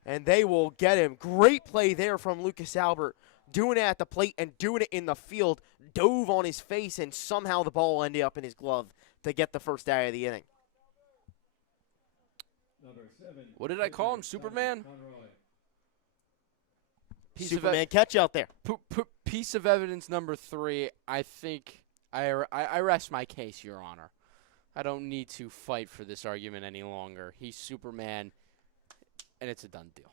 And they will get him. Great play there from Lucas Albert. Doing it at the plate and doing it in the field. Dove on his face and somehow the ball ended up in his glove to get the first out of the inning. Number 7, What did I call him? Tommy Superman? Conroy. Superman catch out there. Piece of evidence number 3. I think I rest my case, Your Honor. I don't need to fight for this argument any longer. He's Superman, and it's a done deal.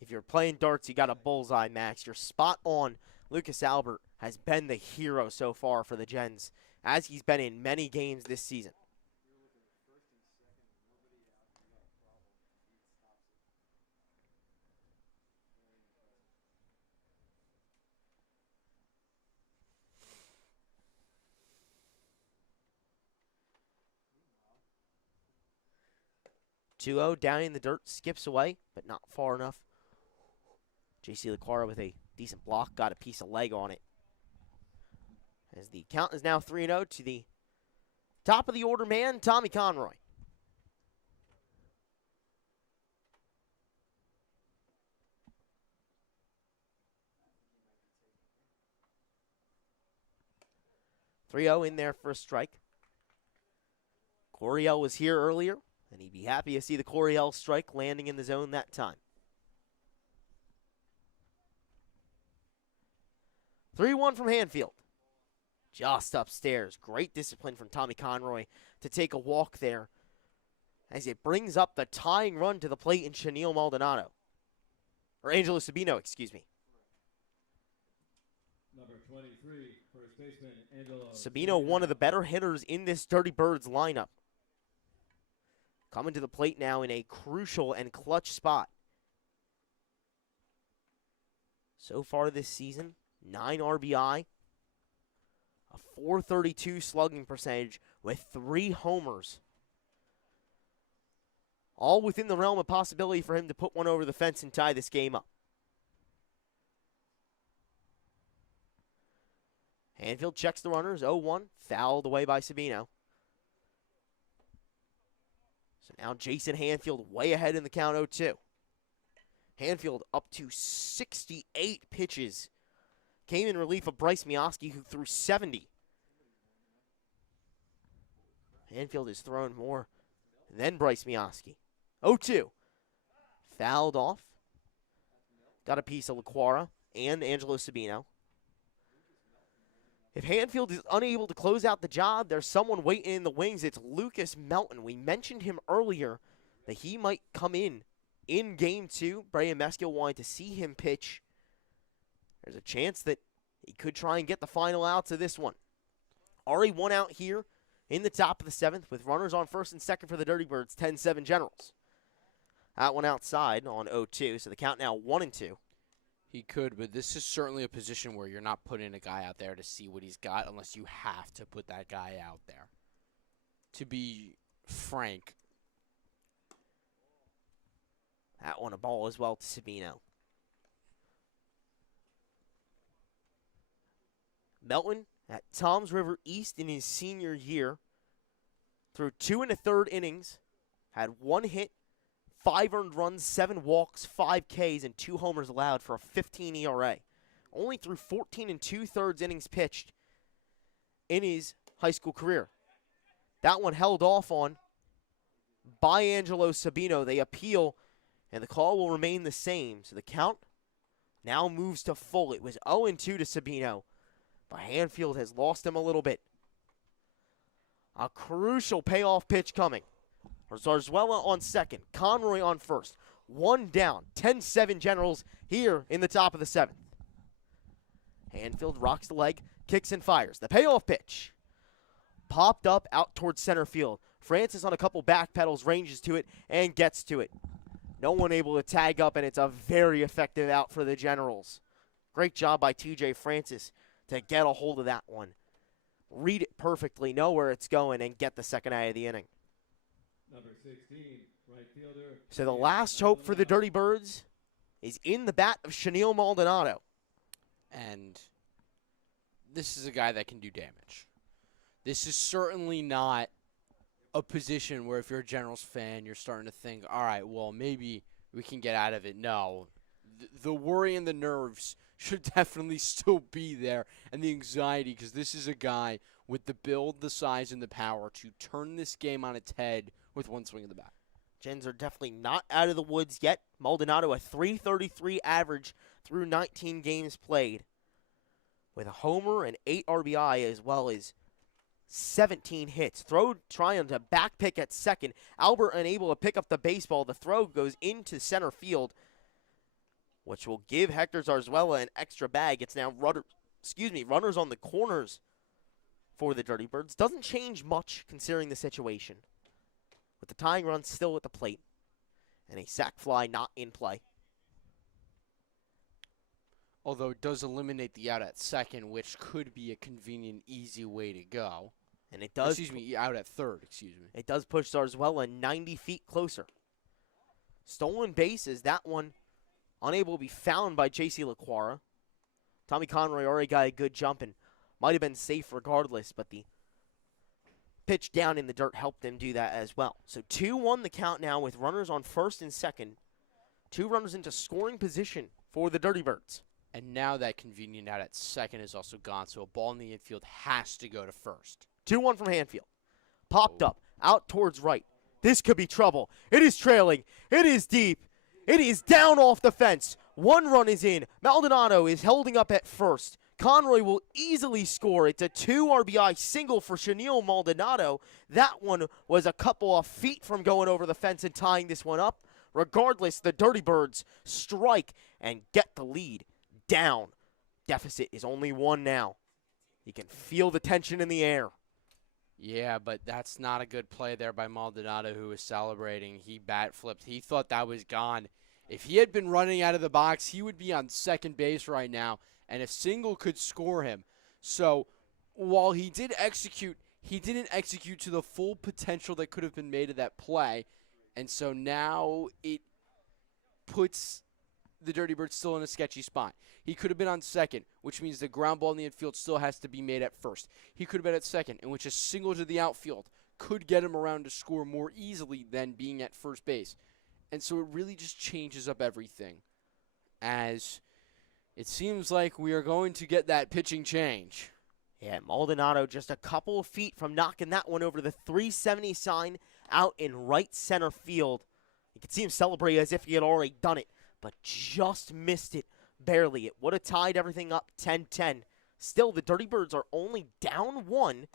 If you're playing darts, you got a bullseye, Max. You're spot on. Lucas Albert has been the hero so far for the Gens, as he's been in many games this season. Two-0 down in the dirt, skips away, but not far enough. J.C. LaQuara with a decent block, got a piece of leg on it. As the count is now 3-0 to the top of the order man, Tommy Conroy. (3-0) in there for a strike. Coryell was here earlier, and he'd be happy to see the Coryell strike landing in the zone that time. 3-1 from Hanfield. Just upstairs. Great discipline from Tommy Conroy to take a walk there as it brings up the tying run to the plate in Chenille Maldonado. Or Angelo Sabino, excuse me. Number 23, first baseman Angelo Sabino, one of the better hitters in this Dirty Birds lineup. Coming to the plate now in a crucial and clutch spot. So far this season, 9 RBI, a .432 slugging percentage with 3 homers. All within the realm of possibility for him to put one over the fence and tie this game up. Hanfield checks the runners, 0-1, fouled away by Sabino. So now Jason Hanfield way ahead in the count, 0-2. Hanfield up to 68 pitches. Came in relief of Bryce Mioski, who threw 70. Hanfield has thrown more than Bryce Mioski. 0-2. Fouled off. Got a piece of LaQuara and Angelo Sabino. If Hanfield is unable to close out the job, there's someone waiting in the wings. It's Lucas Melton. We mentioned him earlier that he might come in in Game 2. Brian Meskill wanted to see him pitch. There's a chance that he could try and get the final out to this one. Already one out here in the top of the 7th with runners on first and second for the Dirty Birds, 10-7 Generals. That one outside on 0-2, so the count now 1-2. He could, but this is certainly a position where you're not putting a guy out there to see what he's got unless you have to put that guy out there. To be frank. That one a ball as well to Sabino. Melton at Toms River East in his senior year. Through 2 1/3 innings, had 1 hit, 5 earned runs, 7 walks, 5 Ks, and 2 homers allowed for a 15 ERA. Only through 14 2/3 innings pitched in his high school career. That one held off on by Angelo Sabino. They appeal, and the call will remain the same. So the count now moves to full. It was 0-2 to Sabino, but Hanfield has lost him a little bit. A crucial payoff pitch coming. Zarzuela on second, Conroy on first. 1 down, 10-7 Generals here in the top of the 7th. Hanfield rocks the leg, kicks and fires. The payoff pitch popped up out towards center field. Francis on a couple back pedals ranges to it and gets to it. No one able to tag up, and it's a very effective out for the Generals. Great job by TJ Francis to get a hold of that one. Read it perfectly, know where it's going, and get the second out of the inning. Number 16, right fielder. So the last hope for the Dirty Birds is in the bat of Chenille Maldonado. And this is a guy that can do damage. This is certainly not a position where if you're a Generals fan, you're starting to think, all right, well, maybe we can get out of it. No, the worry and the nerves should definitely still be there, and the anxiety, because this is a guy with the build, the size, and the power to turn this game on its head with one swing of the bat. Gens are definitely not out of the woods yet. Maldonado, a .333 average through 19 games played, with a homer and 8 RBI, as well as 17 hits. Throw trying to back pick at second. Albert unable to pick up the baseball. The throw goes into center field, which will give Hector Zarzuela an extra bag. It's now runners on the corners for the Dirty Birds. Doesn't change much considering the situation, with the tying run still at the plate and a sac fly not in play. Although it does eliminate the out at second, which could be a convenient, easy way to go. And it does. Out at third, excuse me. It does push Zarzuela 90 feet closer. Stolen bases, that one unable to be found by J.C. LaQuara. Tommy Conroy already got a good jump and might have been safe regardless, but the pitch down in the dirt helped him do that as well. So 2-1 the count now with runners on first and second. 2 runners into scoring position for the Dirty Birds. And now that convenient out at second is also gone, so a ball in the infield has to go to first. 2-1 from Hanfield. Popped up, out towards right. This could be trouble. It is trailing. It is deep. It is down off the fence. 1 run is in. Maldonado is holding up at first. Conroy will easily score. It's a 2 RBI single for Chenille Maldonado. That one was a couple of feet from going over the fence and tying this one up. Regardless, the Dirty Birds strike and get the lead down. Deficit is only 1 now. You can feel the tension in the air. Yeah, but that's not a good play there by Maldonado, who was celebrating. He bat flipped. He thought that was gone. If he had been running out of the box, he would be on second base right now, and a single could score him. So while he did execute, he didn't execute to the full potential that could have been made of that play. And so now it puts the Dirty Birds still in a sketchy spot. He could have been on second, which means the ground ball in the infield still has to be made at first. He could have been at second, in which a single to the outfield could get him around to score more easily than being at first base. And so it really just changes up everything, as it seems like we are going to get that pitching change. Yeah, Maldonado just a couple of feet from knocking that one over the 370 sign out in right center field. You could see him celebrate as if he had already done it, but just missed it barely. It would have tied everything up 10-10. Still, the Dirty Birds are only down 1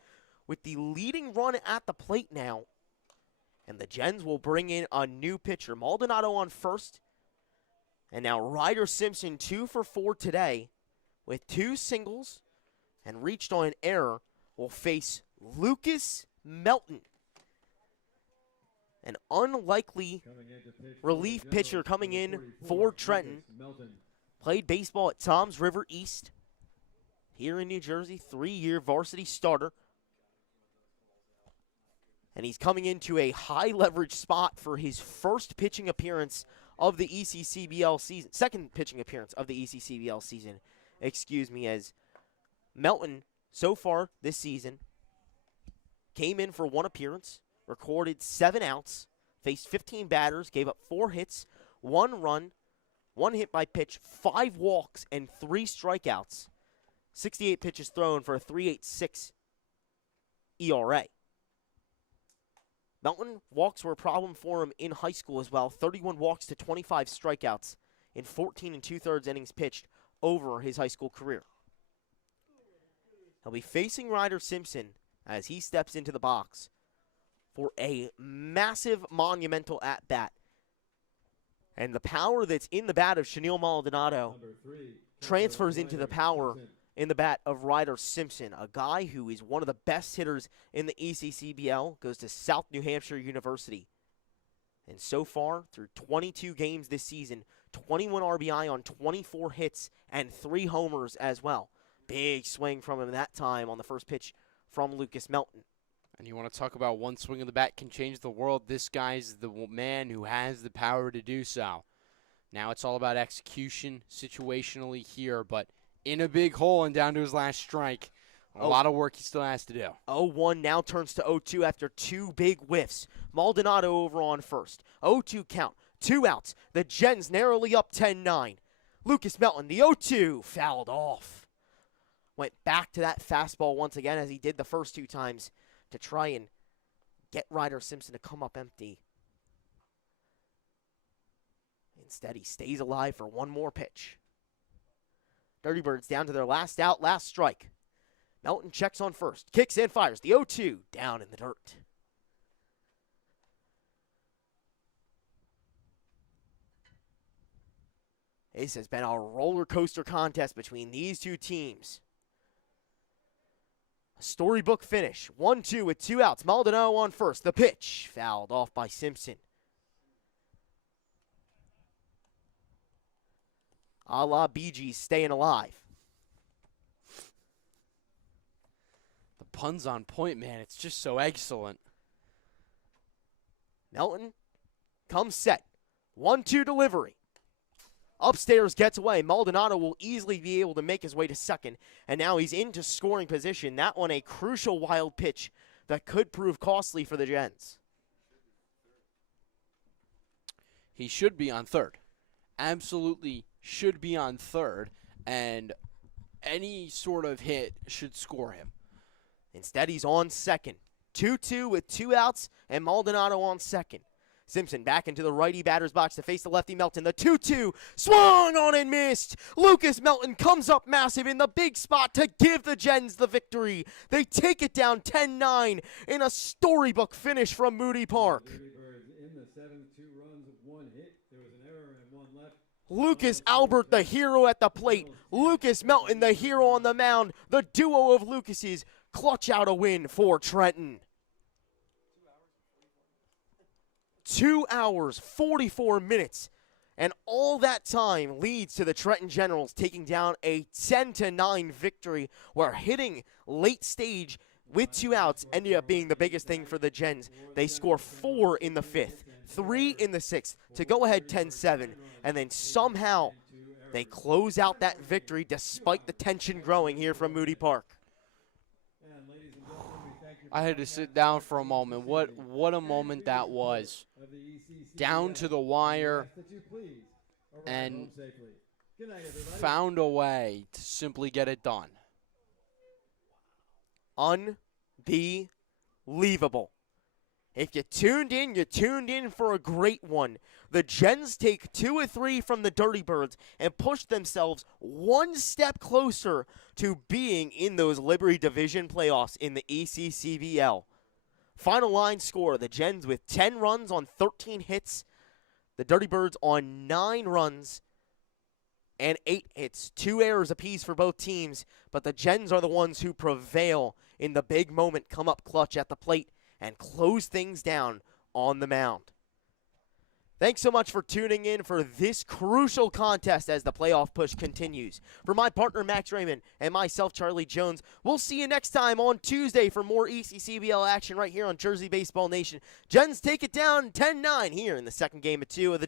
with the leading run at the plate now. And the Gens will bring in a new pitcher. Maldonado on first. And now Ryder Simpson 2 for 4 today with 2 singles and reached on an error, will face Lucas Melton. An unlikely relief pitcher coming in for Trenton. Played baseball at Toms River East here in New Jersey, 3-year varsity starter. And he's coming into a high leverage spot for his first pitching appearance of the ECCBL season, second pitching appearance of the ECCBL season, as Melton, so far this season, came in for 1 appearance, recorded 7 outs, faced 15 batters, gave up 4 hits, 1 run, 1 hit by pitch, 5 walks, and 3 strikeouts. 68 pitches thrown for a 3.86 ERA. Melton, walks were a problem for him in high school as well. 31 walks to 25 strikeouts in 14 2/3 innings pitched over his high school career. He'll be facing Ryder Simpson as he steps into the box for a massive, monumental at-bat. And the power that's in the bat of Chenille Maldonado transfers into the power in the bat of Ryder Simpson, a guy who is one of the best hitters in the ECCBL, goes to South New Hampshire University. And so far, through 22 games this season, 21 RBI on 24 hits and 3 homers as well. Big swing from him that time on the first pitch from Lucas Melton. And you want to talk about one swing of the bat can change the world. This guy's the man who has the power to do so. Now it's all about execution situationally here, but in a big hole and down to his last strike. A lot of work he still has to do. 0-1 now turns to 0-2 after 2 big whiffs. Maldonado over on first. 0-2 count. 2 outs. The Gens narrowly up 10-9. Lucas Melton, the 0-2, fouled off. Went back to that fastball once again as he did the first 2 times to try and get Ryder Simpson to come up empty. Instead, he stays alive for 1 more pitch. Dirty Birds down to their last out, last strike. Melton checks on first, kicks and fires. The 0-2 down in the dirt. This has been a roller coaster contest between these 2 teams. A storybook finish. 1-2 with 2 outs. Maldonado on first. The pitch fouled off by Simpson. A la Bee Gees staying alive. The pun's on point, man. It's just so excellent. Melton comes set. 1-2 delivery. Upstairs gets away. Maldonado will easily be able to make his way to second. And now he's into scoring position. That one a crucial wild pitch that could prove costly for the Gens. He should be on third. Absolutely should be on third. And any sort of hit should score him. Instead, he's on second. 2-2 with 2 outs and Maldonado on second. Simpson back into the righty batter's box to face the lefty Melton. The 2-2 swung on and missed. Lucas Melton comes up massive in the big spot to give the Gens the victory. They take it down 10-9 in a storybook finish from Moody Park. In the 7th, 2 runs, 1 hit. There was an error and 1 left. Lucas Albert, the hero at the plate. Lucas Melton, the hero on the mound. The duo of Lucases clutch out a win for Trenton. 2 hours, 44 minutes, and all that time leads to the Trenton Generals taking down a 10-9 victory, where hitting late stage with 2 outs ended up being the biggest thing for the Gens. They score 4 in the 5th, 3 in the 6th to go ahead 10-7, and then somehow they close out that victory despite the tension growing here from Moody Park. I had to sit down for a moment. What a moment that was. Down to the wire and found a way to simply get it done. Unbelievable. If you tuned in for a great one. The Gens take 2 of 3 from the Dirty Birds and push themselves 1 step closer to being in those Liberty Division playoffs in the ECCBL. Final line score, the Gens with 10 runs on 13 hits. The Dirty Birds on 9 runs and 8 hits. 2 errors apiece for both teams, but the Gens are the ones who prevail in the big moment, come up clutch at the plate, and close things down on the mound. Thanks so much for tuning in for this crucial contest as the playoff push continues. For my partner, Max Raymond, and myself, Charlie Jones, we'll see you next time on Tuesday for more ECCBL action right here on Jersey Baseball Nation. Gens take it down 10-9 here in the second game of 2 of the